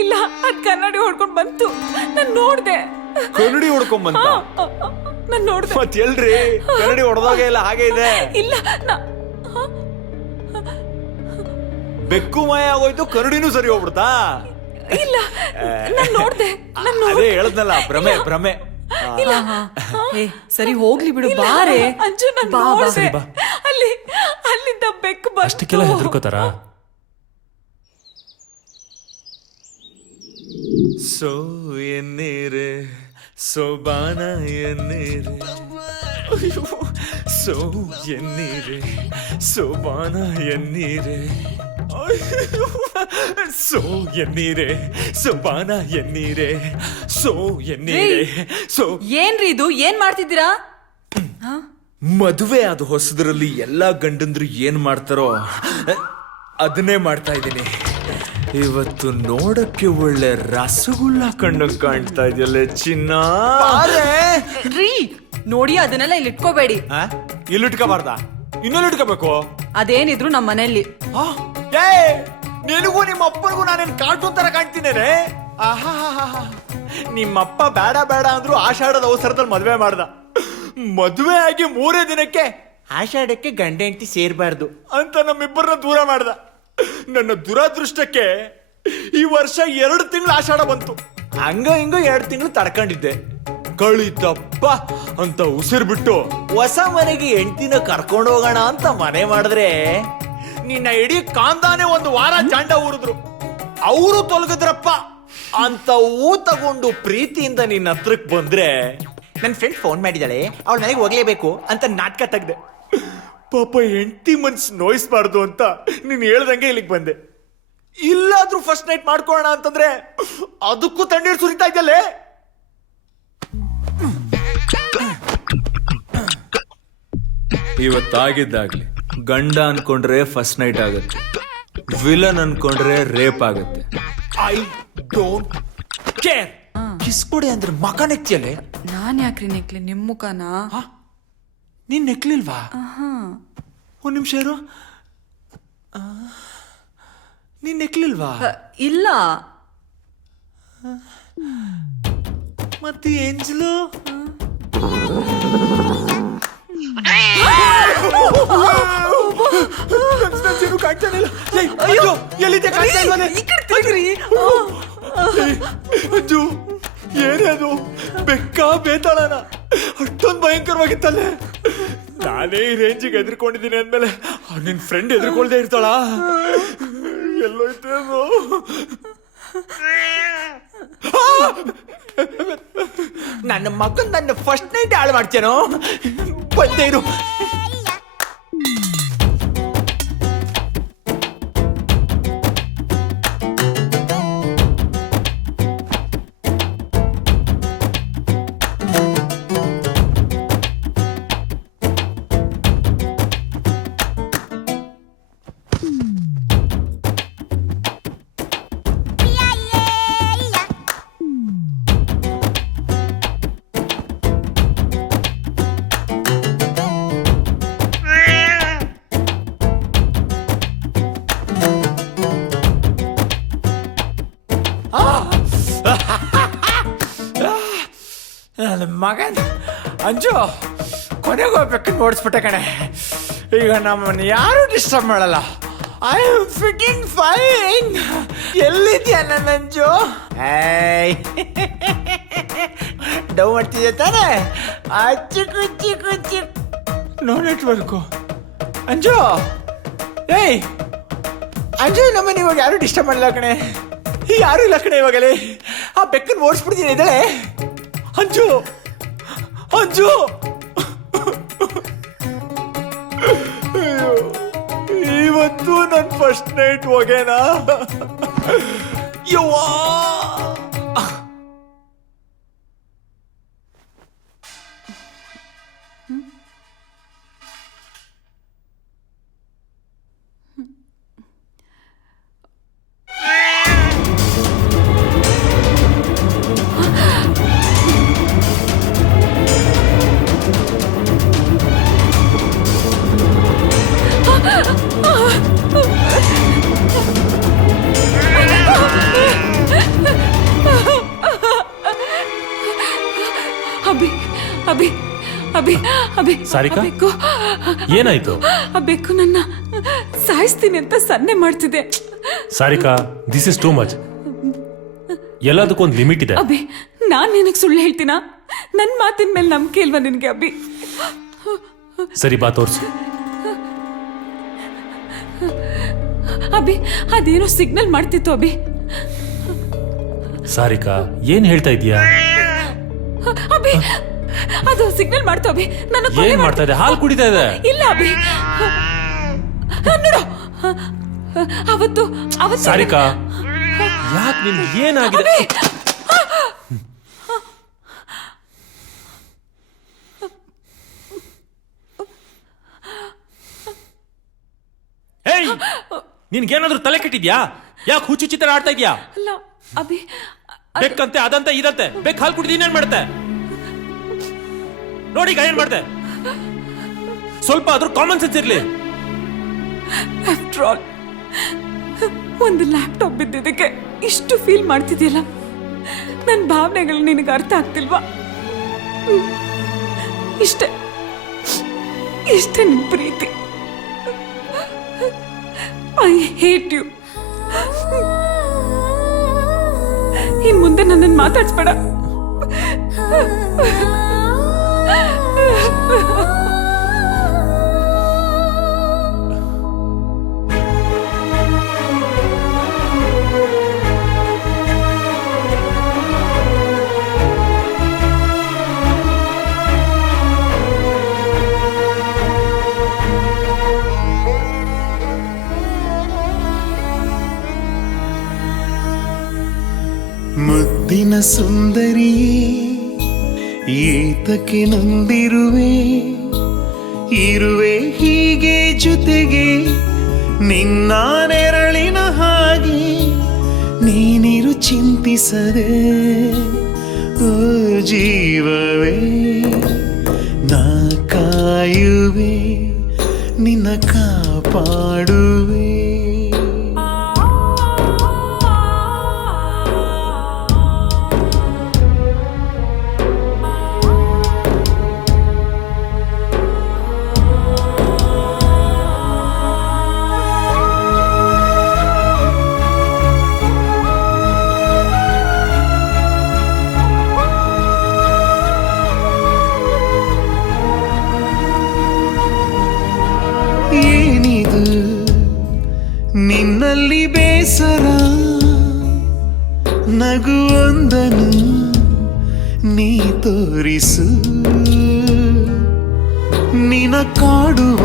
ಇಲ್ಲ, ಅದ್ ಕನ್ನಡಿ ಹೊಡ್ಕೊಂಡು ಬಂತು. ನಾನ್ ನೋಡ್ದೆ. ಕರಡಿ ಹೊಡ್ಕೊಂಡ್ ಬಂತ? ನಾನ್ ನೋಡ್ದೆ. ಮತ್ ಎಲ್ರಿ ಕರಡಿ ಹೊಡೆದಾಗ ಎಲ್ಲ ಹಾಗೆ ಇದೆ. ಇಲ್ಲ ಬೆಕ್ಕು ಮಾಯ ಆಗೋಯ್ತು, ಕರಡಿನೂ ಸರಿ ಹೋಗ್ಬಿಡ್ತಾ? ಇಲ್ಲ, ನಾನ್ ನೋಡ್ದೆ. ಅದೇ ಹೇಳದ್ನಲ್ಲ, ಭ್ರಮೆ ಭ್ರಮೆ. ಏ ಸರಿ ಹೋಗ್ಲಿ ಬಿಡು, ಬಾರೆ. ಅಂಜು, ನಾನ್ ಬಾ, ಬಾ. ನೋಡ್ದೆ. ಸರಿ, ಬಾ. ಅಲ್ಲಿಂದ ಬೆಕ್ಕು ಬಂತು. ಅಷ್ಟಕ್ಕೆಲ್ಲ ಹೆದರ್ಕೋತಾರ? ಸೋ ಎನ್ನೀರೆ ಸೋಬಾನ ಎನ್ನೀರೆ, ಸೋ ಎನ್ನೀರೆ ಸೋಬಾನ ಎನ್ನೀರೆ, ಸೋ ಎನ್ನೀರೆ ಸೋಬಾನ ಎನ್ನೀರೆ, ಸೋ ಎನ್ನೀರೆ ಸೋ. ಏನ್ರಿ ಇದು? ಏನ್ ಮಾಡ್ತಿದ್ದೀರಾ? ಮದುವೆ ಆದ ಹೊಸದ್ರಲ್ಲಿ ಎಲ್ಲಾ ಗಂಡಂದ್ರು ಏನ್ ಮಾಡ್ತಾರೋ ಅದನ್ನೇ ಮಾಡ್ತಾ ಇದ್ದೀನಿ. ಇವತ್ತು ನೋಡಕ್ಕೆ ಒಳ್ಳೆ ರಸಗುಲ್ಲ ಕಂಡಂಗ್ ಕಾಣ್ತಾ ಇದೆಯಲ್ಲ ಚಿನ್ನ. ರೀ ನೋಡಿ, ಅದನ್ನೆಲ್ಲ ಇಲ್ಲಿ ಇಟ್ಕೋಬೇಡಿ. ಇಲ್ಲಿಟ್ಕೋಬಾರ್ದ? ಇನ್ನೊಂದು ಇಟ್ಕೋಬೇಕು? ಅದೇನಿದ್ರು ನಮ್ಮ ಮನೆಯಲ್ಲಿ. ನಿನಗೂ ನಿಮ್ಮ ಅಪ್ಪನಿಗೂ ನಾನೇನ್ ಕಾರ್ಟೂನ್ ತರ ಕಾಣ್ತೀನೇನೆ? ನಿಮ್ಮಪ್ಪ ಬೇಡ ಬೇಡ ಅಂದ್ರು ಆಷಾಢದ ಅವಸರದಲ್ಲಿ ಮದ್ವೆ ಮಾಡ್ದ. ಮದುವೆ ಆಗಿ 3 ದಿನಕ್ಕೆ ಆಷಾಢಕ್ಕೆ ಗಂಡ ಹೆಂಡತಿ ಸೇರ್ಬಾರ್ದು ಅಂತ ನಮ್ಮಿಬ್ಬರನ್ನ ದೂರ ಮಾಡ್ದ. ನನ್ನ ದುರಾದೃಷ್ಟಕ್ಕೆ ಈ ವರ್ಷ 2 ತಿಂಗಳು ಆಷಾಢ ಬಂತು. ಹಂಗ ಹಿಂಗ 2 ತಿಂಗಳು ತಡ್ಕೊಂಡಿದ್ದೆ. ಕಳಿತಪ್ಪ ಅಂತ ಉಸಿರು ಬಿಟ್ಟು ಹೊಸ ಮನೆಗೆ ಹೆಂಡತಿನ ಕರ್ಕೊಂಡು ಹೋಗೋಣ ಅಂತ ಮನೆ ಮಾಡಿದ್ರೆ ನಿನ್ನ ಇಡೀ ಕಾಂದಾನೆ 1 ವಾರ ಜಾಂಡ ಊರಿದ್ರು. ಅವರು ತೊಲಗದ್ರಪ್ಪ ಅಂತ ತಗೊಂಡು ಪ್ರೀತಿಯಿಂದ ನಿನ್ನ ಹತ್ರಕ್ ಬಂದ್ರೆ, ನನ್ನ ಫ್ರೆಂಡ್ ಫೋನ್ ಮಾಡಿದಾಳೆ, ಅವಳ ಮನೆಗೆ ಹೋಗ್ಲೇಬೇಕು ಅಂತ ನಾಟಕ ತೆಗ್ದೆ. ಪಾಪ ಹೆಂಡತಿ ಮನ್ಸು ನೋಯಿಸ್ಬಾರ್ದು ಅಂತ ನೀನ್ ಹೇಳ್ದಂಗೆ ಇಲ್ಲಿಗೆ ಬಂದೆ. ಇಲ್ಲಾದ್ರೂ ಫಸ್ಟ್ ನೈಟ್ ಮಾಡ್ಕೊಳ್ಳೋಣ ಅಂತಂದ್ರೆ ಅದಕ್ಕೂ ತಣ್ಣೀರು ಸುರಿತಾ ಇದ್ದಲ್ಲೇ. ಇವತ್ತಾಗಿದ್ದಾಗ್ಲಿ ಗಂಡ ಅನ್ಕೊಂಡ್ರೆ ಫಸ್ಟ್ ನೈಟ್ ಆಗುತ್ತೆ, ವಿಲನ್ ಅನ್ಕೊಂಡ್ರೆ ರೇಪ್ ಆಗುತ್ತೆ. I don't care. ಕಿಸ್ಕೊಡಿ ಅಂದ್ರೆ ಮಕ ನೆಕ್ತಿಯಲ್ಲೇ. ನಾನ್ ಯಾಕ್ರಿ ನೆಕ್ಲಿ ನಿಮ್ ಮುಖನ? ನೀನ್ ನೆಕ್ಲಿಲ್ವಾ? ಒಂದ್ ನಿಮಿಷ ಇರು. ನೀನ್ ನೆಕ್ಲಿಲ್ವಾ? ಇಲ್ಲ. ಮತ್ತೆ ಏಂಜಲು ಕಾಣ್ತಾನೆ ಇಲ್ಲ. ಎಲ್ಲಿದೆ? ಕಾಣ್ತಾ ಇಲ್ವಾನೆ? ಅಜ್ಜು, ಏನೇ ಅದು? ಬೆಕ್ಕ ಬೇತಾಳನ ಅಷ್ಟೊಂದು ಭಯಂಕರವಾಗಿತ್ತಲ್ಲೇ. ನಾನೇ ಈ ರೇಂಜಿಗೆ ಎದ್ರಿಕೊಂಡಿದ್ದೀನಿ ಅಂದ್ಮೇಲೆ ನಿನ್ ಫ್ರೆಂಡ್ ಎದ್ರಿಕೊಳ್ದೆ ಇರ್ತಾಳ? ಎಲ್ಲೋಯ್ತು ಅದು? ನನ್ನ ಮಗನ್ ನನ್ನ ಫಸ್ಟ್ ನೈಟ್ ಹಾಳು ಮಾಡ್ತೇನೋ. ಬಂದೇ ಇರು. ನನ್ನ ಮಗನ್ ಅಂಜು ಕೊನೆಗೆ ಹೋಗ್ಬೇಕು ನೋಡಿಸ್ಬಿಟ್ಟೆ ಕಣೆ. ಈಗ ನಮ್ಮನ್ನು ಯಾರು ಡಿಸ್ಟರ್ಬ್ ಮಾಡಲ್ಲ. I am fitting fine. ಎಲ್ಲಿದ್ಯಾ ನನ್ನ ಅಂಜು? ಡೌ ಮಾಡ್ತಿದ್ಯಾ ತಾನೆ? ಅಚ್ಚು ಕುಚ್ಚಿ ಕುಚ್ಚಿ. No network. ಅಂಜು, ಏಯ್ ಅಂಜು, ನಮ್ಮನ್ನ ಇವಾಗ ಯಾರು ಡಿಸ್ಟರ್ಬ್ ಮಾಡಲ್ಲ ಕಣೆ. ಯಾರು ಇಲ್ಲ ಕಣೆ ಇವಾಗಲೇ. ಆ ಬೆಕ್ಕನ್ನು ಓಡಿಸ್ಬಿಡ್ತೀನಿ ಇದ್ದಾಳೆ. ಅಂಜು, ಅಂಜು, ಇವತ್ತು ನನ್ನ ಫಸ್ಟ್ ನೈಟ್ ಹೋಗೇನಾ? ಯವ್ವಾ, ಅಭಿ ಅಭಿ ಅಭಿ ಅಭಿ ಸಾರಿಕಾ? ಅಬೇಕು, ಏನಾಯ್ತು? ಅಬೇಕು ನನ್ನ ಸಾಯಿಸ್ತೀನಿ ಅಂತ ಸನ್ನೆ ಮಾಡ್ತಿದೆ. Sarika, this is too much. ಎಲ್ಲದಕ್ಕೊಂದು ಲಿಮಿಟ್ ಇದೆ. ಅಭಿ, ನಾನ್ ನಿನಗೆ ಸುಳ್ಳು ಹೇಳ್ತೀನಾ? ನನ್ನ ಮಾತಿನ ಮೇಲೆ ನಂಬಿಕೆ ಇಲ್ವಾ ನಿನಗೆ? ಅಭಿ, ಸರಿ ಬಾ ತೋರ್ಸು. ಅಭಿ, ಅದೇನೋ ಸಿಗ್ನಲ್ ಮಾಡ್ತಿತ್ತು. ಅಭಿ, ಸಾರಿಕಾ, ಏನ್ ಹೇಳ್ತಾ ಇದೀಯಾ? ಅಭಿ, ಅದು ಸಿಗ್ನಲ್ ಮಾಡ್ತು. ಅಭಿ, ನನ್ನ ಏನ್ ಮಾಡ್ತಾ ಇದೆ? ಹಾಲು ಕುಡಿತಾ ಇದೆ. ಇಲ್ಲ ಅಭಿ, ನೋಡು, ಅವತ್ತು ಸಾರಿಕಾ, ಯಾಕೆ ನಿನ್ಗೆ ಏನಾಗಿದೆ? ಹೇಯ್, ನಿನ್ಗೇನಾದ್ರೂ ತಲೆ ಕೆಟ್ಟಿದ್ಯಾ? ಯಾಕೆ ಹುಚ್ಚು ಚಿತ್ರ ಆಡ್ತಾ ಇದ್ಯಾ? ಅಲ್ಲ ಅಭಿ, ಬೆಕ್ಕಂತೆ ಅದಂತೆ ಇದಂತೆ. ಬೆಕ್ ಹಾಲು ಕುಡಿದು ಇನ್ನೇನ್ ಮಾಡುತ್ತೆ ನೋಡಿ. ಈಗ ಏನ್ ಮಾಡ್ದೆ? ಸ್ವಲ್ಪ ಆದ್ರೂ ಕಾಮನ್ ಸೆನ್ಸ್ ಇರ್ಲಿ. ಆಫ್ಟರ್ ಆಲ್ ಒಂದು ಲ್ಯಾಪ್ಟಾಪ್ ಬಿದ್ದಿದ್ದಕ್ಕೆ ಇಷ್ಟು ಫೀಲ್ ಮಾಡ್ತಿದ್ಯಲ್ಲ. ನನ್ನ ಭಾವನೆಗಳು ನಿನಗೆ ಅರ್ಥ ಆಗ್ತಿಲ್ವಾ? ಇಷ್ಟೇ ಇಷ್ಟೇ ನಿನ್ ಪ್ರೀತಿ. I hate you. ಇನ್ ಮುಂದೆ ನನ್ನನ್ನು ಮಾತಾಡ್ಸ್ಬೇಡ. ಮುದ್ದಿನ ಸುಂದರಿಯೇ, ಏತಕ್ಕೆ ನೊಂದಿರುವೆ? ಇರುವೆ ಹೀಗೆ ಜೊತೆಗೆ ನಿನ್ನ ನೆರಳಿನ ಹಾಗೆ. ನೀನಿರು ಚಿಂತಿಸದೆ ಓ ಜೀವವೇ, ನಾ ಕಾಯುವೆ, ನಿನ್ನ ಕಾಪಾಡುವೆ. ಏನಿದು ನಿನ್ನಲ್ಲಿ ಬೇಸರ? ನಗುವೊಂದನು ನೀ ತೋರಿಸು. ನಿನ ಕಾಡುವ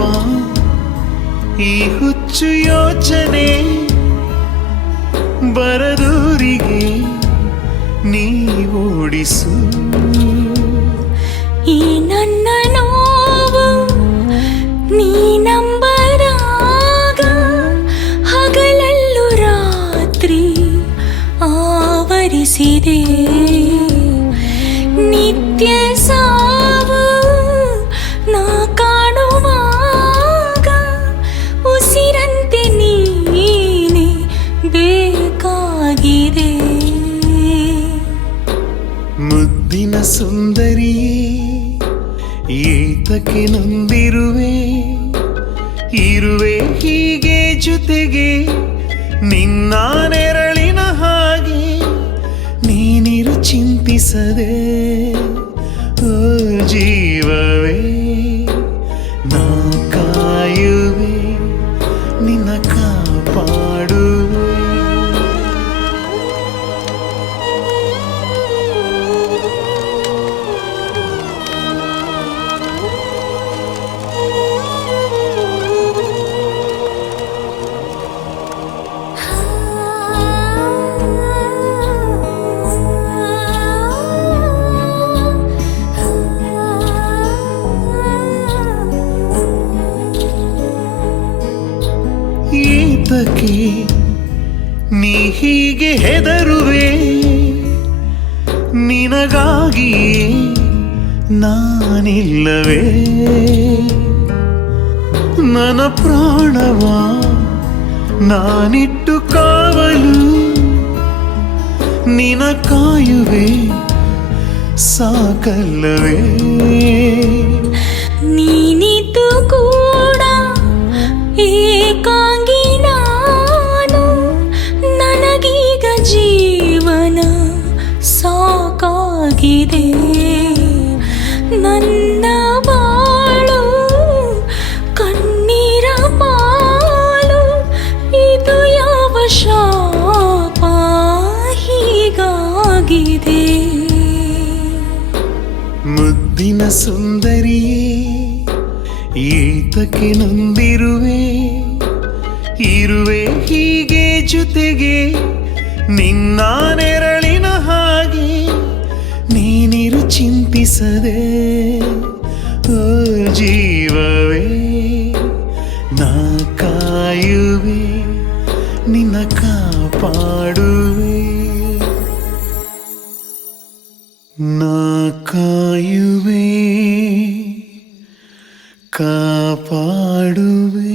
ಈ ಹುಚ್ಚು ಯೋಚನೆ ಬರದೂರಿಗೆ ನೀ ಓಡಿಸು. ಈ ನನ್ನ ನೋವು ನೀ ನಂಬರಾಗ, ಹಗಲಲ್ಲೂ ರಾತ್ರಿ ಆವರಿಸಿದೆ. ನಿತ್ಯ ಸಾವು ನಾ ಕಾಣುವಾಗ, ಉಸಿರಂತೆ ನೀನೆ ಬೇಕಾಗಿದೆ. ಮುದ್ದಿನ ಸುಂದರಿಯೇ, ಏತಕ್ಕೆ ನೊಂದಿರುವೆ? ಇರುವೆ ಹೀಗೆ ಜೊತೆಗೆ ನಿನ್ನ ನೆರಳಿನ ಹಾಗೆ ನೀನಿರು ಚಿಂತಿಸದೆ ಓ ಜೀವವೇ ನಾ ಕಾಯುವೆ ನಿನ್ನ ಕಾಪಾಡುವೆ. ಏತಕ್ಕೆ ನೀ ಹೀಗೆ ಹೆದರುವೆ ನಿನಗಾಗಿಯೇ ನಾನಿಲ್ಲವೇ ನನ್ನ ಪ್ರಾಣವ ನಾನಿಟ್ಟು ಕಾವಲು ನಿನ ಕಾಯುವೆ ಸಾಕಲ್ಲವೇ. ನೀನಿದ್ದು ಕೂಡ ಏಕಾಂಗಿ ನಾನು ನನಗೀಗ ಜೀವನ ಸಾಕಾಗಿದೆ. ನನ್ನ ಬಾಳು ಕಣ್ಣೀರ ಪಾಲು ಇದು ಯಾವ ಶಾಪ ಹೀಗಾಗಿದೆ. ಮುದ್ದಿನ ಸುಂದರಿಯೇ ಏತಕ್ಕೆ ನೊಂದಿರುವೆ ಇರುವೆ ಹೀಗೆ ಜೊತೆಗೆ ನಿನ್ನ ನೆರಳಿನ ಹಾಗೆ ನೀನಿರು ಚಿಂತಿಸದೆ ಓ ಜೀವವೇ ನಾ ಕಾಯುವೆ ನಿನ್ನ ಕಾಪಾಡುವೆ. ನಾ ಕಾಯುವೆ ಕಾಪಾಡುವೆ.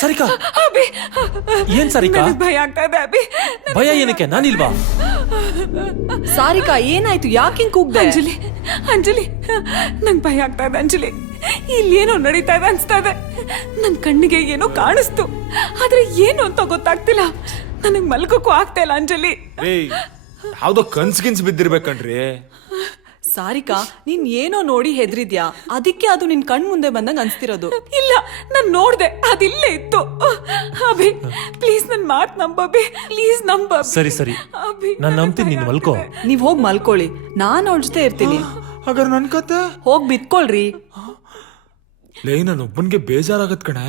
ಸರಿಕಾ ಅಭಿ ಏನ್ ಸರಿಕಾ? ನನಗ್ ಭಯ ಆಗ್ತಾ ಇದೆ ಅಭಿ. ಭಯ ಏನಕ್ಕೆ? ನಾನಿಲ್ವಾ? ಸಾರಿಕಾ ಏನಾಯ್ತು? ಯಾಕೆ ಹಿಂಗ್ ಕೂಗ್ದೆ? ಅಂಜಲಿ ಅಂಜಲಿ ನಂಗ್ ಭಯ ಆಗ್ತಾ ಇದೆ ಅಂಜಲಿ. ಇಲ್ಲೇನೋ ನಡೀತಾ ಇದೆ ಅನ್ಸ್ತಾ ಇದೆ. ನನ್ ಕಣ್ಣಿಗೆ ಏನೋ ಕಾಣಿಸ್ತು, ಆದ್ರೆ ಏನು ಅಂತ ಗೊತ್ತಾಗ್ತಿಲ್ಲ. ನನಗ್ ಮಲ್ಗೋಕ್ಕೂ ಆಗ್ತಾ ಇಲ್ಲ ಅಂಜಲಿ. ಯಾವ್ದೋ ಕನ್ಸ್ ಬಿದ್ದಿರ್ಬೇಕನ್ರಿ. ಸಾರಿಕಾ ನೀನ್ ಏನೋ ನೋಡಿ ಹೆದ್ರಿದ್ಯಾ, ಅದಕ್ಕೆ ಅದು ನಿನ್ ಕಣ್ ಮುಂದೆ ಬಂದಂಗ ಅನ್ಸ್ತಿರೋದು. ಇಲ್ಲ, ನಾನ್ ನೋಡ್ದೆ, ಅದಿಲ್ಲೇ ಇತ್ತು. ಅಭಿ ಪ್ಲೀಸ್ ನನ್ ಮಾತ್ ನಂಬ ಅಭಿ, ಪ್ಲೀಸ್ ನಂಬ. ಸರಿ ಸರಿ, ನಾನ್ ನಂಬ್ತೀನಿ, ನೀನ್ ಮಲ್ಕೋ. ನೀವ್ ಹೋಗ್ ಮಲ್ಕೊಳ್ಳಿ, ನಾನ್ ಅವ್ರ ಜೊತೆ ಇರ್ತೀನಿ. ಹಾಗಾದ್ರೆ ನನ್ ಕತೆ ಹೋಗ್ ಬಿತ್ಕೊಳ್ರಿ. ಲೇ ನನ್ ಒಬ್ಬನ್ಗೆ ಬೇಜಾರಾಗತ್ ಕಣೆ.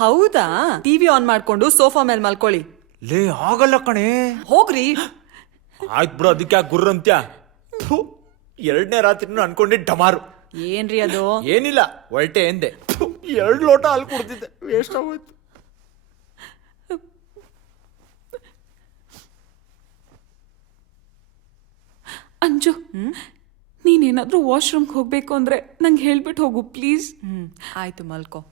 ಹೌದಾ? ಟಿವಿ ಆನ್ ಮಾಡ್ಕೊಂಡು ಸೋಫಾ ಮೇಲೆ ಮಲ್ಕೊಳ್ಳಿ. ಲೇ ಆಗಲ್ಲ ಕಣೆ. ಹೋಗ್ರಿ. ಆಯ್ತು ಬಿಡು, ಅದಕ್ಕೆ ಗುರ್ರ ಅಂತ್ಯ. 2ನೇ ರಾತ್ರಿನೂ ಅನ್ಕೊಂಡೆ ಡಮಾರು. ಏನ್ರಿ ಅದು? ಏನಿಲ್ಲ, ಹೊರಟೆ ಎಂದೆ. 2 ಲೋಟ ಹಾಲು ಕುಡ್ತಿದ್ದೆ, ವೇಸ್ಟ್ ಆಗೋಯ್ತು. ಅಂಜು, ನೀನೇನಾದ್ರೂ ವಾಶ್ರೂಮ್ಗೆ ಹೋಗ್ಬೇಕು ಅಂದ್ರೆ ನಂಗೆ ಹೇಳ್ಬಿಟ್ಟು ಹೋಗು ಪ್ಲೀಸ್. ಆಯ್ತು, ಮಲ್ಕೋ.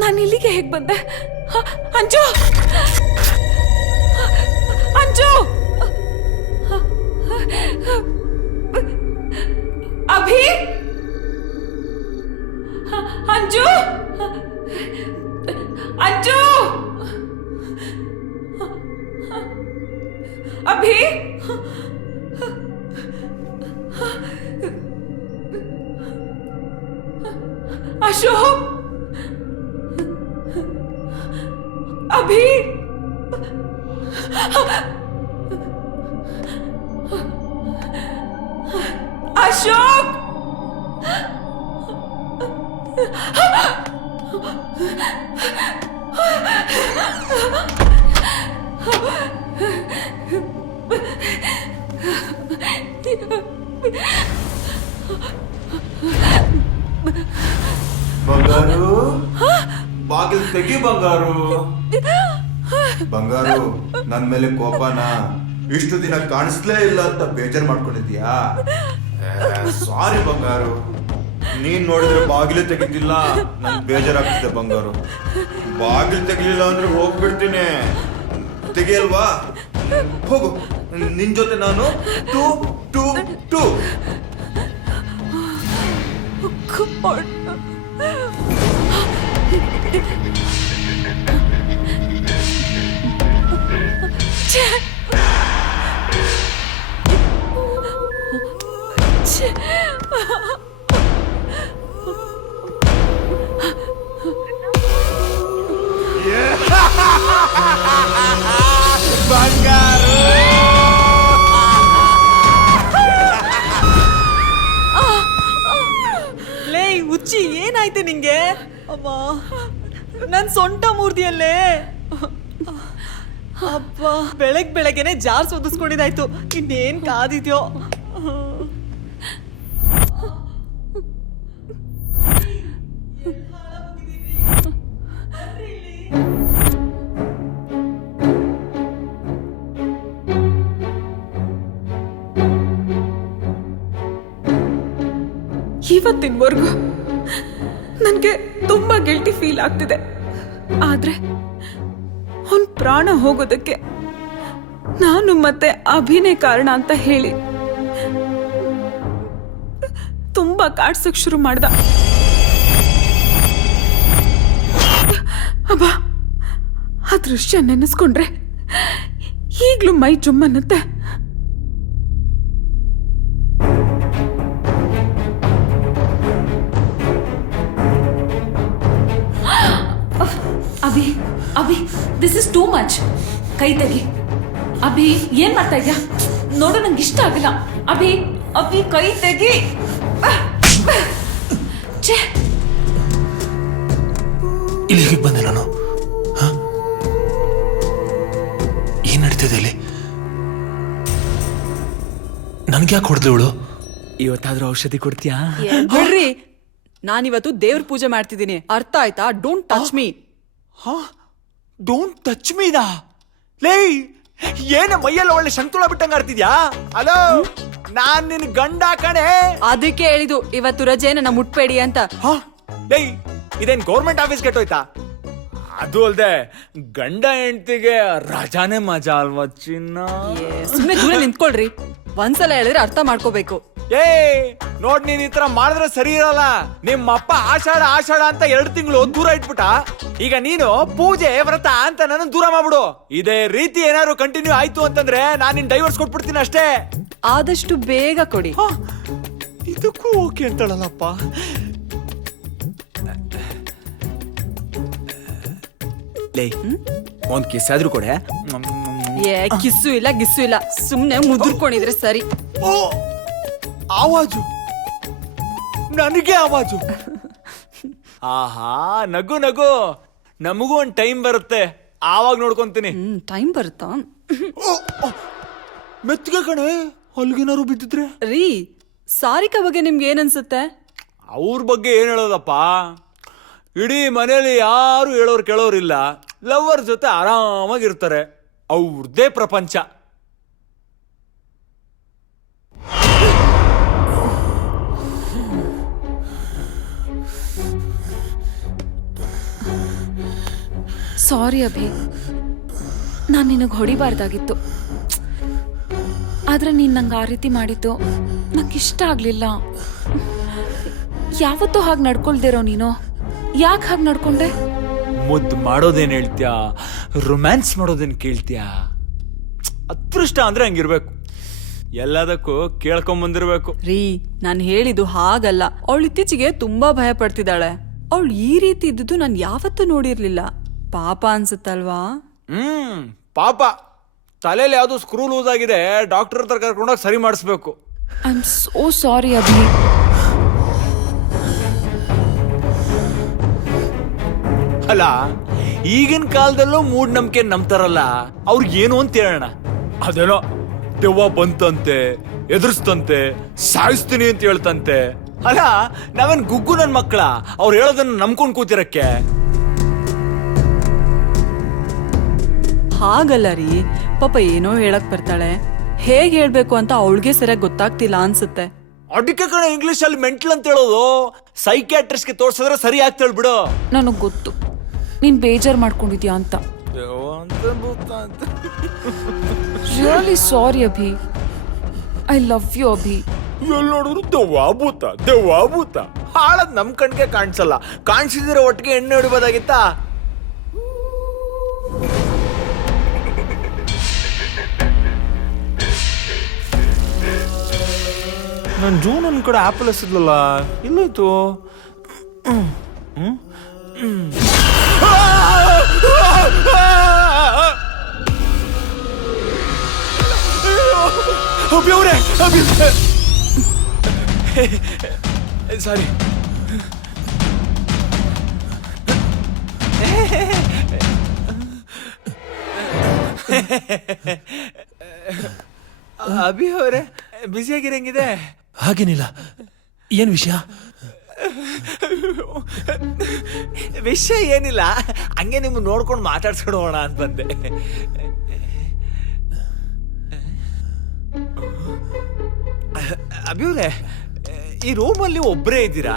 ನಾನು ಇಲ್ಲಿಗೆ ಹೇಗ್ ಬಂದೆ? ಅಂಜು, ಅಂಜು, ಅಭಿ, ಅಂಜು, ಅಂಜು, ಅಭಿ, ಅಶೋಕ್, ಅಭಿ, ಅಶೋಕ್, ಬಂಗಾರು, ಬಾಗಿಲು ತೆಗಿ ಬಂಗಾರು. ಬಂಗಾರು, ನನ್ ಮೇಲೆ ಕೋಪನ ಇಷ್ಟು ದಿನ ಕಾಣಿಸ್ಲೇ ಇಲ್ಲ ಅಂತ ಬೇಜಾರ್ ಮಾಡ್ಕೊಂಡಿದ್ಯಾ? ಸಾರಿ ಬಂಗಾರು, ನೀನ್ ನೋಡಿದ್ರೆ ಬಾಗಿಲು ತೆಗಿತಿಲ್ಲ, ನನ್ ಬೇಜಾರಾಗ್ತಿದೆ ಬಂಗಾರು. ಬಾಗಿಲು ತೆಗಿಲಿಲ್ಲ ಅಂದ್ರೆ ಹೋಗ್ಬಿಡ್ತೀನಿ. ತೆಗಿಯಲ್ವಾ? ಹೋಗು, ನಿನ್ ಜೊತೆ ನಾನು ಟೂ ಟೂ ಟೂ. ಬಂಗಾರು, ಲೇ ಹುಚ್ಚಿ, ಏನಾಯ್ತು ನಿಂಗೆ? ಅಮ್ಮ, ನನ್ ಸೊಂಟ ಮೂರ್ದಿಯಲ್ಲೇ. ಅಪ್ಪ, ಬೆಳಗ್ಗೆನೆ ಜಾರ್ ಸೋದಿಸ್ಕೊಂಡಿದ್ದಾಯ್ತು. ಇನ್ನೇನ್ ಕಾದಿದ್ಯೋ? ಇವತ್ತಿನವರೆಗೂ ನನಗೆ ತುಂಬಾ ಗಿಲ್ಟಿ ಫೀಲ್ ಆಗ್ತಿದೆ. ಆದ್ರೆ ಅವನ್ ಪ್ರಾಣ ಹೋಗೋದಕ್ಕೆ ನಾನು ಮತ್ತೆ ಅಭಿನಯ ಕಾರಣ ಅಂತ ಹೇಳಿ ತುಂಬಾ ಕಾಡ್ಸಕ್ ಶುರು ಮಾಡ್ದ. ಅಬ್ಬ, ಆ ದೃಶ್ಯ ನೆನೆಸ್ಕೊಂಡ್ರೆ ಈಗ್ಲೂ ಮೈ ಜುಮ್ಮನ್ನತ್ತೆ. Abhi, Abhi, this is too much. ಕೈ ತೆಗಿ. ಅಭಿ, ಏನ್ ಮಾಡ್ತಾ ಇದ್ಯಾ? ನೋಡು, ನಂಗೆ ಇಷ್ಟ ಆಗಿಲ್ಲ. ಅಭಿ, ಅಭಿ, ಕೈ ತೆಗಿ. ಇಲ್ಲಿ ಹೇಗೆ ಬಂದೆ ನಾನು? ಏನ್ ನಡೀತಿದೆ ಇಲ್ಲಿ? ನನ್ಗೆ ಯಾಕೆ ಹೊಡೆದ್ಲು ಇವಳು? ಇವತ್ತಾದ್ರೂ ಔಷಧಿ ಕೊಡ್ತೀಯಾ? ಬಿಡ್ರಿ, ನಾನಿವತ್ತು ದೇವ್ರ ಪೂಜೆ ಮಾಡ್ತಿದ್ದೀನಿ, ಅರ್ಥ ಆಯ್ತಾ? Don't touch me. Don't touch ಮೀನಾ? ಲೇ, ಏನ ಮೈಯೆಲ್ಲ ಒಳ್ಳೆ ಶಂಕುಳ ಬಿಟ್ಟಂಗ ಆಡ್ತಿದ್ಯಾ? ಹಲೋ, ನಾನ್ ನಿನ್ ಗಂಡ ಕಣೆ. ಅದಕ್ಕೆ ಹೇಳಿದು ಇವತ್ತು ರಜೆ, ನನ್ನ ಮುಟ್ಬೇಡಿ ಅಂತ. ಲೇ, ಇದೇನ್ ಗೌರ್ಮೆಂಟ್ ಆಫೀಸ್ ಕೆಟ್ಟೋಯ್ತಾ? ಅದು ಅಲ್ದೆ ಗಂಡ ಹೆಂಡತಿಗೆ ರಜಾನೇ ಮಜಾ ಅಲ್ವಾ ಚಿನ್ನ? ಸುಮ್ನೆ ದೂರ ನಿಂತ್ಕೊಳ್ರಿ. ಒಂದ್ಸಲ ಹೇಳಿದ್ರೆ ಅರ್ಥ ಮಾಡ್ಕೋಬೇಕು. ಏ ನೋಡ್, ನೀನ್ ಈ ತರ ಮಾಡಿದ್ರೆ ಸರಿ ಇರಲ್ಲ. ನಿಮ್ಮಪ್ಪ ಆಷಾಢ ಆಷಾಢ ಅಂತ 2 ತಿಂಗಳು ದೂರ ಇಟ್ಬಿಟ್ಟ. ಈಗ ನೀನು ಪೂಜೆ ವ್ರತ ಅಂತ ನನ್ನ ದೂರ ಮಾಡ್ಬಿಡು. ಇದೇ ರೀತಿ ಏನಾದ್ರು ಕಂಟಿನ್ಯೂ ಆಯ್ತು ಅಂತಂದ್ರೆ ನಾನು ನಿನ್ ಡೈವರ್ಸ್ ಕೊಟ್ಬಿಡ್ತೀನಿ ಅಷ್ಟೇ. ಆದಷ್ಟು ಬೇಗ ಕೊಡಿ. ಇದಕ್ಕೂ ಓಕೆ ಅಂತಾಳಲ್ಲಪ್ಪ. ಲೇ, ಒಂದ್ ಕಿಸ್ ಆದ್ರೂ ಕೊಡೆ. ಕಿಸ್ಸು ಇಲ್ಲ ಗಿಸ್ಸು ಇಲ್ಲ, ಸುಮ್ನೆ ಮುದುರ್ಕೊಂಡಿದ್ರೆ ಸರಿ. ಓ, ಆವಾಜು, ನನಗೆ ಆವಾಜು. ಆಹಾ, ನಗು ನಗು. ನಮಗೂ ಒಂದ್ ಟೈಮ್ ಬರುತ್ತೆ, ಆವಾಗ ನೋಡ್ಕೊಂತೀನಿ. ಟೈಮ್ ಬರುತ್ತಾ? ಮೆತ್ತಿಗೆ ಕಣೆ, ಅಲ್ಗೇನಾರು ಬಿದ್ದಿದ್ರೆ. ರೀ, ಸಾರಿಕಾ ಬಗ್ಗೆ ನಿಮ್ಗೆ ಏನನ್ಸುತ್ತೆ? ಅವ್ರ ಬಗ್ಗೆ ಏನ್ ಹೇಳೋದಪ್ಪ, ಇಡೀ ಮನೇಲಿ ಯಾರು ಹೇಳೋರು ಕೇಳೋರಿಲ್ಲ. ಲವರ್ ಜೊತೆ ಆರಾಮಾಗಿರ್ತಾರೆ, ಅವ್ರದೇ ಪ್ರಪಂಚ. ಸಾರಿ ಅಭಿ, ನಾನು ನಿನಗೆ ಹೊಡಿಬಾರ್ದಾಗಿತ್ತು. ಆದ್ರೆ ನೀನು ನಂಗೆ ಆ ರೀತಿ ಮಾಡಿದ್ದು ನಂಗೆ ಇಷ್ಟ ಆಗಲಿಲ್ಲ. ಯಾವತ್ತೂ ಹಾಗೆ ನಡ್ಕೊಳ್ದಿರೋ ನೀನು ಯಾಕೆ ಹಾಗೆ ನಡ್ಕೊಂಡೆ? ಮುದ್ದು ಮಾಡೋದೇನು ಹೇಳ್ತೀಯಾ, ರೊಮ್ಯಾನ್ಸ್ ಮಾಡೋದೇನು ಕೇಳ್ತೀಯಾ? ಅದೃಷ್ಟ ಅಂದ್ರೆ ಹಂಗಿರ್ಬೇಕು, ಎಲ್ಲದಕ್ಕೂ ಕೇಳ್ಕೊಂಬಂದಿರ್ಬೇಕು. ರೀ, ನಾನು ಹೇಳಿದ್ದು ಹಾಗಲ್ಲ. ಅವಳು ಇತ್ತೀಚೆಗೆ ತುಂಬಾ ಭಯ ಪಡ್ತಿದ್ದಾಳೆ. ಅವಳು ಈ ರೀತಿ ಇದ್ದುದು ನಾನು ಯಾವತ್ತೂ ನೋಡಿರ್ಲಿಲ್ಲ. ಪಾಪ ಅನ್ಸುತ್ತಲ್ವಾ? ಪಾಪ, ತಲೆಯಲ್ಲಿ ಯಾವ್ದು ಸ್ಕ್ರೂ ಲೂಸ್ ಆಗಿದೆ, ಡಾಕ್ಟರ್ ಹತ್ರ ಕರ್ಕೊಂಡೋಗಿ ಸರಿ ಮಾಡಿಸ್ಬೇಕು. I am so sorry Abhi. ಅಲ್ಲ, ಈಗಿನ ಕಾಲದಲ್ಲೂ ಮೂಢನಂಬಿಕೆ ನಂಬ್ತಾರಲ್ಲ, ಅವ್ರಿಗೆ ಏನು ಅಂತ ಹೇಳೋಣ. ಅದೇನೋ ದೆವ್ವ ಬಂತಂತೆ, ಎದುರಿಸ್ತಂತೆ, ಸಾಯಿಸ್ತೀನಿ ಅಂತ ಹೇಳ್ತಂತೆ. ಅಲ್ಲ, ನಾವೇನ್ ಗುಗ್ಗು ನನ್ ಮಕ್ಕಳ ಅವ್ರು ಹೇಳೋದನ್ನ ನಂಬ್ಕೊಂಡ್ ಕೂತಿರಕ್ಕೆ? ಹಾಗಲ್ಲ ರೀ, ಪಾಪ ಏನೋ ಹೇಳಕ್ ಬರ್ತಾಳೆ. ಹೇಗ್ ಹೇಳ್ಬೇಕು ಅಂತ ಅವಳಿಗೆ ಸರಿಯಾಗಿ ಗೊತ್ತಾಗ್ತಿಲ್ಲ ಅನ್ಸುತ್ತೆ. ಅದಕ್ಕೆ ಕಣ ಇಂಗ್ಲಿಷ್ ಅಲ್ಲಿ ಮೆಂಟಲ್ ಅಂತ ಹೇಳೋದು. ಸೈಕ್ಯಾಟ್ರಿಸ್ಟ್ಗೆ ತೋರ್ಸಿದ್ರೆ ಸರಿ ಆಗ್ತಾಳ ಬಿಡು. ನನಗೆ ಗೊತ್ತು ನೀನ್ ಬೇಜಾರ್ ಮಾಡ್ಕೊಂಡಿದ್ಯಾ ಅಂತ. Really sorry Abhi. I love you Abhi. ಎಲ್ಲಿ ನೋಡಿದ್ರು ದೆವ್ವ ಭೂತ ಹಾಳದ್ ನಮ್ ಕಣ್ಗೆ ಕಾಣಿಸಲ್ಲ. ಕಾಣಿಸಿದ್ರೆ ಒಟ್ಟಿಗೆ ಎಣ್ಣೆ ಹೊಡಿಬೋದಾಗಿತ್ತ? ನನ್ ಜೂನ್ ಒಂದ್ ಕಡೆ ಆಪಲ್ ಎಸಿದ್ಲಲ್ಲ, ಎಲ್ಲೋಯ್ತು? ಅಭಿ ಅವ್ರೆ, ಅಭಿ ಸಾರಿ. ಅಭಿ ಅವರೇ, ಬ್ಯುಸಿಯಾಗಿರಂಗಿದೆ. ಹಾಗೇನಿಲ್ಲ, ಏನ್ ವಿಷಯ? ವಿಷಯ ಏನಿಲ್ಲ, ಹಂಗೆ ನಿಮ್ಗೆ ನೋಡ್ಕೊಂಡು ಮಾತಾಡ್ಸ್ಕೊಡೋಣ ಅಂತ ಬಂದೆ. ಅಭಿವ್ರೆ, ಈ ರೂಮಲ್ಲಿ ಒಬ್ಬರೇ ಇದ್ದೀರಾ,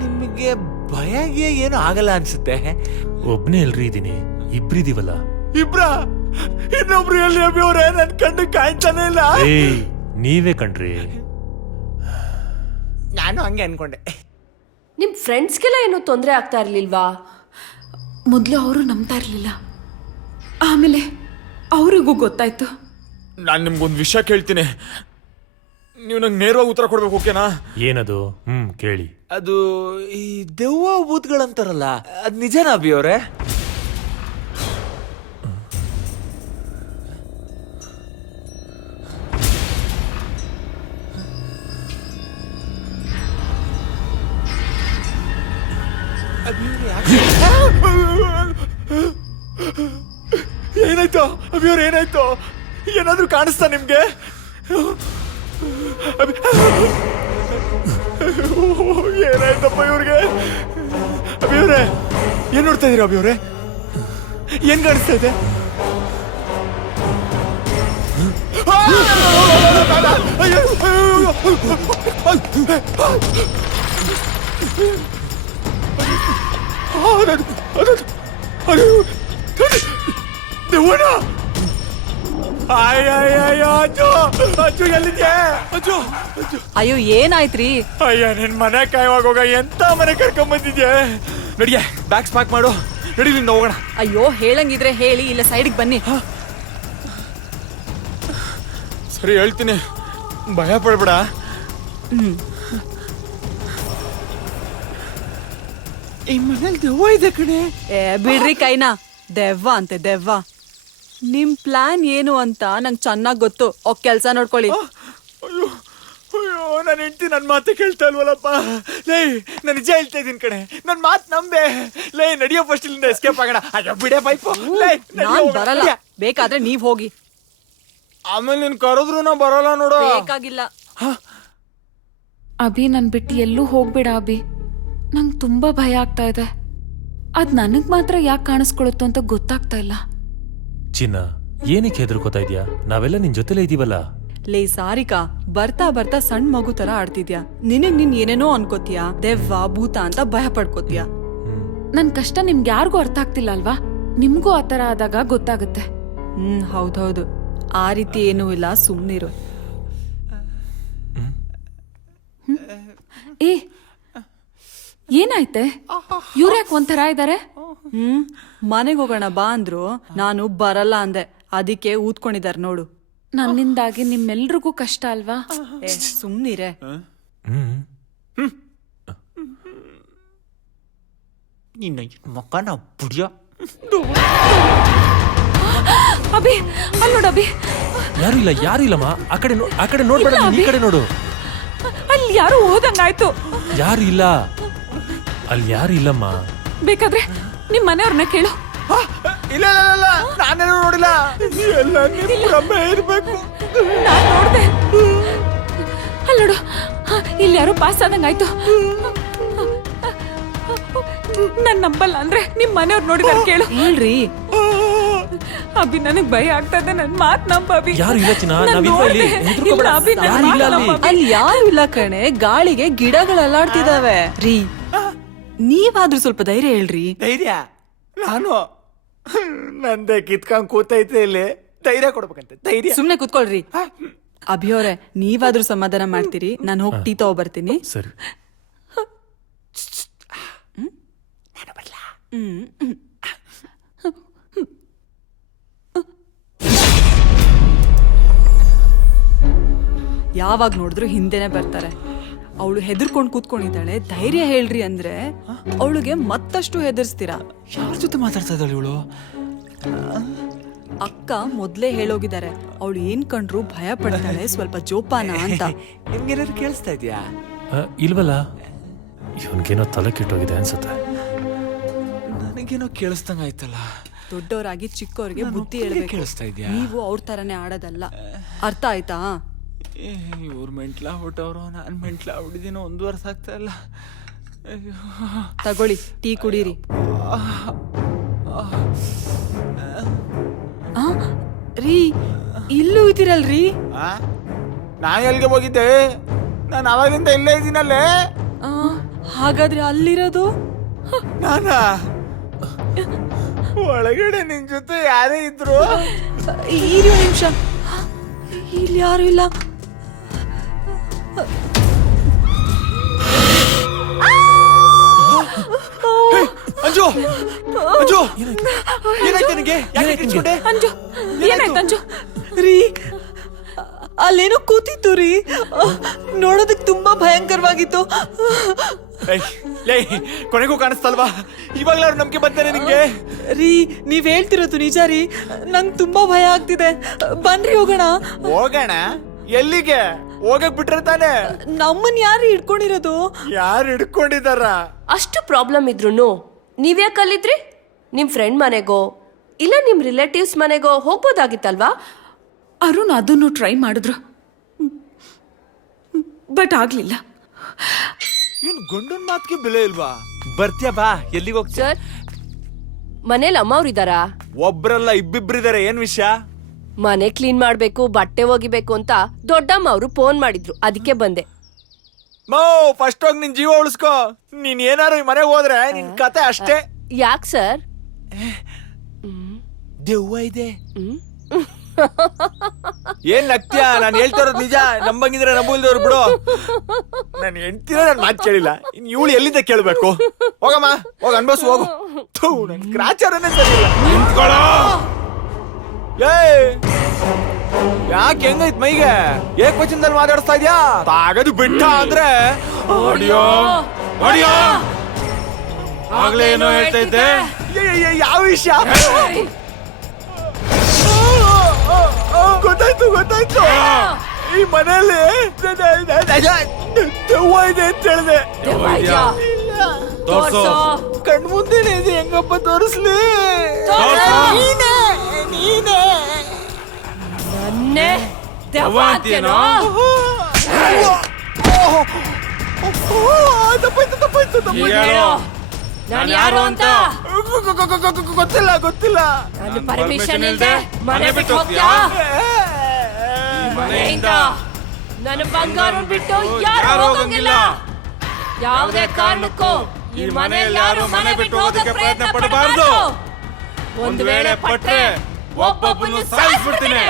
ನಿಮಗೆ ಭಯಗೆ ಏನು ಆಗಲ್ಲ ಅನ್ಸುತ್ತೆ? ಒಬ್ನೇ ಎಲ್ರಿ ಇದೀನಿ, ಇಬ್ರಿದೀವಲ್ಲ. ಇಬ್ರ? ಇನ್ನೊಬ್ರು ಎಲ್ಲಿ ಅಭಿವ್ರೆ? ನನ್ ಕಣ್ಣು ಕಾಣ್ತಾನೆ ಇಲ್ಲ. ನೀವೇ ಕಣ್ರಿ. ನಾನು ಹಂಗೆ ಅನ್ಕೊಂಡೆ. ನಿಮ್ ಫ್ರೆಂಡ್ಸ್ಗೆಲ್ಲ ಏನೋ ತೊಂದರೆ ಆಗ್ತಾ ಇರ್ಲಿಲ್ವಾ? ಮೊದಲು ಅವರು ನಂಬ್ತಾ ಇರಲಿಲ್ಲ, ಆಮೇಲೆ ಅವ್ರಿಗೂ ಗೊತ್ತಾಯ್ತು. ನಾನು ನಿಮ್ಗೊಂದು ವಿಷಯ ಕೇಳ್ತೀನಿ, ನೀವು ನಂಗೆ ನೇರವಾಗಿ ಉತ್ತರ ಕೊಡ್ಬೇಕು, ಓಕೆನಾ? ಏನದು? ಕೇಳಿ. ಅದು ಈ ದೆವ್ವ ಭೂತ್ಗಳಂತಾರಲ್ಲ, ಅದ್ ನಿಜನಾ ಅಭಿ ಅವ್ರೆ? ಏನಾಯ್ತು ಅಭಿ ಅವ್ರೆ, ಏನಾಯ್ತು? ಏನಾದ್ರೂ ಕಾಣಿಸ್ತಾ ನಿಮ್ಗೆ? ಏನಾಯ್ತಪ್ಪ ಇವ್ರಿಗೆ? ಅಭಿ ಅವ್ರೆ, ಏನ್ ನೋಡ್ತಾ ಇದೀರ ಅಭಿ ಅವ್ರೆ? ಏನ್ ಕಾಣಿಸ್ತಾ ಇದೆ? ದೆವ್ವನ? ಅಯ್ಯೋ, ಏನಾಯ್ತ್ರಿ? ಅಯ್ಯ, ನಿನ್ ಮನೆ ಕಾಯುವಾಗ ಹೋಗ, ಎಂತ ಮನೆ ಕರ್ಕೊಂಡ್ ಬಂದಿದ್ಯಾ? ನಡಿಯ, ಬ್ಯಾಗ್ಸ್ ಪ್ಯಾಕ್ ಮಾಡು, ನಡಿ ಹೋಗೋಣ. ಅಯ್ಯೋ, ಹೇಳಂಗಿದ್ರೆ ಹೇಳಿ, ಇಲ್ಲ ಸೈಡ್ಗೆ ಬನ್ನಿ. ಸರಿ, ಹೇಳ್ತೀನಿ, ಭಯ ಪಡ್ಬೇಡ. ಈ ಮನೇಲಿ ದೆವ್ವ ಇದೆ ಕಣೆ. ಬಿಡ್ರಿ ಕೈನಾ, ದೆವ್ವ ಅಂತೆ ದೆವ್ವ. ನಿಮ್ ಪ್ಲಾನ್ ಏನು ಅಂತ ನಂಗೆ ಚೆನ್ನಾಗ್ ಗೊತ್ತು. ಕೆಲ್ಸ ನೋಡ್ಕೊಳ್ಳಿ. ಅಯ್ಯೋ ಅಯ್ಯೋ, ನನ್ನ ಹೆಂಡತಿ ನನ್ನ ಮಾತು ಕೇಳ್ತಾ ಇಲ್ವಲ್ಲಪ್ಪ. ಲೈ, ನಾನು ನಿಜ ಹೇಳ್ತಾ ಇದ್ದೀನಿ ಕಣೆ, ನನ್ನ ಮಾತು ನಂಬೆ. ಲೈ, ನಡಿಯೋ ಫಸ್ಟ್ ಇಲ್ಲಿಂದ ಎಸ್ಕೇಪ್ ಆಗೋಣ. ಅಯ್ಯೋ ಬಿಡೆ ಪೈಪು. ನಾನ್ ಬರಲ್ಲ, ಬೇಕಾದ್ರೆ ನೀವ್ ಹೋಗಿ. ಆಮೇಲೆ ನೀನ್ ಕರೆದ್ರು ನಾ ಬರಲ್ಲ ನೋಡು. ಬೇಕಾಗಿಲ್ಲ. ಅಭಿ, ನನ್ ಬಿಟ್ಟು ಎಲ್ಲೂ ಹೋಗ್ಬೇಡ ಅಭಿ. ನಂಗೆ ತುಂಬಾ ಭಯ ಆಗ್ತಾ ಇದೆ. ಅದ್ ನನಗ್ ಮಾತ್ರ ಯಾಕೆ ಕಾಣಿಸ್ಕೊಳುತ್ತೋ ಅಂತ ಗೊತ್ತಾಗ್ತಾ ಇಲ್ಲ. ಚಿನ್ನ, ಏನಕ್ಕೆ ಹೆದರ್ಕೋತಾ ಇದ್ಯಾ? ನಾವೆಲ್ಲ ನಿನ್ ಜೊತೆಲೇ ಇದೀವಲ್ಲ. ಲೇ ಸಾರಿಕಾ, ಬರ್ತಾ ಬರ್ತಾ ಸಣ್ಣ ಮಗು ತರ ಆಡ್ತಿದ್ಯಾ. ನಿನಗ್ ನೀನ್ ಏನೇನೋ ಅನ್ಕೋತೀಯಾ, ದೆವ್ವ ಭೂತ ಅಂತ ಭಯ ಪಡ್ಕೋತೀಯಾ. ನನ್ ಕಷ್ಟ ನಿಮ್ಗೆ ಯಾರಿಗೂ ಅರ್ಥ ಆಗ್ತಿಲ್ಲ ಅಲ್ವಾ? ನಿಮ್ಗೂ ಆತರ ಆದಾಗ ಗೊತ್ತಾಗುತ್ತೆ. ಹೌದೌದು, ಆ ರೀತಿ ಏನೂ ಇಲ್ಲ, ಸುಮ್ನಿರು. ಏ ಏನಾಯ್ತೆ? ಇವ್ರ್ಯಾಕ್ ಒಂಥರ ಇದಾರೆ? ಮನೆಗೆ ಹೋಗೋಣ ಬಾ ಅಂದ್ರು, ನಾನು ಬರಲ್ಲ ಅಂದೆ, ಅದಕ್ಕೆ ಊದ್ಕೊಂಡಿದಾರೆ ನೋಡು. ನನ್ನಿಂದಾಗಿ ನಿಮ್ಮೆಲ್ರಿಗೂ ಕಷ್ಟ ಅಲ್ವಾ? ಸುಮ್ನಿರೆ. ನಿನ್ನ ಮಕ್ಕನ ಬುಡಿಯ ಅಭಿ, ಅಲ್ಲಿ ನೋಡು ಅಭಿ. ಯಾರು ಇಲ್ಲಮ್ಮ. ಆ ಕಡೆ ನೋಡ್ಬೇಡ, ಈ ಕಡೆ ನೋಡು. ಅಲ್ಲಿ ಯಾರು ಹೋದಂಗಾಯ್ತು. ಯಾರು ಇಲ್ಲ, ಅಲ್ಲಿ ಯಾರು ಇಲ್ಲಮ್ಮ. ಬೇಕಾದ್ರೆ ನಿಮ್ ಮನೆಯವ್ರನ್ನ ಕೇಳು. ಇಲ್ಲ ನಾನೇನು ನೋಡಿಲ್ಲ. ಎಲ್ಲ ನಿಮ್ಮ ಇರ್ಬೇಕು. ನಾನ್ ನೋಡ್ದೆ. ಅಲ್ಲಿ ನೋಡು, ಇಲ್ಲಿ ಯಾರು ಪಾಸ್ ಆದಂಗಾಯ್ತು. ನನ್ ನಂಬಲ್ಲ ಅಂದ್ರೆ ನಿಮ್ ಮನೆಯವ್ರು ನೋಡಿದಾರೆ ಕೇಳು. ಹೇಳ್ರಿ ಅಭಿ, ನನಗ್ ಭಯ ಆಗ್ತಾ ಇದೆ, ನನ್ ಮಾತ್ ನಂಬ ಅಭಿ. ಯಾರು ಇಲ್ಲ ಚಿನ್ನ, ನಾವಿಲ್ವಾ ಇಲ್ಲಿ? ಹೆದ್ರುಕೋಬೇಡ. ಇಲ್ಲ ಅಭಿ, ನನ್ ಯಾರು ಮಾತ್ ಇಲ್ಲ ನಂಬು ಅಲ್ಲಿ. ಅಭಿ. ಅಲ್ಲಿ ಯಾರು ಇಲ್ಲ ಕಣೆ, ಗಾಳಿಗೆ ಗಿಡಗಳು ಅಲ್ಲಾಡ್ತಿದಾವೆ. ರೀ, ನೀವಾದ್ರೂ ಸ್ವಲ್ಪ ಧೈರ್ಯ ಹೇಳ್ರಿ. ಧೈರ್ಯ ನಾನು ನಂದೆ ಕಿತ್ಕೊಂಡ್ ಕೂತೈತೆ ಇಲ್ಲಿ. ಧೈರ್ಯ ಕೊಡ್ಬೇಕಂತೆ, ಧೈರ್ಯ. ಸುಮ್ನೆ ಕುತ್ಕೊಳ್ರಿ. ಅಭಿಯವರೇ, ನೀವಾದ್ರೂ ಸಮಾಧಾನ ಮಾಡ್ತೀರಿ, ನಾನು ಹೋಗಿ ಟೀ ತಗೋ ಬರ್ತೀನಿ. ಸರಿ. ಯಾವಾಗ ನೋಡಿದ್ರು ಹಿಂದೆನೆ ಬರ್ತಾರೆ. ಅವಳು ಹೆದರ್ಕೊಂಡು ಕೂತ್ಕೊಂಡಿದ್ದಾಳೆ, ಧೈರ್ಯ ಹೇಳ್ರಿ ಅಂದ್ರೆ ಅವಳಿಗೆ ಮತ್ತಷ್ಟು ಹೆದರ್ಸ್ತೀರಾ. ಯಾರ ಜೊತೆ ಮಾತಾಡ್ತಾ ಇದ್ದಾಳೆ ಇವಳು? ಅಕ್ಕ ಮೊದ್ಲೇ ಹೇಳೋಗಿದ್ದಾರೆ, ಅವಳು ಏನ್ ಕಂಡ್ರು ಭಯ ಪಡ್ತಾಳೆ, ಸ್ವಲ್ಪ ಜೋಪಾನ ಅಂತ. ನಿಮ್ಗೇನಾದ್ರು ಕೇಳಿಸ್ತಾ ಇದ್ಯಾ? ಇಲ್ವಲ್ಲ, ಇವನ್ಗೇನೋ ತಲೆ ಕೆಟ್ಟೋಗಿದೆ ಅನ್ಸುತ್ತೆ. ನನಗೇನೋ ಕೇಳಿಸ್ದಂಗ ಆಯ್ತಲ್ಲ. ದೊಡ್ಡವರಾಗಿ ಚಿಕ್ಕವರಿಗೆ ಬುದ್ಧಿ ಹೇಳ್ಬೇಕು. ಕೇಳಿಸ್ತಾ ಇದ್ಯಾ? ನೀವು ಅವ್ರ ತರನೇ ಆಡೋದಲ್ಲ, ಅರ್ಥ ಆಯ್ತಾ? ಇವ್ರು ಮೆಂಟ್ಲ ಹೊಟ್ಟವ್ರು, ನಾನು ಮೆಂಟ್ಲ ಹೊಡಿದಿನೋ 1 ವರ್ಷ ಆಗ್ತಾ ಇಲ್ಲ. ತಗೊಳ್ಳಿ, ಟೀ ಕುಡೀರಿ. ರೀ, ಇಲ್ಲೂ ಇದ್ದೀರಲ್ರಿ? ನಾ ಎಲ್ಗೆ ಹೋಗಿದ್ದೆ? ನಾನು ಅವಾಗಿಂದ ಇಲ್ಲೇ ಇದ್ದೀನಲ್ಲೇ. ಹಾಗಾದ್ರೆ ಅಲ್ಲಿರೋದು ನಾನಾ? ಒಳಗಡೆ ನಿನ್ ಜೊತೆ ಯಾರೇ ಇದ್ರು? ಇರಿ ಒಂದ್ ನಿಮಿಷ, ಇಲ್ಲಿ ಯಾರು ಇಲ್ಲ. ಅಂಜು, ಅಂಜು, ಏನಾಯ್ತು ನಿನಗೆ? ಯಾಕೆ ಕಿಚ್ಕೊಂಡೆ? ಅಂಜು, ಏನಾಯ್ತು ಅಂಜು? ರೀ, ಅಲ್ಲೇನೋ ಕೂತಿತ್ತು ರೀ, ನೋಡೋದಕ್ ತುಂಬಾ ಭಯಂಕರವಾಗಿತ್ತು. ಕೊನೆಗೂ ಕಾಣಿಸ್ತಲ್ವಾ? ಇವಾಗ್ಲಾರು ನಂಬಿಕೆ ಬಂತೇನೆ ನಿಂಗೆ? ರೀ, ನೀವ್ ಹೇಳ್ತಿರೋದು ನಿಜ ರೀ, ನಂಗ್ ತುಂಬಾ ಭಯ ಆಗ್ತಿದೆ. ಬನ್ರಿ ಹೋಗೋಣ. ಹೋಗೋಣ? ಎಲ್ಲಿಗೆ? ಹೋಗಕ್ ಬಿಟ್ರೆ ತಾನೆ? ನಮ್ಮನ್ ಯಾರು ಹಿಡ್ಕೊಂಡಿರೋದು? ಯಾರು ಹಿಡ್ಕೊಂಡಿದಾರ? ಅಷ್ಟು ಪ್ರಾಬ್ಲಮ್ ಇದ್ರು ನೀವ್ಯಾಕೆ ಅಲ್ಲಿದ್ರಿ? ನಿಮ್ ಫ್ರೆಂಡ್ ಮನೆಗೋ ಇಲ್ಲ ನಿಮ್ ರಿಲೇಟಿವ್ಸ್ ಮನೆಗೋ ಹೋಗ್ಬೋದಾಗಿತ್ತಲ್ವಾ? ಅರುಣ್ ಅದನ್ನು ಟ್ರೈ ಮಾಡಿದ್ರು, ಬಟ್ ಆಗ್ಲಿಲ್ಲ. ಏನ್ ಗಂಡನ್ ಮಾತ್ಗೆ ಬೆಲೆ ಇಲ್ವಾ? ಬರ್ತೀಯ ಬಾ. ಎಲ್ಲಿಗೆ ಹೋಗ್ತೀಯ? ಸರ್, ಮನೇಲಿ ಅಮ್ಮವ್ರಿದಾರಾ? ಒಬ್ರಲ್ಲ, ಇಬ್ಬಿಬ್ರಿದಾರೆ. ಏನ್ ವಿಷಯ? ಮನೆ ಕ್ಲೀನ್ ಮಾಡ್ಬೇಕು, ಬಟ್ಟೆ ಒಗಿಬೇಕು ಅಂತ ದೊಡ್ಡಮ್ಮ ಅವರು ಫೋನ್ ಮಾಡಿದ್ರು, ಅದಕ್ಕೆ ಬಂದೆ. ಫಸ್ಟ್ ಹೋಗಿ ನಿನ್ ಜೀವ ಉಳಿಸ್ಕೋ. ನೀನ್ ಏನಾರು ಈ ಮನೆಗೆ ಹೋದ್ರೆ ನಿನ್ ಕತೆ ಅಷ್ಟೇ. ಯಾಕೆ ಸರ್? ದೆವ್ವ ಇದೆ. ಏನ್ ನಗ್ತೀಯ? ನಾನು ಹೇಳ್ತಾ ಇರೋದು ನಿಜ. ನಂಬಂಗಿದ್ರೆ ನಂಬಲ್ದವ್ರು ಬಿಡು. ನಾನು ಹೆಂಡ್ತಿರ ನನ್ ಮಾತು ಕೇಳಿಲ್ಲ, ಇನ್ ಇವಳು ಎಲ್ಲಿಂದ ಕೇಳ್ಬೇಕು? ಹೋಗಮ್ಮ, ಹೋಗ ಅನ್ಭವ್ಸು, ಹೋಗು. ನನ್ ಗ್ರಾಚಾರನೇ ಸರಿ ಇಲ್ಲ. ನಿಂತ್ಕೊಳ್ಳೋ. ಯಾಕೆ ಹೆಂಗೈತ್ ಮೈಗೆ? ಏಕವಚನದಲ್ಲಿ ಮಾತಾಡಿಸ್ತಾ ಇದ್ಯಾ? ತಾಗದು ಬಿಟ್ಟ ಅಂದ್ರೆ ಆಡಿಯೋ ಆಡಿಯೋ. ಆಗ್ಲೇ ಏನೋ ಹೇಳ್ತಾ ಇದ್ದೆ. ಯಾವ ವಿಷಯ? ಗೊತ್ತಾಯ್ತು ಗೊತ್ತಾಯ್ತು. ಈ ಮನೆಯಲ್ಲಿ ದೆವ್ವ ಇದೆ ಅಂತ ಹೇಳಿದೆ. ಕಣ್ ಮುಂದೆನೆ ಇದೆ, ಹೆಂಗಪ್ಪ ತೋರಿಸ್ಲಿ? ನೀನೇ ನನ್ನೇ ದೆವ್ವ ಅಂತೀನೋ? ತಪ್ಪಾಯ್ತು ತಪ್ಪಾಯ್ತು ಹೇಳು, ನಾನು ಯಾರು ಅಂತ? ಗೊತ್ತಿಲ್ಲ ಗೊತ್ತಿಲ್ಲ. ನಾನು ಪರ್ಮಿಷನ್ ಇಲ್ದೆ ಮನೆ ಬಿಟ್ಟು ಹೋಗ್ತೀಯಾ? ಮನೆಯಿಂದ ನನ್ನ ಬಂಗಾರ ಬಿಟ್ಟು ಯಾರು ಹೋಗಂಗಿಲ್ಲ. ಯಾವುದೇ ಕಾರಣಕ್ಕೂ ಈ ಮನೆಯಲ್ಲಿ ಯಾರು ಮನೆ ಬಿಟ್ಟು ಹೋಗೋದಕ್ಕೆ ಪ್ರಯತ್ನ ಪಡಬಾರ್ದು. ಒಂದು ವೇಳೆ ಪಟ್ರೆ ಒಬ್ಬೊಬ್ಬನು ಸಾಯಿಸ್ಬಿಡ್ತೀನಿ.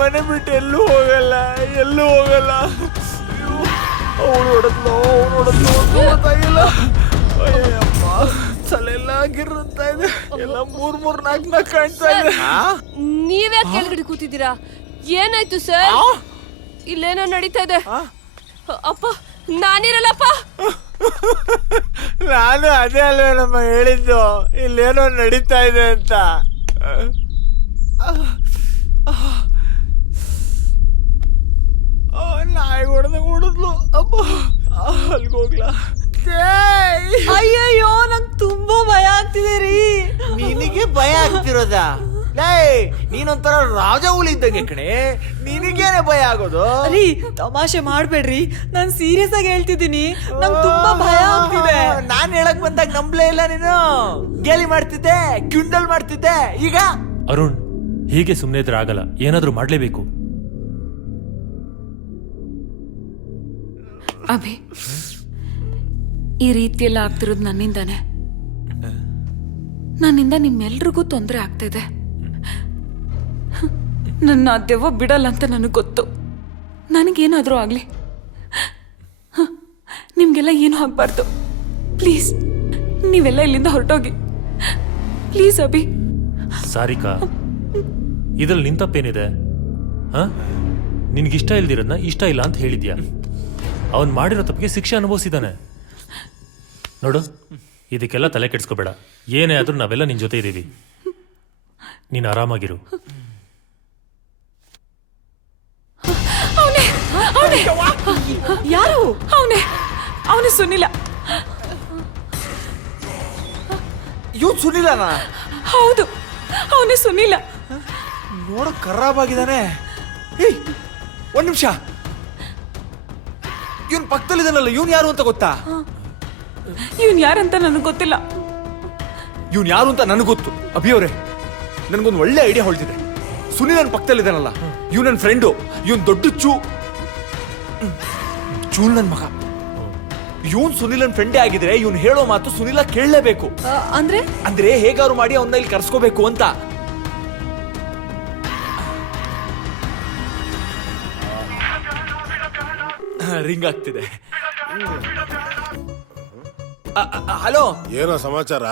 ಮನೆ ಬಿಟ್ಟು ಎಲ್ಲೂ ಹೋಗಲ್ಲ, ಎಲ್ಲೂ ಹೋಗಲ್ಲ. ಅವಳು ಹೊಡೆದ್ಲು, ಗೊತ್ತಾಗಿಲ್ಲ. ಅಯ್ಯಪ್ಪ, ತಲೆಲ್ಲ ಗಿರ್ರುತ್ತಾ ಇದೆ. ಎಲ್ಲ 3-4 ಕಾಣ್ತಾ ಇದೆ. ನೀವೇ ಕೆಳಗಡೆ ಕೂತಿದ್ದೀರಾ? ಏನಾಯ್ತು ಸರ್? ಇಲ್ಲೇನೋ ನಡೀತಾ ಇದೆ. ಅಪ್ಪ, ನಾನಿರಲ್ಲಪ್ಪ. ನಾನು ಅದೇ ಅಲ್ವೇ ನಮ್ಮ ಹೇಳಿದ್ದು, ಇಲ್ಲೇನೋ ನಡೀತಾ ಇದೆ ಅಂತ. ನಾಯಿ ಹೊಡೆದ್ಲು. ಅಪ್ಪ, ಅಲ್ಗೋಗ್ಲಾ? ಅಯ್ಯಯ್ಯೋ, ನಂಗೆ ತುಂಬಾ ಭಯ ಆಗ್ತಿದೆ ರೀ. ನಿನಗೆ ಭಯ ಆಗ್ತಿರೋದಾ? ಲೇ, ನೀನೊಂಥರ ರಾಜ ಹುಲಿ ಇದ್ದಂಗೆ ಕಣೆ. ನಿನಗೇನೆ ಭಯ ಆಗೋದು? ರೀ, ತಮಾಷೆ ಮಾಡ್ಬೇಡ್ರಿ, ನಾನ್ ಸೀರಿಯಸ್ ಆಗಿ ಹೇಳ್ತಿದ್ದೀನಿ. ನಂಗೆ ತುಂಬಾ ಭಯ ಆಗ್ತಿದೆ. ನಾನ್ ಹೇಳಕ್ ಬಂದಾಗ ನಂಬ್ಲೇ ಇಲ್ಲ ನೀನು. ಗೇಲಿ ಮಾಡ್ತಿದ್ದೆ, ಕ್ಯುಂಡಲ್ ಮಾಡ್ತಿದ್ದೆ. ಈಗ ಅರುಣ್, ಹೀಗೆ ಸುಮ್ಮನೆ ಇದ್ರೆ ಆಗಲ್ಲ, ಏನಾದ್ರೂ ಮಾಡ್ಲೇಬೇಕು. ಅಭಿ, ಈ ರೀತಿಯೆಲ್ಲ ಆಗ್ತಿರೋದು ನನ್ನಿಂದಾನೆ. ನನ್ನಿಂದ ನಿಮ್ಮೆಲ್ರಿಗೂ ತೊಂದರೆ ಆಗ್ತಿದೆ. ನನ್ನ ದೆವ್ವ ಬಿಡಲ್ಲ ಅಂತ ನನಗೆ ಗೊತ್ತು. ನನಗೇನಾದರೂ ಆಗಲಿ, ನಿಮಗೆಲ್ಲ ಏನೂ ಆಗಬಾರ್ದು. ಪ್ಲೀಸ್, ನೀವೆಲ್ಲ ಇಲ್ಲಿಂದ ಹೊರಟೋಗಿ ಪ್ಲೀಸ್. ಅಭಿ, ಸಾರಿಕಾ, ಇದ್ರಲ್ಲಿ ನಿನ್ ತಪ್ಪೇನಿದೆ? ನಿನ್ಗಿಷ್ಟ ಇಲ್ದಿರೋದ್ನ ಇಷ್ಟ ಇಲ್ಲ ಅಂತ ಹೇಳಿದ್ಯಾ. ಅವನ್ ಮಾಡಿರೋ ತಪ್ಪಿಗೆ ಶಿಕ್ಷೆ ಅನುಭವಿಸಿದಾನೆ. ನೋಡು, ಇದಕ್ಕೆಲ್ಲ ತಲೆ ಕೆಡ್ಸ್ಕೋಬೇಡ. ಏನೇ ಆದ್ರೂ ನಾವೆಲ್ಲ ನಿನ್ ಜೊತೆ ಇದ್ದೀವಿ. ನೀನ್ ಆರಾಮಾಗಿರು. ಯಾರು? ಅವನೇ ಸುನಿಲ. ಇವ್ನು ಸುನಿಲನ? ಹೌದು, ಅವನೇ ಸುನಿಲ. ನೋಡ ಖರಾಬಾಗಿದ್ದಾನೆ. ಏಯ್, ಒಂದ್ ನಿಮಿಷ. ಇವನ್ ಪಕ್ಕದಲ್ಲಿದ್ದಾನಲ್ಲ, ಇವನ್ ಯಾರು ಅಂತ ಗೊತ್ತಾ? ಇವನ್ ಯಾರಂತ ನನಗೆ ಗೊತ್ತಿಲ್ಲ. ಇವನ್ ಯಾರು ಅಂತ ನನಗೆ ಗೊತ್ತು. ಅಭಿ ಅವರೇ, ನನ್ಗೊಂದು ಒಳ್ಳೆ ಐಡಿಯಾ ಹೊಳ್ತಿದೆ. ಸುನಿಲ್ ನನ್ನ ಪಕ್ಕದಲ್ಲಿದ್ದಾನಲ್ಲ, ಇವ್ ನನ್ನ ಫ್ರೆಂಡು. ಇವನ್ ದೊಡ್ಡ ಚೂಲ್ ನನ್ ಮಗ. ಇವನ್ ಸುನಿಲನ್ ಫ್ರೆಂಡೇ ಆಗಿದ್ರೆ ಇವನ್ ಹೇಳೋ ಮಾತು ಸುನಿಲ ಕೇಳಲೇಬೇಕು. ಅಂದ್ರೆ ಹೇಗಾರು ಮಾಡಿ ಅವನ್ನ ಇಲ್ಲಿ ಕರ್ಸ್ಕೋಬೇಕು ಅಂತ. ರಿಂಗ್ ಆಗ್ತಿದೆ. ಹಲೋ, ಏನೋ ಸಮಾಚಾರ?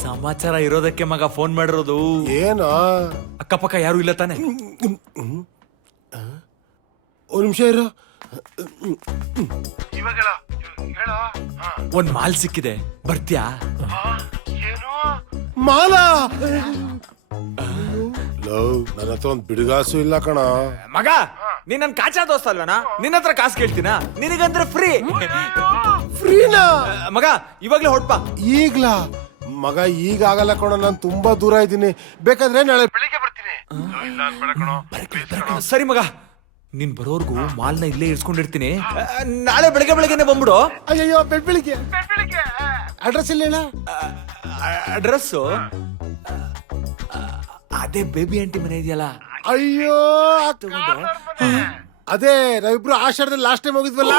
ಸಮಾಚಾರ ಇರೋದಕ್ಕೆ ಮಗ ಫೋನ್ ಮಾಡಿರೋದು. ಏನೋ ಅಕ್ಕಪಕ್ಕ ಯಾರು ಇಲ್ಲ ತಾನೆ? ಒಂದ್ ನಿಮಿಷ ಇರೋ. ಒಂದ್ ಮಾಲ್ ಸಿಕ್ಕಿದೆ, ಬರ್ತ್ಯಾ? ಮಾಲ? ನನ್ನ ಹತ್ರ ಒಂದ್ ಬಿಡುಗಾಸು ಇಲ್ಲ ಕಣ ಮಗ. ನೀನ್ ನನ್ ಕಾಚಾ ದೋಸ್ತ ಅಲ್ವನಾ? ನಿನ್ನ ಹತ್ರ ಕಾಸು ಕೇಳ್ತೀನ? ನಿನಗಂದ್ರೆ ಫ್ರೀ. ಫ್ರೀನಾ? ಮಗ, ಇವಾಗ್ಲೇ ಹೊಡ್ಪ. ಈಗ್ಲಾ? ಮಗ, ಈಗ ಆಗಲ್ಲ ಕಣ, ನಾನು ತುಂಬಾ ದೂರ ಇದ್ದೀನಿ. ಬೇಕಾದ್ರೆ ನಾಳೆ ಬೆಳಿಗ್ಗೆ ಬರ್ತೀನಿ. ಸರಿ ಮಗ, ನೀನ್ ಬರೋರ್ಗು ಮಾಲ್ನ ಇಲ್ಲೇ ಇರ್ಸ್ಕೊಂಡಿರ್ತೀನಿ. ನಾಳೆ ಬೆಳಗ್ಗೆನೆ ಬಂದ್ಬಿಡು. ಅಯ್ಯೋ, ಬೆಳಿಗ್ಗೆ ಅಡ್ರೆಸ್ ಇಲ್ಲ ಹೇಳ. ಅಡ್ರೆಸ್ಸು ಅದೇ ಬೇಬಿ ಆಂಟಿ ಮನೆ ಇದೆಯಲ್ಲ. ಅಯ್ಯೋ, ಅದೇ ನಾವಿಬ್ರು ಆಷಾಢದಲ್ಲಿ ಲಾಸ್ಟ್ ಟೈಮ್ ಹೋಗಿದ್ವಲ್ಲ.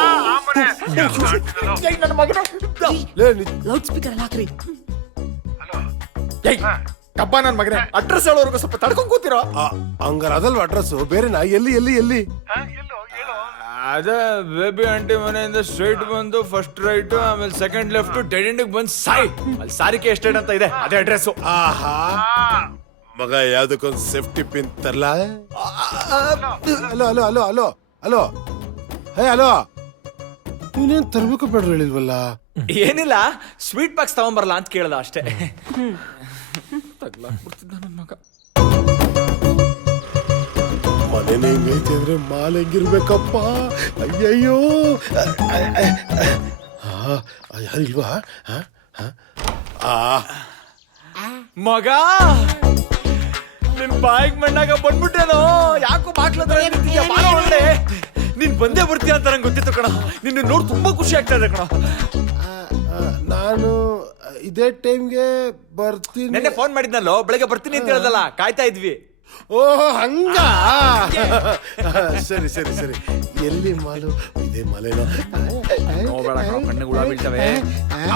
ಲೌಡ್ ಸ್ಪೀಕರ್ ಅಲ್ಲಿ ಹಾಕ್ರಿ. ಹಬ್ಬ ನನ್ ಮಗನೇ, ಅಡ್ರೆಸ್ ಹೇಳೋರ್ಗು ಸ್ವಲ್ಪ ತಡ್ಕೊಂಡ್ ಕೂತಿರೋ. ಹಂಗಾರ ಅದಲ್ವ ಅಡ್ರೆಸ್? ಬೇರೆನಾ? ಎಲ್ಲಿ ಎಲ್ಲಿ ಎಲ್ಲಿ? ಅದೇ ಬೇಬಿ ಆಂಟಿ ಮನೆಯಿಂದ ಸ್ಟ್ರೈಟ್ ಬಂದು ಫಸ್ಟ್ ರೈಟ್, ಆಮೇಲೆ ಸೆಕೆಂಡ್ ಲೆಫ್ಟ್, ಡೆಡ್ ಎಂಡಿಗೆ ಬಂದು ಸಾಯಿ. ಅಲ್ಲಿ ಸಾರಿಗೆ ಎಸ್ಟೇಟ್ ಅಂತ ಇದೆ, ಅದೇ ಅಡ್ರೆಸ್. ಆಹಾ ಮಗ, ಯಾವ್ದಕ್ಕೊಂದು ಸೇಫ್ಟಿ ಪಿನ್ ತರ್ಲ. Hello hello hello hello hello hey hello, ನೀನೇನ್ ತರ್ಬೇಕು ಬೇಡ ಹೇಳಿಲ್ವಲ್ಲ? ಏನಿಲ್ಲ, ಸ್ವೀಟ್ ಬಾಕ್ಸ್ ತಗೊಂಬರಲ್ಲ ಅಂತ ಕೇಳ್ದ ಅಷ್ಟೇ. ತಗ್ಲಾಕ್ಬಿಡ್ತಿದ್ದ ನನ್ ಮಗ. ಮನೇನೆ ಹಿಂಗೈತೆ ಅಂದ್ರೆ ಮಾಲ್ ಹೆಂಗಿರ್ಬೇಕಪ್ಪ? ಅಯ್ಯಯ್ಯೋ, ಯಾರಿಲ್ವಾ? ಮಗ, ನಿನ್ ಬಾಯಿಗೆ ಮಣ್ಣಾಗ ಬಂದ್ಬಿಟ್ಟೇನೋ. ಯಾಕೋ ಬಾಕ್ಲತ್ರ ಒಳ್ಳೆ. ನೀನ್ ಬಂದೇ ಬರ್ತೀಯ ಅಂತ ನಂಗೆ ಗೊತ್ತಿತ್ತು ಕಣ. ನಿನ್ನ ನೋಡಿ ತುಂಬಾ ಖುಷಿ ಆಗ್ತಾ ಇದೆ ಕಣ. ನಾನು ಇದೇ ಟೈಮ್ಗೆ ಬರ್ತೀನಿ. ನೆನ್ನೆ ಫೋನ್ ಮಾಡಿದ್ನಲ್ಲೋ, ಬೆಳಗ್ಗೆ ಬರ್ತೀನಿ ಅಂತ ಹೇಳ್ದಲ್ಲ, ಕಾಯ್ತಾ ಇದ್ವಿ. ಓಹ್ ಹಂಗ? ಸರಿ ಸರಿ ಸರಿ, ಎಲ್ಲಿ ಮಾಲು ಇದೇ ಮಲೆನೋ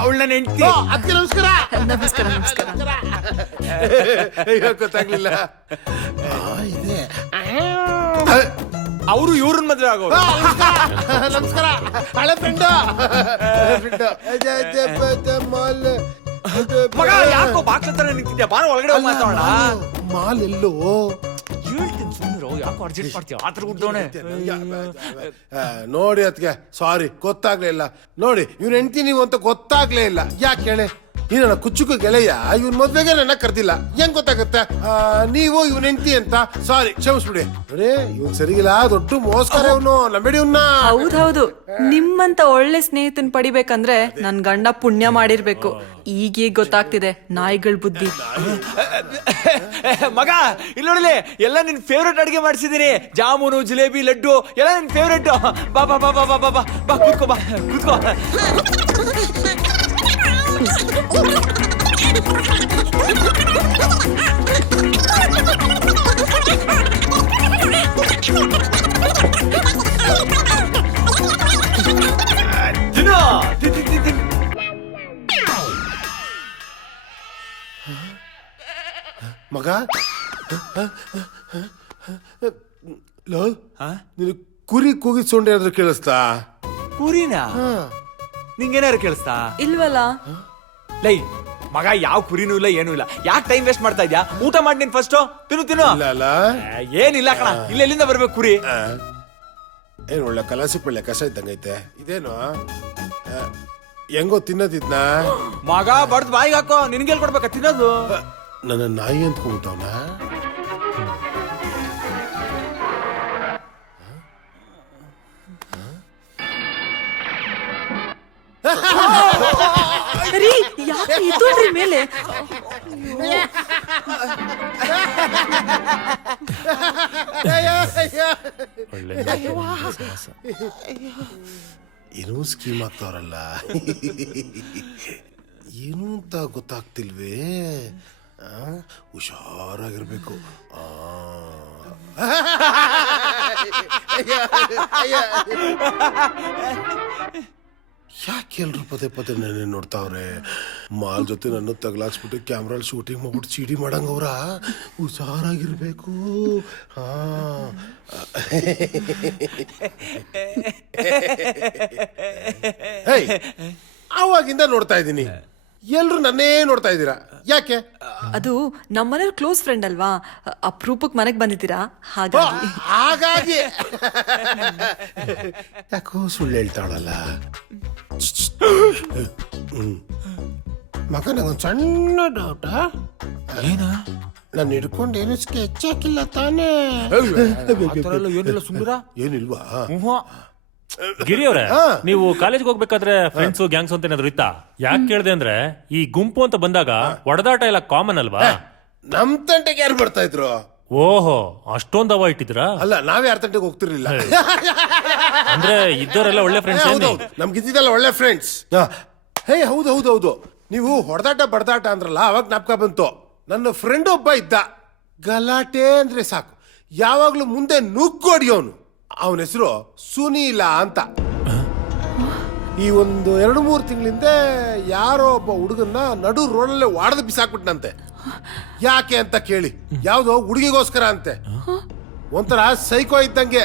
ಅವಳನ್ನ ನೆಂಟಿ ಅದಕ್ಕೆ ನಮಸ್ಕಾರ ನಮಸ್ಕಾರ ನಮಸ್ಕಾರ ಗೊತ್ತಾಗ್ಲಿಲ್ಲ ಇದೆ ಅವರು ಇವ್ರನ್ನ ಮದ್ವೆ ಆಗೋರು. ನಮಸ್ಕಾರ ಹಳೆ ಫ್ರೆಂಡ್ ಮಗ ಯಾಕೋ ಬಾಕ್ಲ ತರ ನಿಂತಿದ್ಯಾ, ಬಾರ ಒಳಗಡೆ ಹೋಗಿ ಮಾತಾಡೋಣ. ಮಾಲ್ ಎಲ್ಲೋ ಹೇಳ್ತೀನಿ ಸುಮ್ಮನೆ, ಯಾಕೋ ಅರ್ಜೆಂಟ್ ಮಾಡ್ತೀಯ ಆತರ ಗುಡ್ಡೋಣೆ. ನೋಡಿ ಅದಕ್ಕೆ ಸಾರಿ ಗೊತ್ತಾಗ್ಲೇ ಇಲ್ಲ. ನೋಡಿ ಇವ್ನ ಹೆಂಡತಿ ನೀವು ಅಂತ ಗೊತ್ತಾಗ್ಲೇ ಇಲ್ಲ. ಯಾಕೆ ಹೇಳಿ, ಈ ನನ್ನ ಕುಚ್ಚುಕು ಗೆಳೆಯ ಇವನ್ ಮದ್ವೆಗೆ ನನ್ನ ಕರ್ದಿಲ್ಲ, ಹೆಂಗ್ ಗೊತ್ತಾಗುತ್ತೆ? ನೀವು ಇವನ್ ಹೆಂಡತಿ ಅಂತ ಸಾರಿ ಕ್ಷಮಿಸ್ಬಿಡಿ. ನೋಡಿ ಇವನ್ ಸರಿಗಿಲ್ಲ, ದೊಡ್ಡ ಮೋಸ್ಕರ ಇವನು, ನಂಬೇಡಿ ಇವ್ನ. ಹೌದೌದು, ನಿಮ್ಮಂತ ಒಳ್ಳೆ ಸ್ನೇಹಿತನ್ ಪಡಿಬೇಕಂದ್ರೆ ನನ್ ಗಂಡ ಪುಣ್ಯ ಮಾಡಿರ್ಬೇಕು. ಈಗ ಗೊತ್ತಾಗ್ತಿದೆ ನಾಯಿಗಳ ಬುದ್ಧಿ. ಮಗ ಇಲ್ಲಿ ನೋಡಲಿ, ಎಲ್ಲ ನಿನ್ ಫೇವ್ರೆಟ್ ಅಡಿಗೆ ಮಾಡಿಸಿದೀನಿ. ಜಾಮೂನು, ಜಿಲೇಬಿ, ಲಡ್ಡು ಎಲ್ಲ ನಿನ್ ಫೇವ್ರೆಟ್. ಬಾ ಬಾ ಬಾ ಬಾ ಬಾ ಬಾ ಬಾ ಕೂತ್ಕೋ, ಬಾ ಕೂತ್ಕೋ. ಮಗ ಲೋ, ನೀನು ಕುರಿ ಕೂಗಿ ಸೊಂಡೆ ಏನಾದ್ರು ಕೇಳಿಸ್ತಾ? ಕುರಿನಾ? ನಿಂಗೇನಾರು ಕೇಳಿಸ್ತಾ? ಇಲ್ವಲ್ಲ. ಲೈ ಮಗ, ಯಾವ ಕುರಿನೂ ಇಲ್ಲ, ಏನೂ ಇಲ್ಲ. ಯಾಕೆ ಟೈಮ್ ವೇಸ್ಟ್ ಮಾಡ್ತಾ ಇದ್ಯಾ? ಊಟ ಮಾಡಿ ನೀನ್ ಫಸ್ಟ್ ತಿನ್ನು. ಇಲ್ಲ ಏನಿಲ್ಲ ಕಣ, ಇಲ್ಲೆಲ್ಲಿಂದ ಬರ್ಬೇಕು ಕುರಿ? ಏನ್ ಒಳ್ಳೆ ಕಲಾಸಿ ಪಳ್ಳೆ ಕಸ ಇದ್ದಂಗೈತೆ. ಇದೇನು ಹೆಂಗೋ ತಿನ್ನೋದಿದ್ನ? ಮಗ ಬಡ್ದು ಬಾಯಿಗೆ ಹಾಕೋ, ನಿನ್ಗೆಲ್ ಕೊಡ್ಬೇಕ ತಿನ್ನೋದು? ನನ್ನ ನಾಯಿ ಅಂದ್ಕೊಂಡ್ಬಿಟ್ಟವನ. ಯಾಕೆ ಇದ್ದೋಳ್ರಿ ಮೇಲೆ? ಏನೋ ಸ್ಕೀಮ್ ಆಗ್ತಾವ್ರಲ್ಲ, ಏನು ಅಂತ ಗೊತ್ತಾಗ್ತಿಲ್ವೇ. ಹುಷಾರಾಗಿರ್ಬೇಕು. ಯಾಕೆ ಎಲ್ರು ಪದೇ ಪದೇ ನನ್ನ ನೋಡ್ತಾವ್ರೆ? ಮಾಲ್ ಜೊತೆ ನನ್ನ ತಗಲಾಕ್ಸ್ಬಿಟ್ಟು ಕ್ಯಾಮ್ರಲ್ಲಿ ಶೂಟಿಂಗ್ ಮಾಡ್ಬಿಟ್ಟು ಚೀಟಿ ಮಾಡಂಗವ್ರ. ಹುಷಾರಾಗಿರ್ಬೇಕು. ಆವಾಗಿಂದ ನೋಡ್ತಾ ಇದ್ದೀನಿ, ಎಲ್ರು ನನ್ನೇ ನೋಡ್ತಾ ಇದ್ದೀರಾ, ಯಾಕೆ? ಅದು ನಮ್ಮನೇಲಿ ಕ್ಲೋಸ್ ಫ್ರೆಂಡ್ ಅಲ್ವಾ, ಅಪ್ರೂಪಕ್ಕೆ ಮನೆಗೆ ಬಂದಿದ್ದೀರಾ ಹಾಗಾಗಿ. ಹಾಗಾಗಿ ಯಾಕೋ ಸುಳ್ಳು ಹೇಳ್ತಾಳಲ್ಲ. ಮಗ, ನಂಗೊಂದು ಸಣ್ಣ ಡೌಟ. ಏನ? ನಾನು ಹಿಡ್ಕೊಂಡು ಏನು ಸ್ಕೆಚ್ ಹಾಕಿಲ್ಲ ತಾನೇ? ಏನಿಲ್ಲ ಸುಂದರ. ಏನಿಲ್ವಾ? ಗಿರಿ ಅವ್ರೆ, ನೀವು ಕಾಲೇಜ್ಗೆ ಹೋಗ್ಬೇಕಾದ್ರೆ ಫ್ರೆಂಡ್ಸ್ ಗ್ಯಾಂಗ್ಸ್ ಅಂತ ಏನಾದ್ರು ಇತ್ತಾ? ಯಾಕೆ ಕೇಳ್ದೆ ಅಂದ್ರೆ, ಈ ಗುಂಪು ಅಂತ ಬಂದಾಗ ಒಡದಾಟ ಎಲ್ಲ ಕಾಮನ್ ಅಲ್ವಾ? ನಮ್ ತಂಟೆಗೆ ಯಾರು ಬರ್ತಾ ಇದ್ರು? ಓಹೋ, ಅಷ್ಟೊಂದು ಅವ ಇಟ್ಟಿದ್ರಾ? ಅಲ್ಲ, ನಾವೇ 6 ಗಂಟೆಗೆ ಹೋಗ್ತಿರ್ಲಿಲ್ಲ. ಅಂದ್ರೆ ಇದ್ದವರೆಲ್ಲ ಒಳ್ಳೆ ಫ್ರೆಂಡ್ಸ್. ನಮ್ಗಿದ್ದಿದ್ದಲ್ಲ ಒಳ್ಳೆ ಫ್ರೆಂಡ್ಸ್. ಹೇ ಹೌದು, ನೀವು ಹೊಡೆದಾಟ ಬಡದಾಟ ಅಂದ್ರಲ್ಲ, ಅವಾಗ ಜ್ಞಾಪಕ ಬಂತು. ನನ್ನ ಫ್ರೆಂಡ್ ಒಬ್ಬ ಇದ್ದ, ಗಲಾಟೆ ಅಂದ್ರೆ ಸಾಕು, ಯಾವಾಗ್ಲೂ ಮುಂದೆ ನುಗ್ಗೋಡಿಯವನು. ಅವನ ಹೆಸರು ಸುನೀಲ ಅಂತ. ಈ ಒಂದು 2-3 ತಿಂಗಳಿಂದ ಯಾರೋ ಒಬ್ಬ ಹುಡುಗನ್ನ ನಡು ರೋಡಲ್ಲೇ ವಾಡದ ಬಿಸಾಕ್ಬಿಟ್ನಂತೆ. ಯಾಕೆ ಅಂತ ಕೇಳಿ, ಯಾವ್ದೋ ಹುಡುಗಿಗೋಸ್ಕರ ಅಂತೆ. ಒಂಥರ ಸೈಕೋ ಇದ್ದಂಗೆ.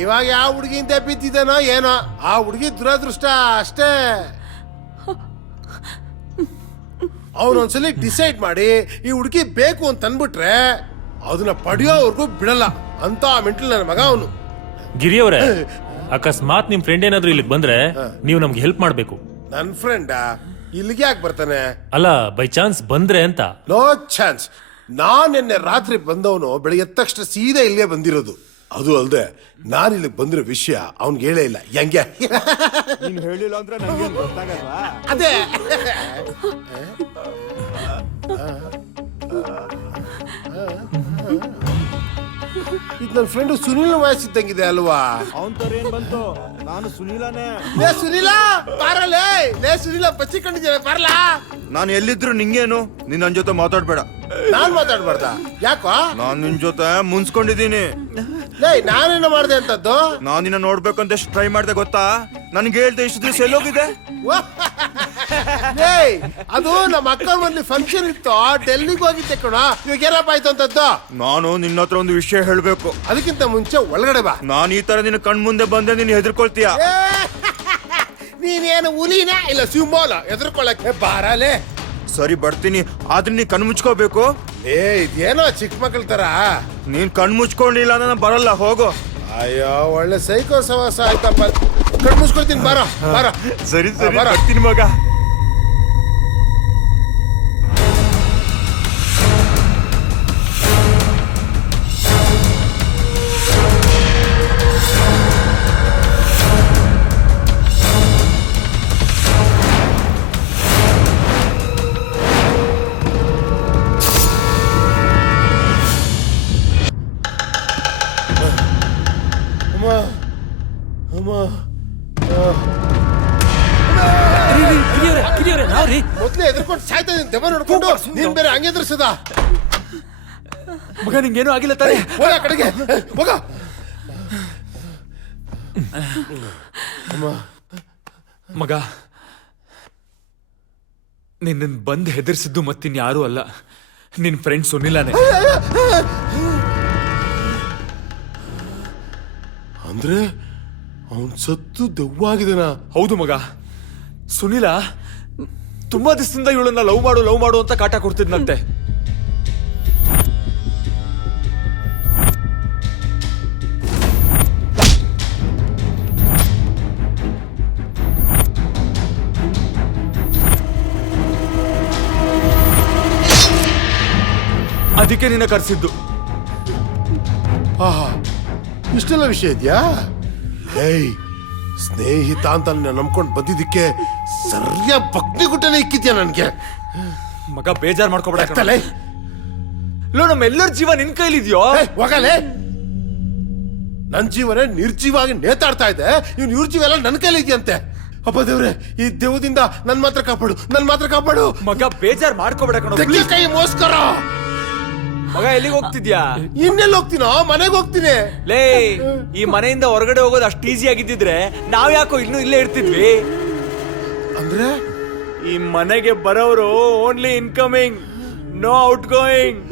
ಇವಾಗ ಯಾವ ಹುಡುಗಿಯಿಂದ ಬಿದ್ದಿದ್ದಾನೋ ಏನೋ, ಆ ಹುಡುಗಿ ದುರದೃಷ್ಟ ಅಷ್ಟೇ. ಅವನೊಂದ್ಸಲಿ ಡಿಸೈಡ್ ಮಾಡಿ ಈ ಹುಡುಗಿ ಬೇಕು ಅಂತ ಅಂದ್ಬಿಟ್ರೆ ಅದನ್ನ ಪಡೆಯೋವರೆಗೂ ಬಿಡಲ್ಲ ಅಂತ ಮೆಂಟಲ್ ನನ್ನ ಮಗ ಅವನು. ಗಿರಿಯವರೇ, ಅಕಸ್ಮಾತ್ ನಿಮ್ ಫ್ರೆಂಡ್ ಏನಾದ್ರು ಇಲ್ಲಿಗೆ ಬಂದ್ರೆ ನೀವು ನಮ್ಗೆ ಹೆಲ್ಪ್ ಮಾಡ್ಬೇಕು. ನನ್ ಫ್ರೆಂಡ್ ಇಲ್ಲಿಗೆ ಯಾಕೆ ಬರ್ತಾನೆ? ಅಲ್ಲ, ಬೈ ಚಾನ್ಸ್ ಬಂದ್ರೆ ಅಂತ. No chance. ನಾನ್ ನಿನ್ನೆ ರಾತ್ರಿ ಬಂದವನು ಬೆಳಿಗ್ಗೆ ಎದ್ದ ತಕ್ಷಣ ಸೀದಾ ಇಲ್ಲೇ ಬಂದಿರೋದು. ಅದು ಅಲ್ದೆ ನಾನು ಇಲ್ಲಿಗೆ ಬಂದಿರೋ ವಿಷಯ ಅವ್ನ್ಗೆ ಹೇಳೇ ಇಲ್ಲ. ಹೆಂಗೆ ಹೇಳಿಲ್ಲ ಅಂದ್ರೆ ನಂಗೆ ಗೊತ್ತಾಗಲ್ವಾ? ಅದೇ ಇದು ನನ್ನ ಫ್ರೆಂಡ್ ಸುನೀಲ್ ವಾಯ್ಸ್ ಇದ್ದಂಗಿದೆ ಅಲ್ವಾ? ಅವನ್ ತರ ಏನ್ ಬಂತು? ನಾನು ಸುನೀಲನೇ. ಲೇ ಸುನೀಲ, ಬಾರಲೇ. ಲೇ ಸುನೀಲ, ಬಚ್ಚಿ ಕಂಡಿದ್ದೇನೆ, ಬಾರಲಾ. ನಾನು ಎಲ್ಲಿದ್ರು ನಿಂಗೇನು? ನೀನ್ ನನ್ ಜೊತೆ ಮಾತಾಡ್ಬೇಡ. ನಾನ್ ಮಾತಾಡ್ಬಾರ್ದ? ಯಾಕೋ? ನಾನ್ ನಿನ್ ಜೊತೆ ಮುನ್ಸ್ಕೊಂಡಿದ್ದೀನಿ. ಲೇ ನಾನೇನು ಮಾಡ್ದೆ ಅಂತದ್ದು? ನಾನ್ ನಿನ್ನ ನೋಡ್ಬೇಕಂತ ಎಷ್ಟು ಟ್ರೈ ಮಾಡ್ದೆ ಗೊತ್ತಾ? ನನ್ಗೆ ಹೇಳ್ದೆ ಇಷ್ಟು ದಿವಸ ಎಲ್ಲೋಗಿದೆ? ಲೇ ಅದು ನಮ್ಮ ಅಕ್ಕ ಮನೇಲಿ ಫಂಕ್ಷನ್ ಇತ್ತು, ಡೆಲ್ಲಿಗೆ ಹೋಗಿದ್ದೆ ಕಣ. ಇವಾಗ ಏನಪ್ಪ ಆಯ್ತು ಅಂತದ್ದು? ನಾನು ನಿನ್ನ ಹತ್ರ ಒಂದು ವಿಷಯ ಹೇಳ್ಬೇಕು. ಅದಕ್ಕಿಂತ ಮುಂಚೆ ಒಳಗಡೆ ಬಾ. ನಾನ್ ಈ ತರ ನಿನ್ನ ಕಣ್ ಮುಂದೆ ಬಂದೆ ನೀನ್ ಹೆದರ್ಕೊಳ್ತೀಯ. ನೀನೇನು ಹುಲಿನ ಇಲ್ಲ ಸಿಂಬೋಲ ಎದುರ್ಕೊಳ್ಳಕ್ಕೆ? ಬಾರಲೇ. ಸರಿ ಬರ್ತೀನಿ, ಆದ್ರೆ ನೀ ಕಣ್ ಮುಚ್ಕೋಬೇಕು. ಏ ಇದೇನೋ ಚಿಕ್ಕ ಮಕ್ಕಳ ತರ. ನೀನ್ ಕಣ್ ಮುಚ್ಕೊಂಡಿಲ್ಲ ನಾನು ಬರಲ್ಲ, ಹೋಗು. ಅಯ್ಯೋ ಒಳ್ಳೆ ಸೈಕೋ ಸವಾಸ ಆಯ್ತಪ್ಪ. ಕಣ್ ಮುಚ್ಕೊಳ್ತೀನಿ, ಬಾರ ಬಾರ. ಸರಿ ಸರಿ ಬರ. ಬರ್ತೀನಿ ಮಗ. ನಾವ್ರಿ ಮೊದ್ಲೇ ಎದ್ರಕೊಂಡು ಸಾಯ್ತಾ ಇದೀನಿ. ದೆವ್ವ ನೋಡ್ಕೊಂಡು ನೀನ್ ಬೇರೆ ಹಂಗೆ ಎದುರಿಸದ. ಮಗ ನಿಂಗೇನು ಆಗಿಲ್ಲ ತಾನೆ? ಹೋಗ ಕಡೆಗೆ ಹೋಗ. ಮಗ, ನಿನ್ನ ಬಂದ್ ಹೆದರ್ಸಿದ್ದು ಮತ್ತಿನ್ ಯಾರು ಅಲ್ಲ, ನಿನ್ ಫ್ರೆಂಡ್ ಸುನಿಲಾನೆ. ಅಂದ್ರೆ ಅವನ್ ಸತ್ತು ದೆವ್ವ ಆಗಿದನ? ಹೌದು ಮಗ. ಸುನಿಲ ತುಂಬಾ ದಿವಸದಿಂದ ಇವಳನ್ನ ಲವ್ ಮಾಡು ಅಂತ ಕಾಟ ಕೊಡ್ತಿದ್ನಂತೆ. ಅದಕ್ಕೆ ನಿನ್ನ ಕರೆಸಿದ್ದು. ಆಹಾ, ಇಷ್ಟೆಲ್ಲ ವಿಷಯ ಇದೆಯಾ? ಏಯ್ ಸ್ನೇಹಿತ ಅಂತ ನಂಬ್ಕೊಂಡು ಬಂದಿದ್ದಕ್ಕೆ ಸರಿಯಾದ ಭಕ್ತಿ ಗುಟ್ಟನೆ ಇಕ್ಕಿದ್ಯಾ ನನ್ಗೆ. ಮಗ ಬೇಜಾರ್ ಮಾಡ್ಕೊಬೇಡ. ತಲೆ ಲೋ, ನಮ್ಮೆಲ್ಲರ ಜೀವ ನಿನ್ ಕೈಲಿದ್ಯೋ. ಹೋಗಲೇ. ನನ್ ಜೀವನೇ ನಿರ್ಜೀವಾಗಿ ನೇತಾಡ್ತಾ ಇದೆ, ಇವ್ನು ಇವ್ರ ಜೀವ ಎಲ್ಲ ನನ್ ಕೈಲಿ ಇದೆಯಂತೆ. ಅಪ್ಪ ದೇವ್ರೆ, ಈ ದೇವದಿಂದ ನನ್ ಮಾತ್ರ ಕಾಪಾಡು. ಮಗ ಬೇಜಾರ್ ಮಾಡ್ಕೊಬೇಡ ಕಣೋ. ಕೈ ಮೋಸ್ಕರ. ಮಗ ಎಲ್ಲಿಗೆ ಹೋಗ್ತಿದ್ಯಾ? ಇನ್ನೆಲ್ಲಿ ಹೋಗ್ತೀನೋ? ಮನೆಗೆ ಹೋಗ್ತೀನಿ. ಲೇ, ಈ ಮನೆಯಿಂದ ಹೊರಗಡೆ ಹೋಗೋದು ಅಷ್ಟು ಈಸಿ ಆಗಿದ್ದಿದ್ರೆ ನಾವ್ ಯಾಕೋ ಇನ್ನೂ ಇಲ್ಲೇ ಇರ್ತಿದ್ವಿ. ಅಂದ್ರೆ ಈ ಮನೆಗೆ ಬರೋರು only incoming, no outgoing.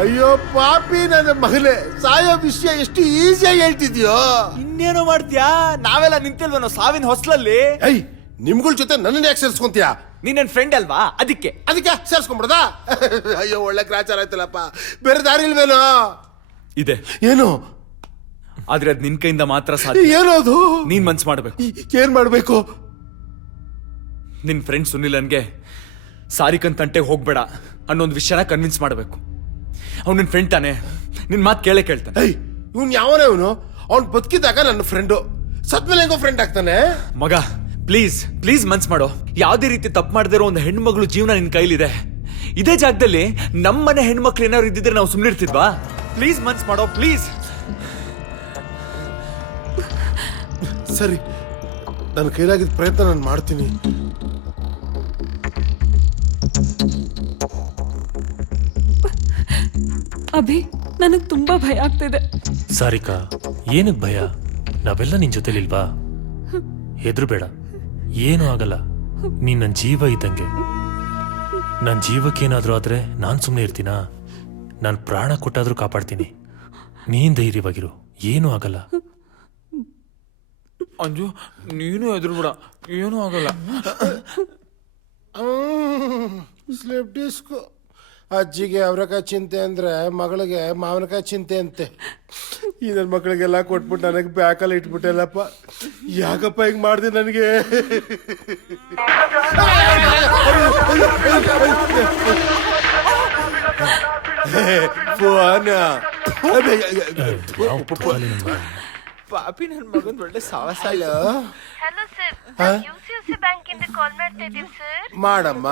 ಅಯ್ಯೋ ಪಾಪಿ ನನ್ನ ಮಗನೇ, ಸಾಯೋ ವಿಷಯ ಎಷ್ಟು ಈಸಿಯಾಗಿ ಹೇಳ್ತಿದ್ಯೋ. ಇನ್ನೇನೋ ಮಾಡ್ತೀಯಾ? ನಾವೆಲ್ಲ ನಿಂತಿಲ್ವನೋ ಸಾವಿನ ಹೊಸ್ಲಲ್ಲಿ. ಏಯ್, ನಿಮ್ಗಳ ಜೊತೆ ನನ್ನ ಯಾಕೆ ಸೇರ್ಸ್ಕೊಂತೀಯ? ನೀನ್ ನನ್ ಫ್ರೆಂಡ್ ಅಲ್ವಾ, ಅದಕ್ಕೆ ಸೇರ್ಸ್ಕೊಂಡ್ಬಿಡದ? ಅಯ್ಯೋ ಒಳ್ಳೆ ಗ್ರಾಚಾರ ಆಯ್ತಲ್ಲಪ್ಪ. ಬೇರೆ ದಾರಿ ಇಲ್ವೇನೋ? ಇದೆ. ಏನು? ಆದ್ರೆ ಅದ್ ನಿನ್ ಕೈಯಿಂದ ಮಾತ್ರ ಸಾಧ್ಯ. ಏನದು? ನೀನ್ ಮನ್ಸ್ ಮಾಡ್ಬೇಕು. ಏನ್ ಮಾಡ್ಬೇಕು? ನಿನ್ ಫ್ರೆಂಡ್ ಸುನಿಲನ್ಗೆ ಸಾರಿಕನ್ ತಂಟೆಗೆ ಹೋಗ್ಬೇಡ ಅನ್ನೊಂದು ವಿಷಯನ ಕನ್ವಿನ್ಸ್ ಮಾಡ್ಬೇಕು. ಅವ್ನು ನಿನ್ ಫ್ರೆಂಡ್ ತಾನೆ, ನಿನ್ ಮಾತು ಕೇಳ್ತಾನೆ. ಏಯ್, ಇವ್ನು ಯಾವನೇ ಇವನು? ಅವ್ನು ಬದುಕಿದಾಗ ನನ್ನ ಫ್ರೆಂಡು, ಸತ್ಮೇಲೆ ಹೆಂಗೋ ಫ್ರೆಂಡ್ ಆಗ್ತಾನೆ? ಮಗ ಪ್ಲೀಸ್ ಮನ್ಸ್ ಮಾಡೋ. ಯಾವ್ದೇ ರೀತಿ ತಪ್ಪು ಮಾಡದಿರೋ ಒಂದು ಹೆಣ್ಮಗಳು ಜೀವನ ನಿನ್ ಕೈಲಿದೆ. ಇದೇ ಜಾಗದಲ್ಲಿ ನಮ್ಮನೆ ಹೆಣ್ಮಕ್ಳು ಏನಾದ್ರು ಇದ್ದಿದ್ರೆ ನಾವು ಸುಮ್ಮನಿರ್ತಿದ್ವಾ? ಪ್ಲೀಸ್ ಮನ್ಸ್ ಮಾಡೋ, ಪ್ಲೀಸ್. ಸರಿ, ನನ್ನ ಕೈಲಾಗಿದ್ದ ಪ್ರಯತ್ನ ನಾನು ಮಾಡ್ತೀನಿ. ಅಭಿ, ನನಗ್ ತುಂಬಾ ಭಯ ಆಗ್ತಿದೆ. ಸಾರಿಕಾ, ಏನಕ್ ಭಯ? ನಾವೆಲ್ಲ ನಿನ್ ಜೊತೆಲಿಲ್ವಾ? ಹೆದ್ರಬೇಡ, ಏನೂ ಆಗಲ್ಲ. ನೀನ್ ನನ್ ಜೀವ ಇದ್ದಂಗೆ. ನನ್ ಜೀವಕ್ಕೇನಾದ್ರೂ ಆದ್ರೆ ನಾನ್ ಸುಮ್ಮನೆ ಇರ್ತೀನಾ? ನಾನ್ ಪ್ರಾಣ ಕೊಟ್ಟಾದ್ರೂ ಕಾಪಾಡ್ತೀನಿ. ನೀನ್ ಧೈರ್ಯವಾಗಿರು, ಏನೂ ಆಗಲ್ಲ. ಅಂಜು, ನೀನು ಹೆದರ್ಬೇಡ, ಏನೂ ಆಗಲ್ಲ. Slip disc. ಅಜ್ಜಿಗೆ ಅವರೆಕಾಯಿ ಚಿಂತೆ ಅಂದ್ರೆ ಮಗಳಿಗೆ ಮಾವಿನಕಾಯಿ ಚಿಂತೆ ಅಂತೆ. ಈ ನನ್ನ ಮಕ್ಕಳಿಗೆಲ್ಲ ಕೊಟ್ಬಿಟ್ಟು ನನಗೆ ಬ್ಯಾಕಲ್ಲಿ ಇಟ್ಬಿಟ್ಟೆಲ್ಲಪ್ಪ. ಯಾಕಪ್ಪ ಹಿಂಗ್ ಮಾಡ್ದೆ ನನಗೆ? ಪಾಪಿ ನನ್ನ ಮಗನ್ ಒಳ್ಳೆ ಸಾಹಸ. ಹಲೋ ಸರ್, ಯುಸಿಸಿ ಬ್ಯಾಂಕ್ ಇಂದ ಕಾಲ್ ಮಾಡ್ತಾ ಇದೀವಿ ಸರ್. ಮಾಡಮ್ಮ.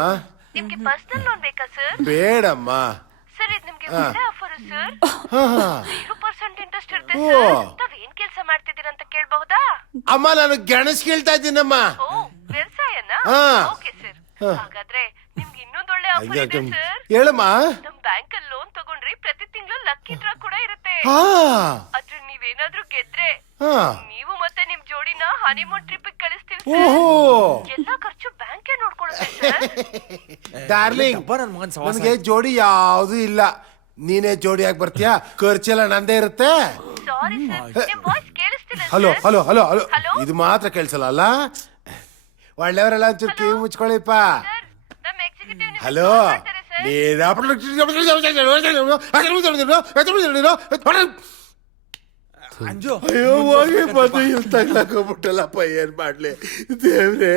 ನಿಮ್ಗೆ ಪರ್ಸನಲ್ ಲೋನ್ ಬೇಕಾ ಸರ್? ಬೇಡಮ್ಮ. ಸರ್, ಇದು ನಿಮ್ಗೆ ಒಳ್ಳೆ ಆಫರ್ ಸರ್. 0% ಇಂಟ್ರೆಸ್ಟ್ ಇರುತ್ತೆ ಸರ್. ತಾವ್ ಏನ್ ಕೆಲಸ ಮಾಡ್ತಿದ್ದೀರಾ ಅಂತ ಕೇಳಬಹುದಾ? ಅಮ್ಮ, ನಾನು ಗೆಣಸ್ ಕೇಳ್ತಾ ಇದ್ದೀನಮ್ಮ. ಓ, ವ್ಯವಸಾಯನಾ? Okay sir. ಹಾಗಾದ್ರೆ ನಿಮ್ಗೆ ಇನ್ನೂ ಆಫರ್ ಇದೆ ಸರ್. ಹೇಳಮ್ಮ. ನಮ್ ಬ್ಯಾಂಕ್ ಅಲ್ಲಿ ಲೋನ್ ತಗೊಂಡ್ರೆ ಪ್ರತಿ ತಿಂಗಳು ಲಕ್ಕಿ ಡ್ರಾ ಕೂಡ ಇರುತ್ತೆ. ಹಾ ಅದ್ರ ನೀವೇನಾದ್ರೂ ಗೆದ್ರೆ ಹಾ. ನೀವು ಮತ್ತೆ ನಿಮ್ ಜೋಡಿನ ಹನಿಮೂನ್ ಟ್ರಿಪ್ ಕಳಿಸ್ತೀವಿ ಓಹೋ ಸರ್. ಎಲ್ಲಾ ಖರ್ಚು ಬ್ಯಾಂಕೇ ನೋಡ್ಕೊಳ್ಳುತ್ತೆ ಸರ್. ಡಾರ್ಲಿಂಗ್, ನನಗೆ ಜೋಡಿ ಯಾವ್ದು ಇಲ್ಲ. ನೀನೇ ಜೋಡಿಯಾಗಿ ಬರ್ತೀಯಾ? ಖರ್ಚೆಲ್ಲ ನಂದೇ ಇರುತ್ತೆ. ಸಾರಿ ಸರ್, ನಿಮ್ ವಾಯ್ಸ್ ಕೇಳಿಸ್ತಿಲ್ಲ sir. Hello hello hello hello hello? ಇದು ಮಾತ್ರ ಕೇಳಿಸಲ್ಲ ಅಲ್ಲ? ಒಳ್ಳೆಯವರೆಲ್ಲ ಒಂಚೂರು ಕಿವಿ ಮುಚ್ಕೊಳ್ಳಿಪ್ಪ. ಸರ್, ನಮ್ ಎಕ್ಸಿಕ್ಯೂಟಿವ್ ನಿಮ್ಗೆ ಹಲೋ ಮಾತಾಡ್ತಾರೆ ಸರ್. ಅಯ್ಯೋ ಹೋಗಿ ಬಂದು ಇಲ್ಲಿ ತಗ್ಲಾಕೋಬಿಟ್ಟಲ್ಲಪ್ಪ, ಏನ್ ಮಾಡ್ಲಿ ದೇವ್ರೆ.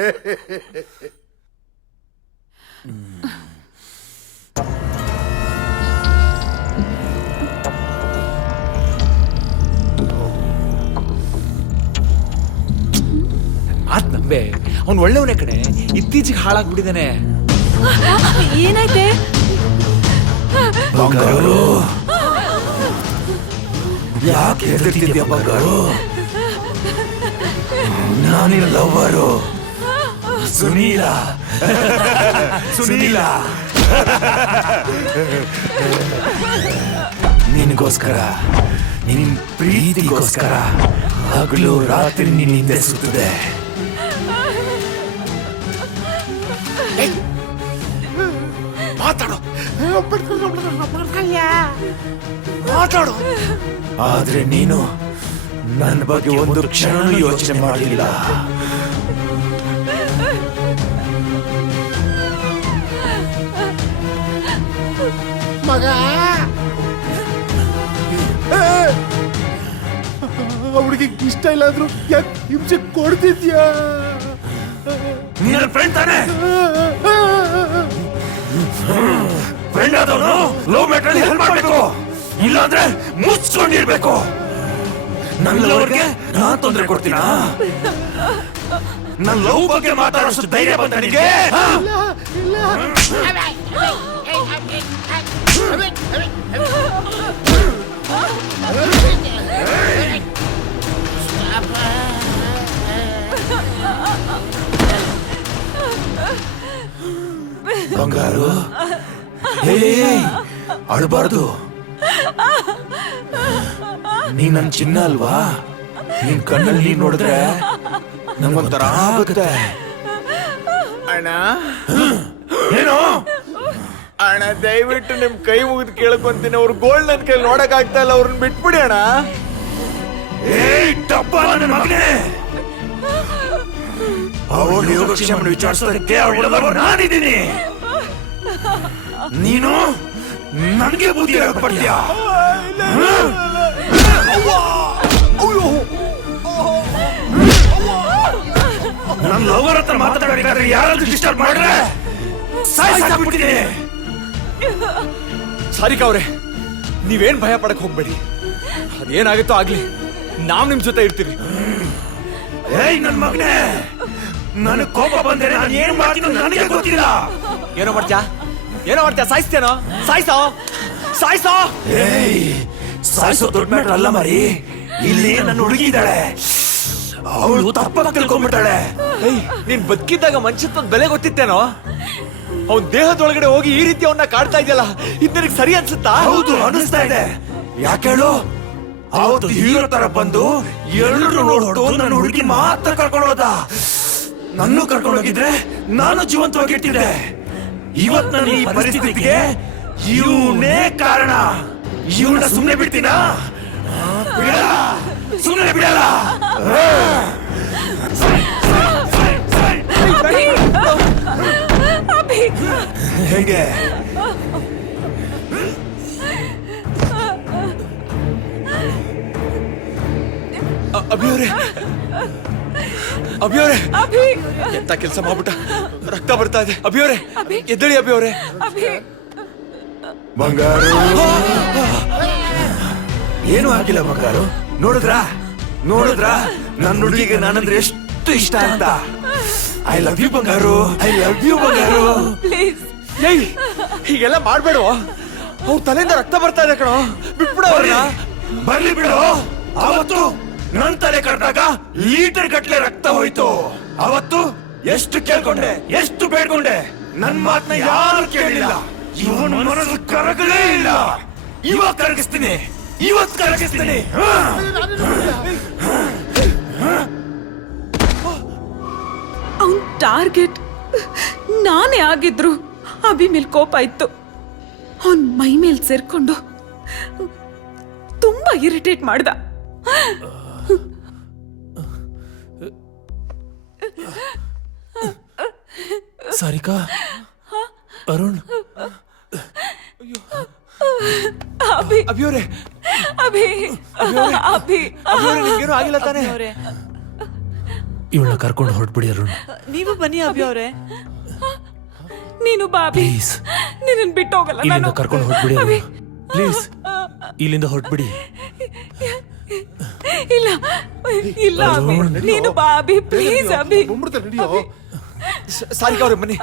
ಮಾತ್ ನಂಬೆ, ಅವ್ನು ಒಳ್ಳೆಯವನೇ ಕಣೆ. ಇತ್ತೀಚೆಗೆ ಹಾಳಾಗ್ಬಿಟ್ಟಿದ್ದಾನೆ. ಏನಾಯ್ತೆ? ಬಂಗಾರು, ಯಾಕೆ ಹೆದರ್ತಿದ್ಯಾ ಬಂಗಾರು? ನಾನಿನ ಲವ್ವರು ಸುನೀಲ. ಸುನೀಲ, ನಿನಗೋಸ್ಕರ, ನಿನ್ ಪ್ರೀತಿಗೋಸ್ಕರ ಹಗಲು ರಾತ್ರಿ ನಿನ್ನಿಂದೆ ಸುತ್ತದೆ. ಮಾತಾಡು ಮಾತಾಡು. ಆದ್ರೆ ನೀನು ನನ್ನ ಬಗ್ಗೆ ಒಂದು ಕ್ಷಣನೂ ಯೋಚನೆ ಮಾಡಲಿಲ್ಲ. ಮಗ, ಅವಳಿಗೆ ಇಷ್ಟ ಇಲ್ಲ ಅಂದ್ರು ಯಾಕೆ ಹಿಂಸೆ ಕೊಡ್ತಿದ್ಯಾ? ನೀನ ಫ್ರೆಂಡ್ ತಾನೆ? ಫ್ರೆಂಡ್ ಆದವನು ಲವ್ ಮ್ಯಾಟರ್ ಹೆಲ್ಪ್ ಮಾಡ್ಬೇಕು, ಇಲ್ಲಾಂದ್ರೆ ಮುಚ್ಕೊಂಡಿರ್ಬೇಕು. ನನ್ನ ಲವ್ಗೆ ನಾನ್ ತೊಂದರೆ ಕೊಡ್ತೀನಾ? ನನ್ನ ಲವ್ ಬಗ್ಗೆ ಮಾತಾಡೋಷ್ಟು ಧೈರ್ಯ ಬಂತ ನಿನಗೆ? ಬಂಗಾರು, ಅಳಬಾರ್ದು. ನೀ ನನ್ ಚಿನ್ನ ಅಲ್ವಾ? ನಿನ್ ಕಣ್ಣಲ್ಲಿ ನೀನ್ ನೋಡಿದ್ರೆ ನಂಗೊಂಥರ ಆಗುತ್ತೆ. ಅಣ್ಣ ಏನು ಅಣ್ಣ, ದಯವಿಟ್ಟು ನಿಮ್ ಕೈ ಮುಗಿದು ಕೇಳ್ಕೊಂತೀನಿ. ಅವ್ರ ಗೋಲ್ಡ್ ನನ್ ಕೈ ನೋಡಕ್ ಆಗ್ತಾ ಇಲ್ಲ, ಅವ್ರನ್ನ ಬಿಟ್ಬಿಡಿ ಅಣ್ಣ. ಡಬ್ಬ ನನ್ನ ಮಗನೇ, ಅವಳು ಯೋಗಕ್ಷೇಮನ ವಿಚಾರಿಸೋದಕ್ಕೆ ಅವಳು ನಾನಿದ್ದೀನಿ. ನೀನು ನನಗೆ ಬುದ್ಧಿ ಹೇಳ್ಕೊಡ್ತೀಯ? ನನ್ನ ಲವರ್ ಹತ್ರ ಮಾತಾಡಬೇಕಾದ್ರೆ ಯಾರಾದ್ರೂ ಡಿಸ್ಟರ್ಬ್ ಮಾಡ್ರೆ ಸಾಯಿಸಾಕ್ಬಿಡ್ತೀನಿ. ಸಾರಿಕಾ ಅವ್ರೆ, ನೀವೇನ್ ಭಯ ಪಡಕ್ ಹೋಗ್ಬೇಡಿ. ಅದೇನಾಗುತ್ತೋ ಆಗ್ಲಿ, ನಾವ್ ನಿಮ್ ಜೊತೆ ಇರ್ತೀವಿ. ಏಯ್ ನನ್ ಮಗನೇ, ನನಗ್ ಕೋಪ ಬಂದ್ರೆ ನಾನು ಏನ್ ಮಾಡ್ತೀನಿ ನನಗೆ ಗೊತ್ತಿಲ್ಲ. ಏನೋ ಮಾಡ್ತ್ಯಾ? ಏನೋ ಮಾಡ್ತ್ಯಾ? ಸಾಯಿಸ್ತೇನೋ? ಸಾಯಿಸೋ ಸಾಯಿಸೋ. ಏಯ್, ಸಾಯಿಸೋ ದೊಡ್ಡ ಮ್ಯಾಟ್ರ್ ಅಲ್ಲ ಮರಿ. ಇಲ್ಲಿ ನನ್ನ ಹುಡುಗಿ ಇದ್ದಾಳೆ, ಅವಳು ತಪ್ಪಾಗಿ ತಿಳ್ಕೊಂಡ್ಬಿಟ್ಟಾಳೆ. ಏಯ್, ನೀನ್ ಬದುಕಿದ್ದಾಗ ಮನುಷ್ಯತ್ವದ ಬೆಲೆ ಗೊತ್ತಿತ್ತೇನೋ? ಅವ್ನ ದೇಹದೊಳಗಡೆ ಹೋಗಿ ಈ ರೀತಿ ಅವನ್ನ ಕಾಡ್ತಾ ಇದೆಯಲ್ಲ, ಇದು ನಿನಗೆ ಸರಿ ಅನ್ಸುತ್ತಾ? ಹೌದು, ಅನಿಸ್ತಾ ಇದೆ. ಯಾಕೆ ಹೇಳು? ಅವತ್ತು ಹೀರೋ ತರ ಬಂದು ಎಲ್ಲರೂ ನೋಡ್ಬಿಟ್ಟು ನನ್ನ ಹುಡುಗಿ ಮಾತ್ರ ಕರ್ಕೊಂಡು ಹೋದ. ನನ್ನೂ ಕರ್ಕೊಂಡು ಹೋಗಿದ್ರೆ ನಾನು ಜೀವಂತವಾಗಿರ್ತಿದ್ದೆ. ಇವತ್ ನನ್ನ ಈ ಪರಿಸ್ಥಿತಿಗೆ ಇವನೇ ಕಾರಣ. ಇವನ್ನ ಸುಮ್ಮನೆ ಬಿಡ್ತೀನಾ? ಬಿಡಲ್ಲ, ಸುಮ್ಮನೆ ಬಿಡಲ್ಲ. ಹೇಗೆ? ಅಭಿಯವರೇ, ಅಭಿಯವರೇ, ಎಂತ ಕೆಲಸ ಮಾಡ್ಬಿಟ್ಟ. ರಕ್ತ ಬರ್ತಾ ಇದೆ. ಅಭಿಯವರೇ, ಎದ್ದೇಳಿ ಅಭಿಯವರೇ. ಬಂಗಾರು, ಏನು ಆಗಿಲ್ಲ ಬಂಗಾರು. ನೋಡಿದ್ರಾ ನೋಡಿದ್ರಾ ನನ್ನ ಹುಡುಗಿಗೆ ನಾನಂದ್ರೆ ಎಷ್ಟು ಇಷ್ಟ ಅಂತ. ಐ ಲವ್ ಯು ಬಂಗಾರು, ಐ ಲವ್ ಯು ಬಂಗಾರು. ಏಯ್, ಹೀಗೆಲ್ಲ ಮಾಡ್ಬೇಡ. ಅವ್ರ ತಲೆಯಿಂದ ರಕ್ತ ಬರ್ತಾ ಇದೆ ಕಣೋ, ಬಿಟ್ಬಿಡ ಅವ್ರನ್ನ. ಬರ್ಲಿ ಬಿಡು. ಅವತ್ತು ನನ್ ತಲೆ ಕಟ್ಟಾಗ ಲೀಟರ್ ಗಟ್ಲೆ ರಕ್ತ ಹೋಯ್ತು. ಅವತ್ತು ಎಷ್ಟು ಕೇಳ್ಕೊಂಡೆ, ಎಷ್ಟು ಬೇಡ್ಕೊಂಡೆ. ನನ್ ಮಾತನ್ನ ಯಾರು ಕೇಳಿಲ್ಲ. ಇವನ್ ಮನಸ್ಸು ಕರಗಲೇ ಇಲ್ಲ. ಇವತ್ ಕರಗಿಸ್ತೀನಿ, ಇವತ್ ಕರಗಿಸ್ತೀನಿ. ಅವನ್ ಟಾರ್ಗೆಟ್ ನಾನೇ ಆಗಿದ್ರು ಅಭಿ ಮೇಲ್ ಕೋಪ ಇತ್ತು. ಅವನ್ ಮೈ ಮೇಲ್ ಸೇರ್ಕೊಂಡು ತುಂಬಾ ಇರಿಟೇಟ್ ಮಾಡ್ದ. ಸಾರಿಕಾ, ಅರುಣ್, ಅಭಿ ಅಭಿಯವರೇ, ಅಭಿ ಅಭಿ ನಿಮ್ಗೇನು ಆಗಿಲ್ಲ ತಾನೇ? ಇವಳನ್ನ ಕರ್ಕೊಂಡು ಹೊರಟ್ಬಿಡಿ ಅರುಣ್. ನೀವು ಬನ್ನಿ ಅಭಿ ಅವರೇ. ನೀನು ಬಾ ಅಭಿ, ಪ್ಲೀಸ್ ನಿನ್ನ ಬಿಟ್ಟು ಹೋಗಲ್ಲ ಇಲ್ಲಿಂದ ನಾನು. ಕರ್ಕೊಂಡು ಹೊರಟ್ಬಿಡಿ ಅಭಿ, ಪ್ಲೀಸ್, ಇಲ್ಲಿಂದ ಹೊರಟ್ಬಿಡಿ. ಇಲ್ಲ ಇಲ್ಲ ಅಭಿ, ನೀನು ಬಾ ಅಭಿ, ಪ್ಲೀಸ್ ಅಭಿ. ಬಂದ್ಬಿಡ್ತಾರೆ ನಡಿಯೋ. ಸಾರಿಕಾ ಅವ್ರೆ ಬನ್ನಿ.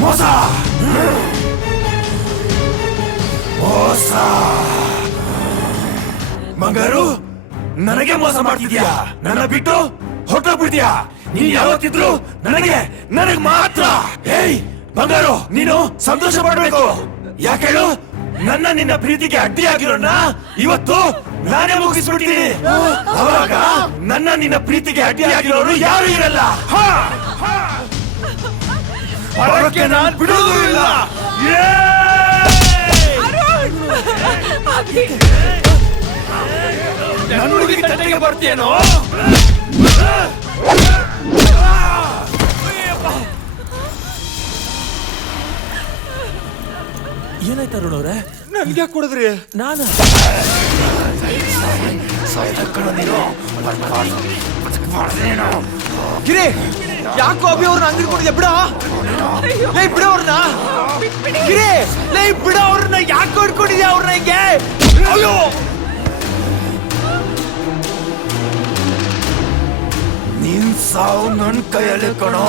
ಮೋಸ ಮೋಸ ಬಂಗಾರು, ನನಗೆ ಮೋಸ ಮಾಡ್ತಿದ್ಯಾ? ನನ್ನ ಬಿಟ್ಟು ಹೊರಟೋಗ್ಬಿಡ್ತೀಯಾ? ನೀನ್ ಯಾವತ್ತಿದ್ರು ನನಗೆ ಮಾತ್ರ. ಏಯ್ ಬಂಗಾರು, ನೀನು ಸಂತೋಷ ಪಡ್ಬೇಕು. ಯಾಕೇಳು? ನಿನ್ನ ಪ್ರೀತಿಗೆ ಅಡ್ಡಿಯಾಗಿರೋಣ ಇವತ್ತು ನಾನೇ ಮುಗಿಸ್ಬಿಡ್ತೀನಿ. ಅವಾಗ ನಿನ್ನ ಪ್ರೀತಿಗೆ ಅಡ್ಡಿಯಾಗಿರೋರು ಯಾರು ಇರಲ್ಲ. ಹೊರಕ್ಕೆ ನಾನು ಬಿಡೋದು ಇಲ್ಲ. ನನ್ನ ಹುಡುಗಿ ತಂಟೆಗೆ ಬರ್ತೀಯೇನೋ? ಏನಾಯ್ತು ಅರುಣ್ ಅವ್ರೆ? ನನ್ಗೆ ಕೊಡಿದ್ರಿ? ನಾನು ಗಿರಿ, ಯಾಕೋ ಅಭಿ ಅವ್ರನ್ನ ಅಂಗಡಿ ಕೊಟ್ಟಿದ್ಯಾ? ಬಿಡ ಲೈ, ಬಿಡ ಅವ್ರನ್ನ. ಗಿರಿ ಲೈ, ಬಿಡ ಅವ್ರನ್ನ. ಯಾಕೋ ಇಟ್ಕೊಂಡಿದ್ಯಾ ಅವ್ರನ್ನ ಹಿಂಗೆ? ಅಯ್ಯೋ, ನಿನ್ ಸಾವು ನನ್ ಕೈಯಲ್ಲಿ ಕಣೋ.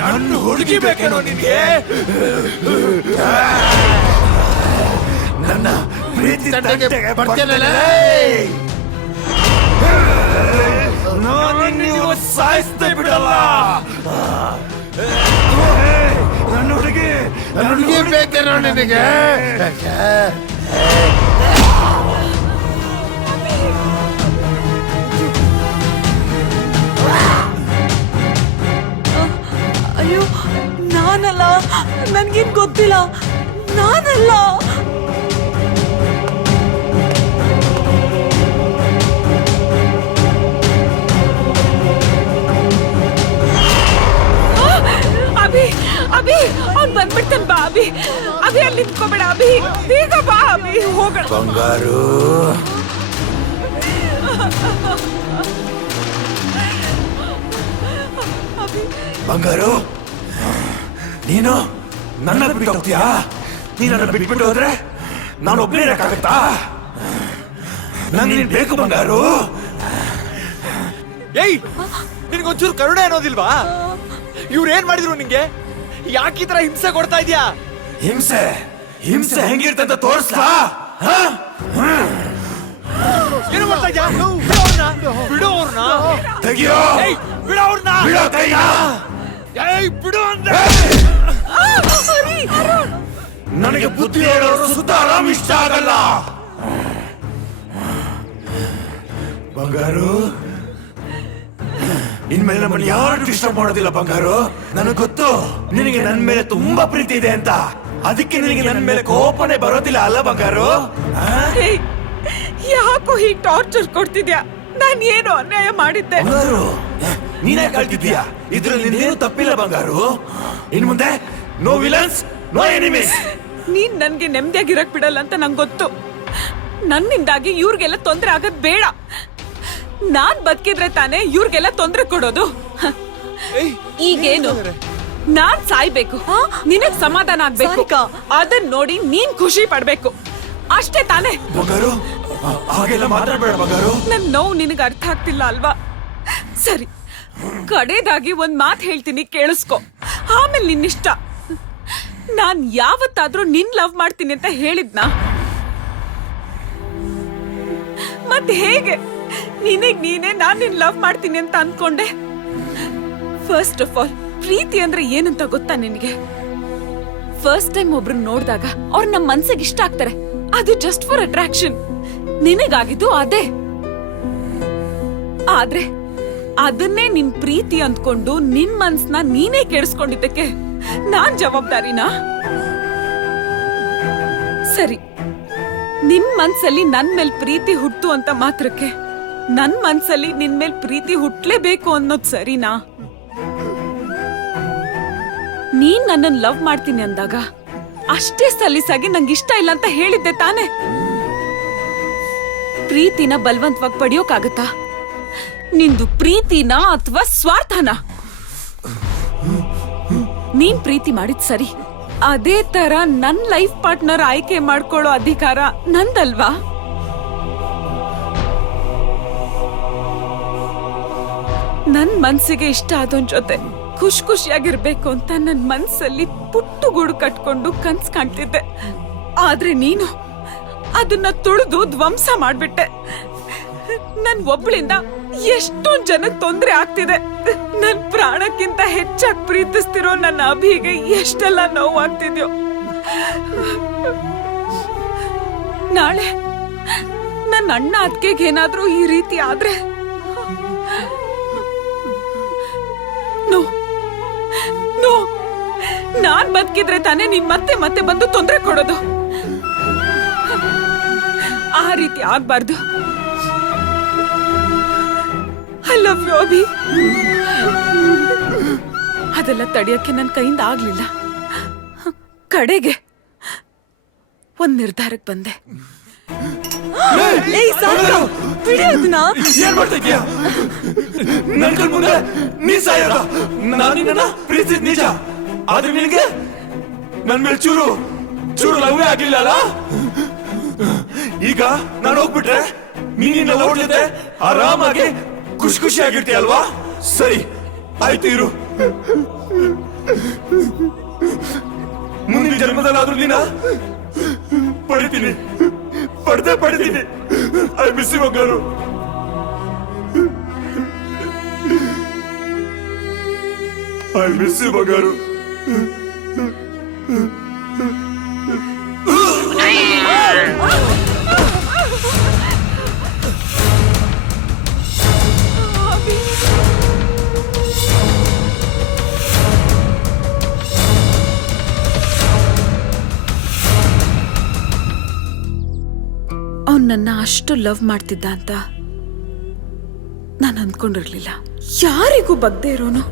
ನನ್ನ ಹುಡುಗಿ ಬೇಕೇನೋ ನಿನ್ಗೆ? ನನ್ನ ಪ್ರೀತಿ ತಂಟೆಗೆ ಬರ್ತೀನಲ್ಲ. ನಾನು ನೀವು ಸಾಯಿಸ್ತೇ ಬಿಡಲ್ಲ. ನನ್ನ ಹುಡುಗಿ ಬೇಕೇನೋ ನಿನಗೆ? ಅಯ್ಯೋ, ನಾನಲ್ಲ, ನನ್ಗೇನ್ ಗೊತ್ತಿಲ್ಲ, ನಾನಲ್ಲ. ಅಭಿ ಅಭಿ, ಅವ್ನ್ ಬಂದ್ಬಿಡ್ತಾನೆ. ಬಾ ಅಭಿ, ಅಭಿ ಅಲ್ಲಿ ನಿಂತ್ಕೋಬೇಡ ಅಭಿ, ಬೇಗ ಬಾ ಅಭಿ, ಹೋಗೋಣ. ಬಂಗಾರು, ಬಂಗಾರು, ನೀನು ನನ್ನ ಬಿಟ್ಟು ಹೋಗ್ತೀಯಾ? ನೀನು ನನ್ನ ಬಿಟ್ಬಿಟ್ಟು ಹೋದ್ರೆ ನಾನು ಒಬ್ಬನೇ ಇರಕ್ಕಾಗತ್ತಾ? ನಂಗೆ ನೀನ್ ಬೇಕು ಬಂಗಾರು. ಏಯ್ ನಿನ್ಗೊಂಚೂರು ಕರುಣೆ ಅನ್ನೋದಿಲ್ವಾ? ಇವ್ರು ಏನ್ ಮಾಡಿದ್ರು ನಿಂಗೆ? ಯಾಕೆ ಈ ತರ ಹಿಂಸೆ ಕೊಡ್ತಾ ಇದ್ಯಾ? ಹಿಂಸೆ ಹಿಂಸೆ ಹೆಂಗಿರ್ತಂತ ತೋರಿಸ್ಲಾ? ಏನು ಮಾಡ್ತಾ ಇದ್ಯಾ? ಬಿಡು ಅವ್ರನ್ನ, ತೆಗಿಯೋ, ಬಿಡು ಅವ್ರನ್ನ, ಬಿಡು ಕೈನ, ಬಿಡು ಅಂದ್ರೆ. ನನಗೆ ಬುದ್ಧಿ ಹೇಳೋರು ಸುತ್ತ ಆರಾಮ್ ಇಷ್ಟ ಆಗಲ್ಲ. ಬಂಗಾರು, ಇನ್ಮೇಲೆ ನಮ್ಮನ್ನು ಯಾರು ಡಿಸ್ಟರ್ಬ್ ಮಾಡೋದಿಲ್ಲ ಬಂಗಾರು. ನನಗೆ ಗೊತ್ತು ನಿನಗೆ ನನ್ನ ಮೇಲೆ ತುಂಬಾ ಪ್ರೀತಿ ಇದೆ ಅಂತ. ಅದಕ್ಕೆ ನಿನಗೆ ನನ್ನ ಮೇಲೆ ಕೋಪನೆ ಬರೋದಿಲ್ಲ ಅಲ್ಲ ಬಂಗಾರು? ಯಾಕೋ ಹೀಗೆ ಟಾರ್ಚರ್ ಕೊಡ್ತಿದ್ಯಾ? ನಾನು ಏನು ಅನ್ಯಾಯ ಮಾಡಿದ್ದೆ? ಬಂಗಾರು, ನೀನೇ ಕಳ್ತಿದ್ಯಾ. ಇದ್ರಲ್ಲಿ ನಿಂದೇನು ತಪ್ಪಿಲ್ಲ ಬಂಗಾರು. ಇನ್ ಮುಂದೆ ನೋ ವಿಲನ್ಸ್, ನೋ ಎನಿಮೀಸ್. ನೀನ್ ನನ್ಗೆ ನೆಮ್ಮದಿಯಾಗಿರಕ್ ಬಿಡಲ್ಲ ಅಂತ ನಂಗೆ ಗೊತ್ತು. ನನ್ನಿಂದಾಗಿ ಇವ್ರಿಗೆಲ್ಲ ತೊಂದ್ರೆ ಆಗದ್ ಬೇಡ. ನಾನ್ ಬದುಕಿದ್ರೆ ತಾನೇ ಇವ್ರಿಗೆಲ್ಲ ತೊಂದ್ರೆ ಕೊಡೋದು. ಈಗೇನು ನಾನ್ ಸಾಯ್ಬೇಕು, ನಿನಗ್ ಸಮಾಧಾನ ಆಗ್ಬೇಕು, ಅದನ್ನ ನೋಡಿ ನೀನ್ ಖುಷಿ ಪಡ್ಬೇಕು, ಅಷ್ಟೇ ತಾನೇ? ಬಂಗಾರು, ಹಾಗೆಲ್ಲ ಮಾತಾಡ್ಬೇಡ ಬಂಗಾರು. ನನ್ ನೋವು ನಿನಗೆ ಅರ್ಥ ಆಗ್ತಿಲ್ಲ ಅಲ್ವಾ? ಸರಿ, ಕಡೆದಾಗಿ ಒಂದ್ ಮಾತು ಹೇಳ್ತೀನಿ, ಕೇಳಿಸ್ಕೊ. ಆಮೇಲೆ ನಿನ್ನಿಷ್ಟ. ನಾನ್ ಯಾವತ್ತಾದ್ರೂ ನಿನ್ ಲವ್ ಮಾಡ್ತೀನಿ ಅಂತ ಹೇಳಿದ್ನಾ? ಮತ್ತೆ ಹೇಗೆ ನಿನಗ್ ನೀನೇ ನಾನ್ ನಿನ್ ಲವ್ ಮಾಡ್ತೀನಿ ಅಂತ ಅನ್ಕೊಂಡೆ? ಫಸ್ಟ್ ಆಫ್ ಆಲ್, ಪ್ರೀತಿ ಅಂದ್ರೆ ಏನಂತ ಗೊತ್ತಾ ನಿನಗೆ? ಫಸ್ಟ್ ಟೈಮ್ ಒಬ್ರನ್ನ ನೋಡಿದಾಗ ಅವ್ರು ನಮ್ಮ ಮನ್ಸಿಗೆ ಇಷ್ಟ ಆಗ್ತಾರೆ. ಅದು ಜಸ್ಟ್ ಫಾರ್ ಅಟ್ರಾಕ್ಷನ್. ನಿನಗಾಗಿದ್ದು ಅದೇ. ಆದ್ರೆ ಅದನ್ನೇ ನಿನ್ ಪ್ರೀತಿ ಅಂದ್ಕೊಂಡು ನಿನ್ ಮನ್ಸ್ನ ನೀನೇ ಕೆಡಿಸ್ಕೊಂಡಿದ್ದಕ್ಕೆ ನಾನ್ ಜವಾಬ್ದಾರಿನಾ? ಸರಿ, ನಿನ್ ಮನ್ಸಲ್ಲಿ ನನ್ ಮೇಲ್ ಪ್ರೀತಿ ಹುಟ್ಟು ಅಂತ ಮಾತ್ರಕ್ಕೆ ನನ್ ಮನ್ಸಲ್ಲಿ ನಿನ್ ಮೇಲ್ ಪ್ರೀತಿ ಹುಟ್ಲೇಬೇಕು ಅನ್ನೋದ್ ಸರಿನಾ? ನೀನ್ ನನ್ನನ್ ಲವ್ ಮಾಡ್ತೀನಿ ಅಂದಾಗ ಅಷ್ಟೇ ಸಲೀಸಾಗಿ ನಂಗೆ ಇಷ್ಟ ಇಲ್ಲ ಅಂತ ಹೇಳಿದ್ದೆ ತಾನೆ? ಪ್ರೀತಿನ ಬಲವಂತವಾಗಿ ಪಡೆಯೋಕಾಗತ್ತಾ? ನಿಂದು ಪ್ರೀತಿನ ಅಥವಾ ಸ್ವಾರ್ಥನ? ನೀನ್ ಪ್ರೀತಿ ಮಾಡಿದ್ ಸರಿ, ಅದೇ ತರ ನನ್ ಲೈಫ್ ಪಾರ್ಟ್ನರ್ ಆಯ್ಕೆ ಮಾಡ್ಕೊಳ್ಳೋ ಅಧಿಕಾರ ನಂದಲ್ವಾ? ನನ್ ಮನ್ಸಿಗೆ ಇಷ್ಟ ಆದೋನ್ ಜೊತೆ ಖುಷಿಯಾಗಿರ್ಬೇಕು ಅಂತ ನನ್ ಮನ್ಸಲ್ಲಿ ಪುಟ್ಟು ಗೂಡು ಕಟ್ಕೊಂಡು ಕನ್ಸ್ ಕಾಣ್ತಿದ್ದೆ. ಆದ್ರೆ ನೀನು ಅದನ್ನ ತುಳಿದು ಧ್ವಂಸ ಮಾಡ್ಬಿಟ್ಟೆ. ನನ್ ಒಬ್ಳಿಂದ ಎಷ್ಟೊಂದ್ ಜನಕ್ ತೊಂದ್ರೆ ಆಗ್ತಿದೆ. ನನ್ ಪ್ರಾಣಕ್ಕಿಂತ ಹೆಚ್ಚಾಗಿ ಪ್ರೀತಿಸ್ತಿರೋ ನನ್ನ ಅಭಿಗೆ ಎಷ್ಟೆಲ್ಲ ನೋವಾಗ್ತಿದ್ಯೋ. ನಾಳೆ ನನ್ನ ಅಣ್ಣ ಅತ್ತಿಗೆಗೆ ಏನಾದ್ರೂ ಈ ರೀತಿ ಆದ್ರೆ ನೋ ನೋ, ನಾನ್ ಬದುಕಿದ್ರೆ ತಾನೇ ನೀನ್ ಮತ್ತೆ ಮತ್ತೆ ಬಂದು ತೊಂದರೆ ಕೊಡೋದು. ಆ ರೀತಿ ಆಗ್ಬಾರ್ದು. I love you Abhi. ಅದೆಲ್ಲ ತಡೆಯಕ್ಕೆ ನನ್ನ ಕೈಯಿಂದ ಆಗ್ಲಿಲ್ಲ. ಕಡೆಗೆ ಒಂದ್ ನಿರ್ಧಾರಕ್ಕೆ ಬಂದೆ. ಏನ್ ಮಾಡ್ತಾ ಇದೀಯಾ? ನನ್ ಕಣ್ ಮುಂದೆ ನೀ ಸಾಯೋದ? ನಾನು ನಿನ್ನ ಪ್ರೀತಿಸಿದ ನಿಜ, ಆದ್ರೆ ನಿನಗೆ ನನ್ ಮೇಲೆ ಚೂರು ಲವ್ವೇ ಆಗ್ಲಿಲ್ಲ ಅಲ್ಲ? ಈಗ ನಾನು ಹೋಗ್ಬಿಟ್ರೆ ನೀನಿನ್ನ ಲವ್ ಜೊತೆ ಆರಾಮಾಗಿ ಖುಷಿಯಾಗಿರ್ತೀಯ ಅಲ್ವಾ? ಸರಿ ಆಯ್ತು, ಇರು. ಮುಂದಿನ ಜನ್ಮದಲ್ಲಾದ್ರೂ ನೀನ ಪಡಿತೀನಿ. ಐ ಮಿಸ್ ಯು ಬಂಗಾರು. ಐ ಮಿಸ್ ಯು ಬಂಗಾರು. ಅವ್ನು ನನ್ನ ಅಷ್ಟು ಲವ್ ಮಾಡ್ತಿದ್ದ ಅಂತ ನಾನು ಅಂದ್ಕೊಂಡಿರ್ಲಿಲ್ಲ. ಯಾರಿಗೂ ಬಗ್ದೇ ಇರೋನು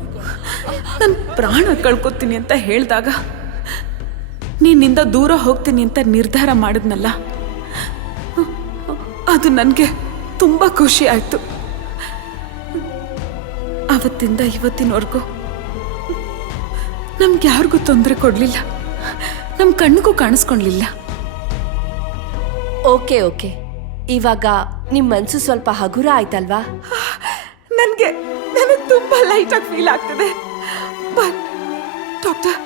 ನನ್ನ ಪ್ರಾಣ ಕಳ್ಕೊತೀನಿ ಅಂತ ಹೇಳಿದಾಗ ನಿನ್ನಿಂದ ದೂರ ಹೋಗ್ತೀನಿ ಅಂತ ನಿರ್ಧಾರ ಮಾಡಿದ್ನಲ್ಲ, ಅದು ನನಗೆ ತುಂಬ ಖುಷಿ ಆಯ್ತು. ಅವತ್ತಿಂದ ಇವತ್ತಿನವರೆಗೂ ನಮ್ಗೆ ಯಾರಿಗೂ ತೊಂದರೆ ಕೊಡ್ಲಿಲ್ಲ, ನಮ್ಮ ಕಣ್ಣಿಗೂ ಕಾಣಿಸ್ಕೊಳ್ಲಿಲ್ಲ. ಓಕೆ, ಇವಾಗ ನಿಮ್ ಮನ್ಸು ಸ್ವಲ್ಪ ಹಗುರ ಆಯ್ತಲ್ವಾ? ನನಗೆ ತುಂಬಾ ಲೈಟ್ ಆಗಿ ಫೀಲ್ ಆಗ್ತಿದೆ. ಬಟ್ ಡಾಕ್ಟರ್,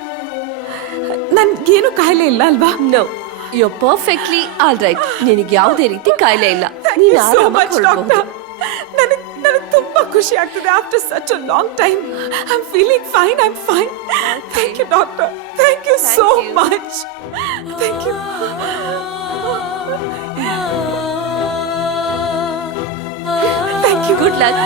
ನನ್ಗೇನು ಕಾಯಿಲೆ ಇಲ್ಲ ಅಲ್ವಾ? No, you perfectly all right. ನಿನಗೆ ಯಾವುದೇ ರೀತಿ ಕಾಯಿಲೆ ಇಲ್ಲ. Thank you so much, doctor. ನನಗೆ ತುಂಬಾ ಖುಷಿ ಆಗ್ತಿದೆ. After such a long time I am feeling fine. I am fine. Thank you doctor. Thank you so much. Thank you. Good luck.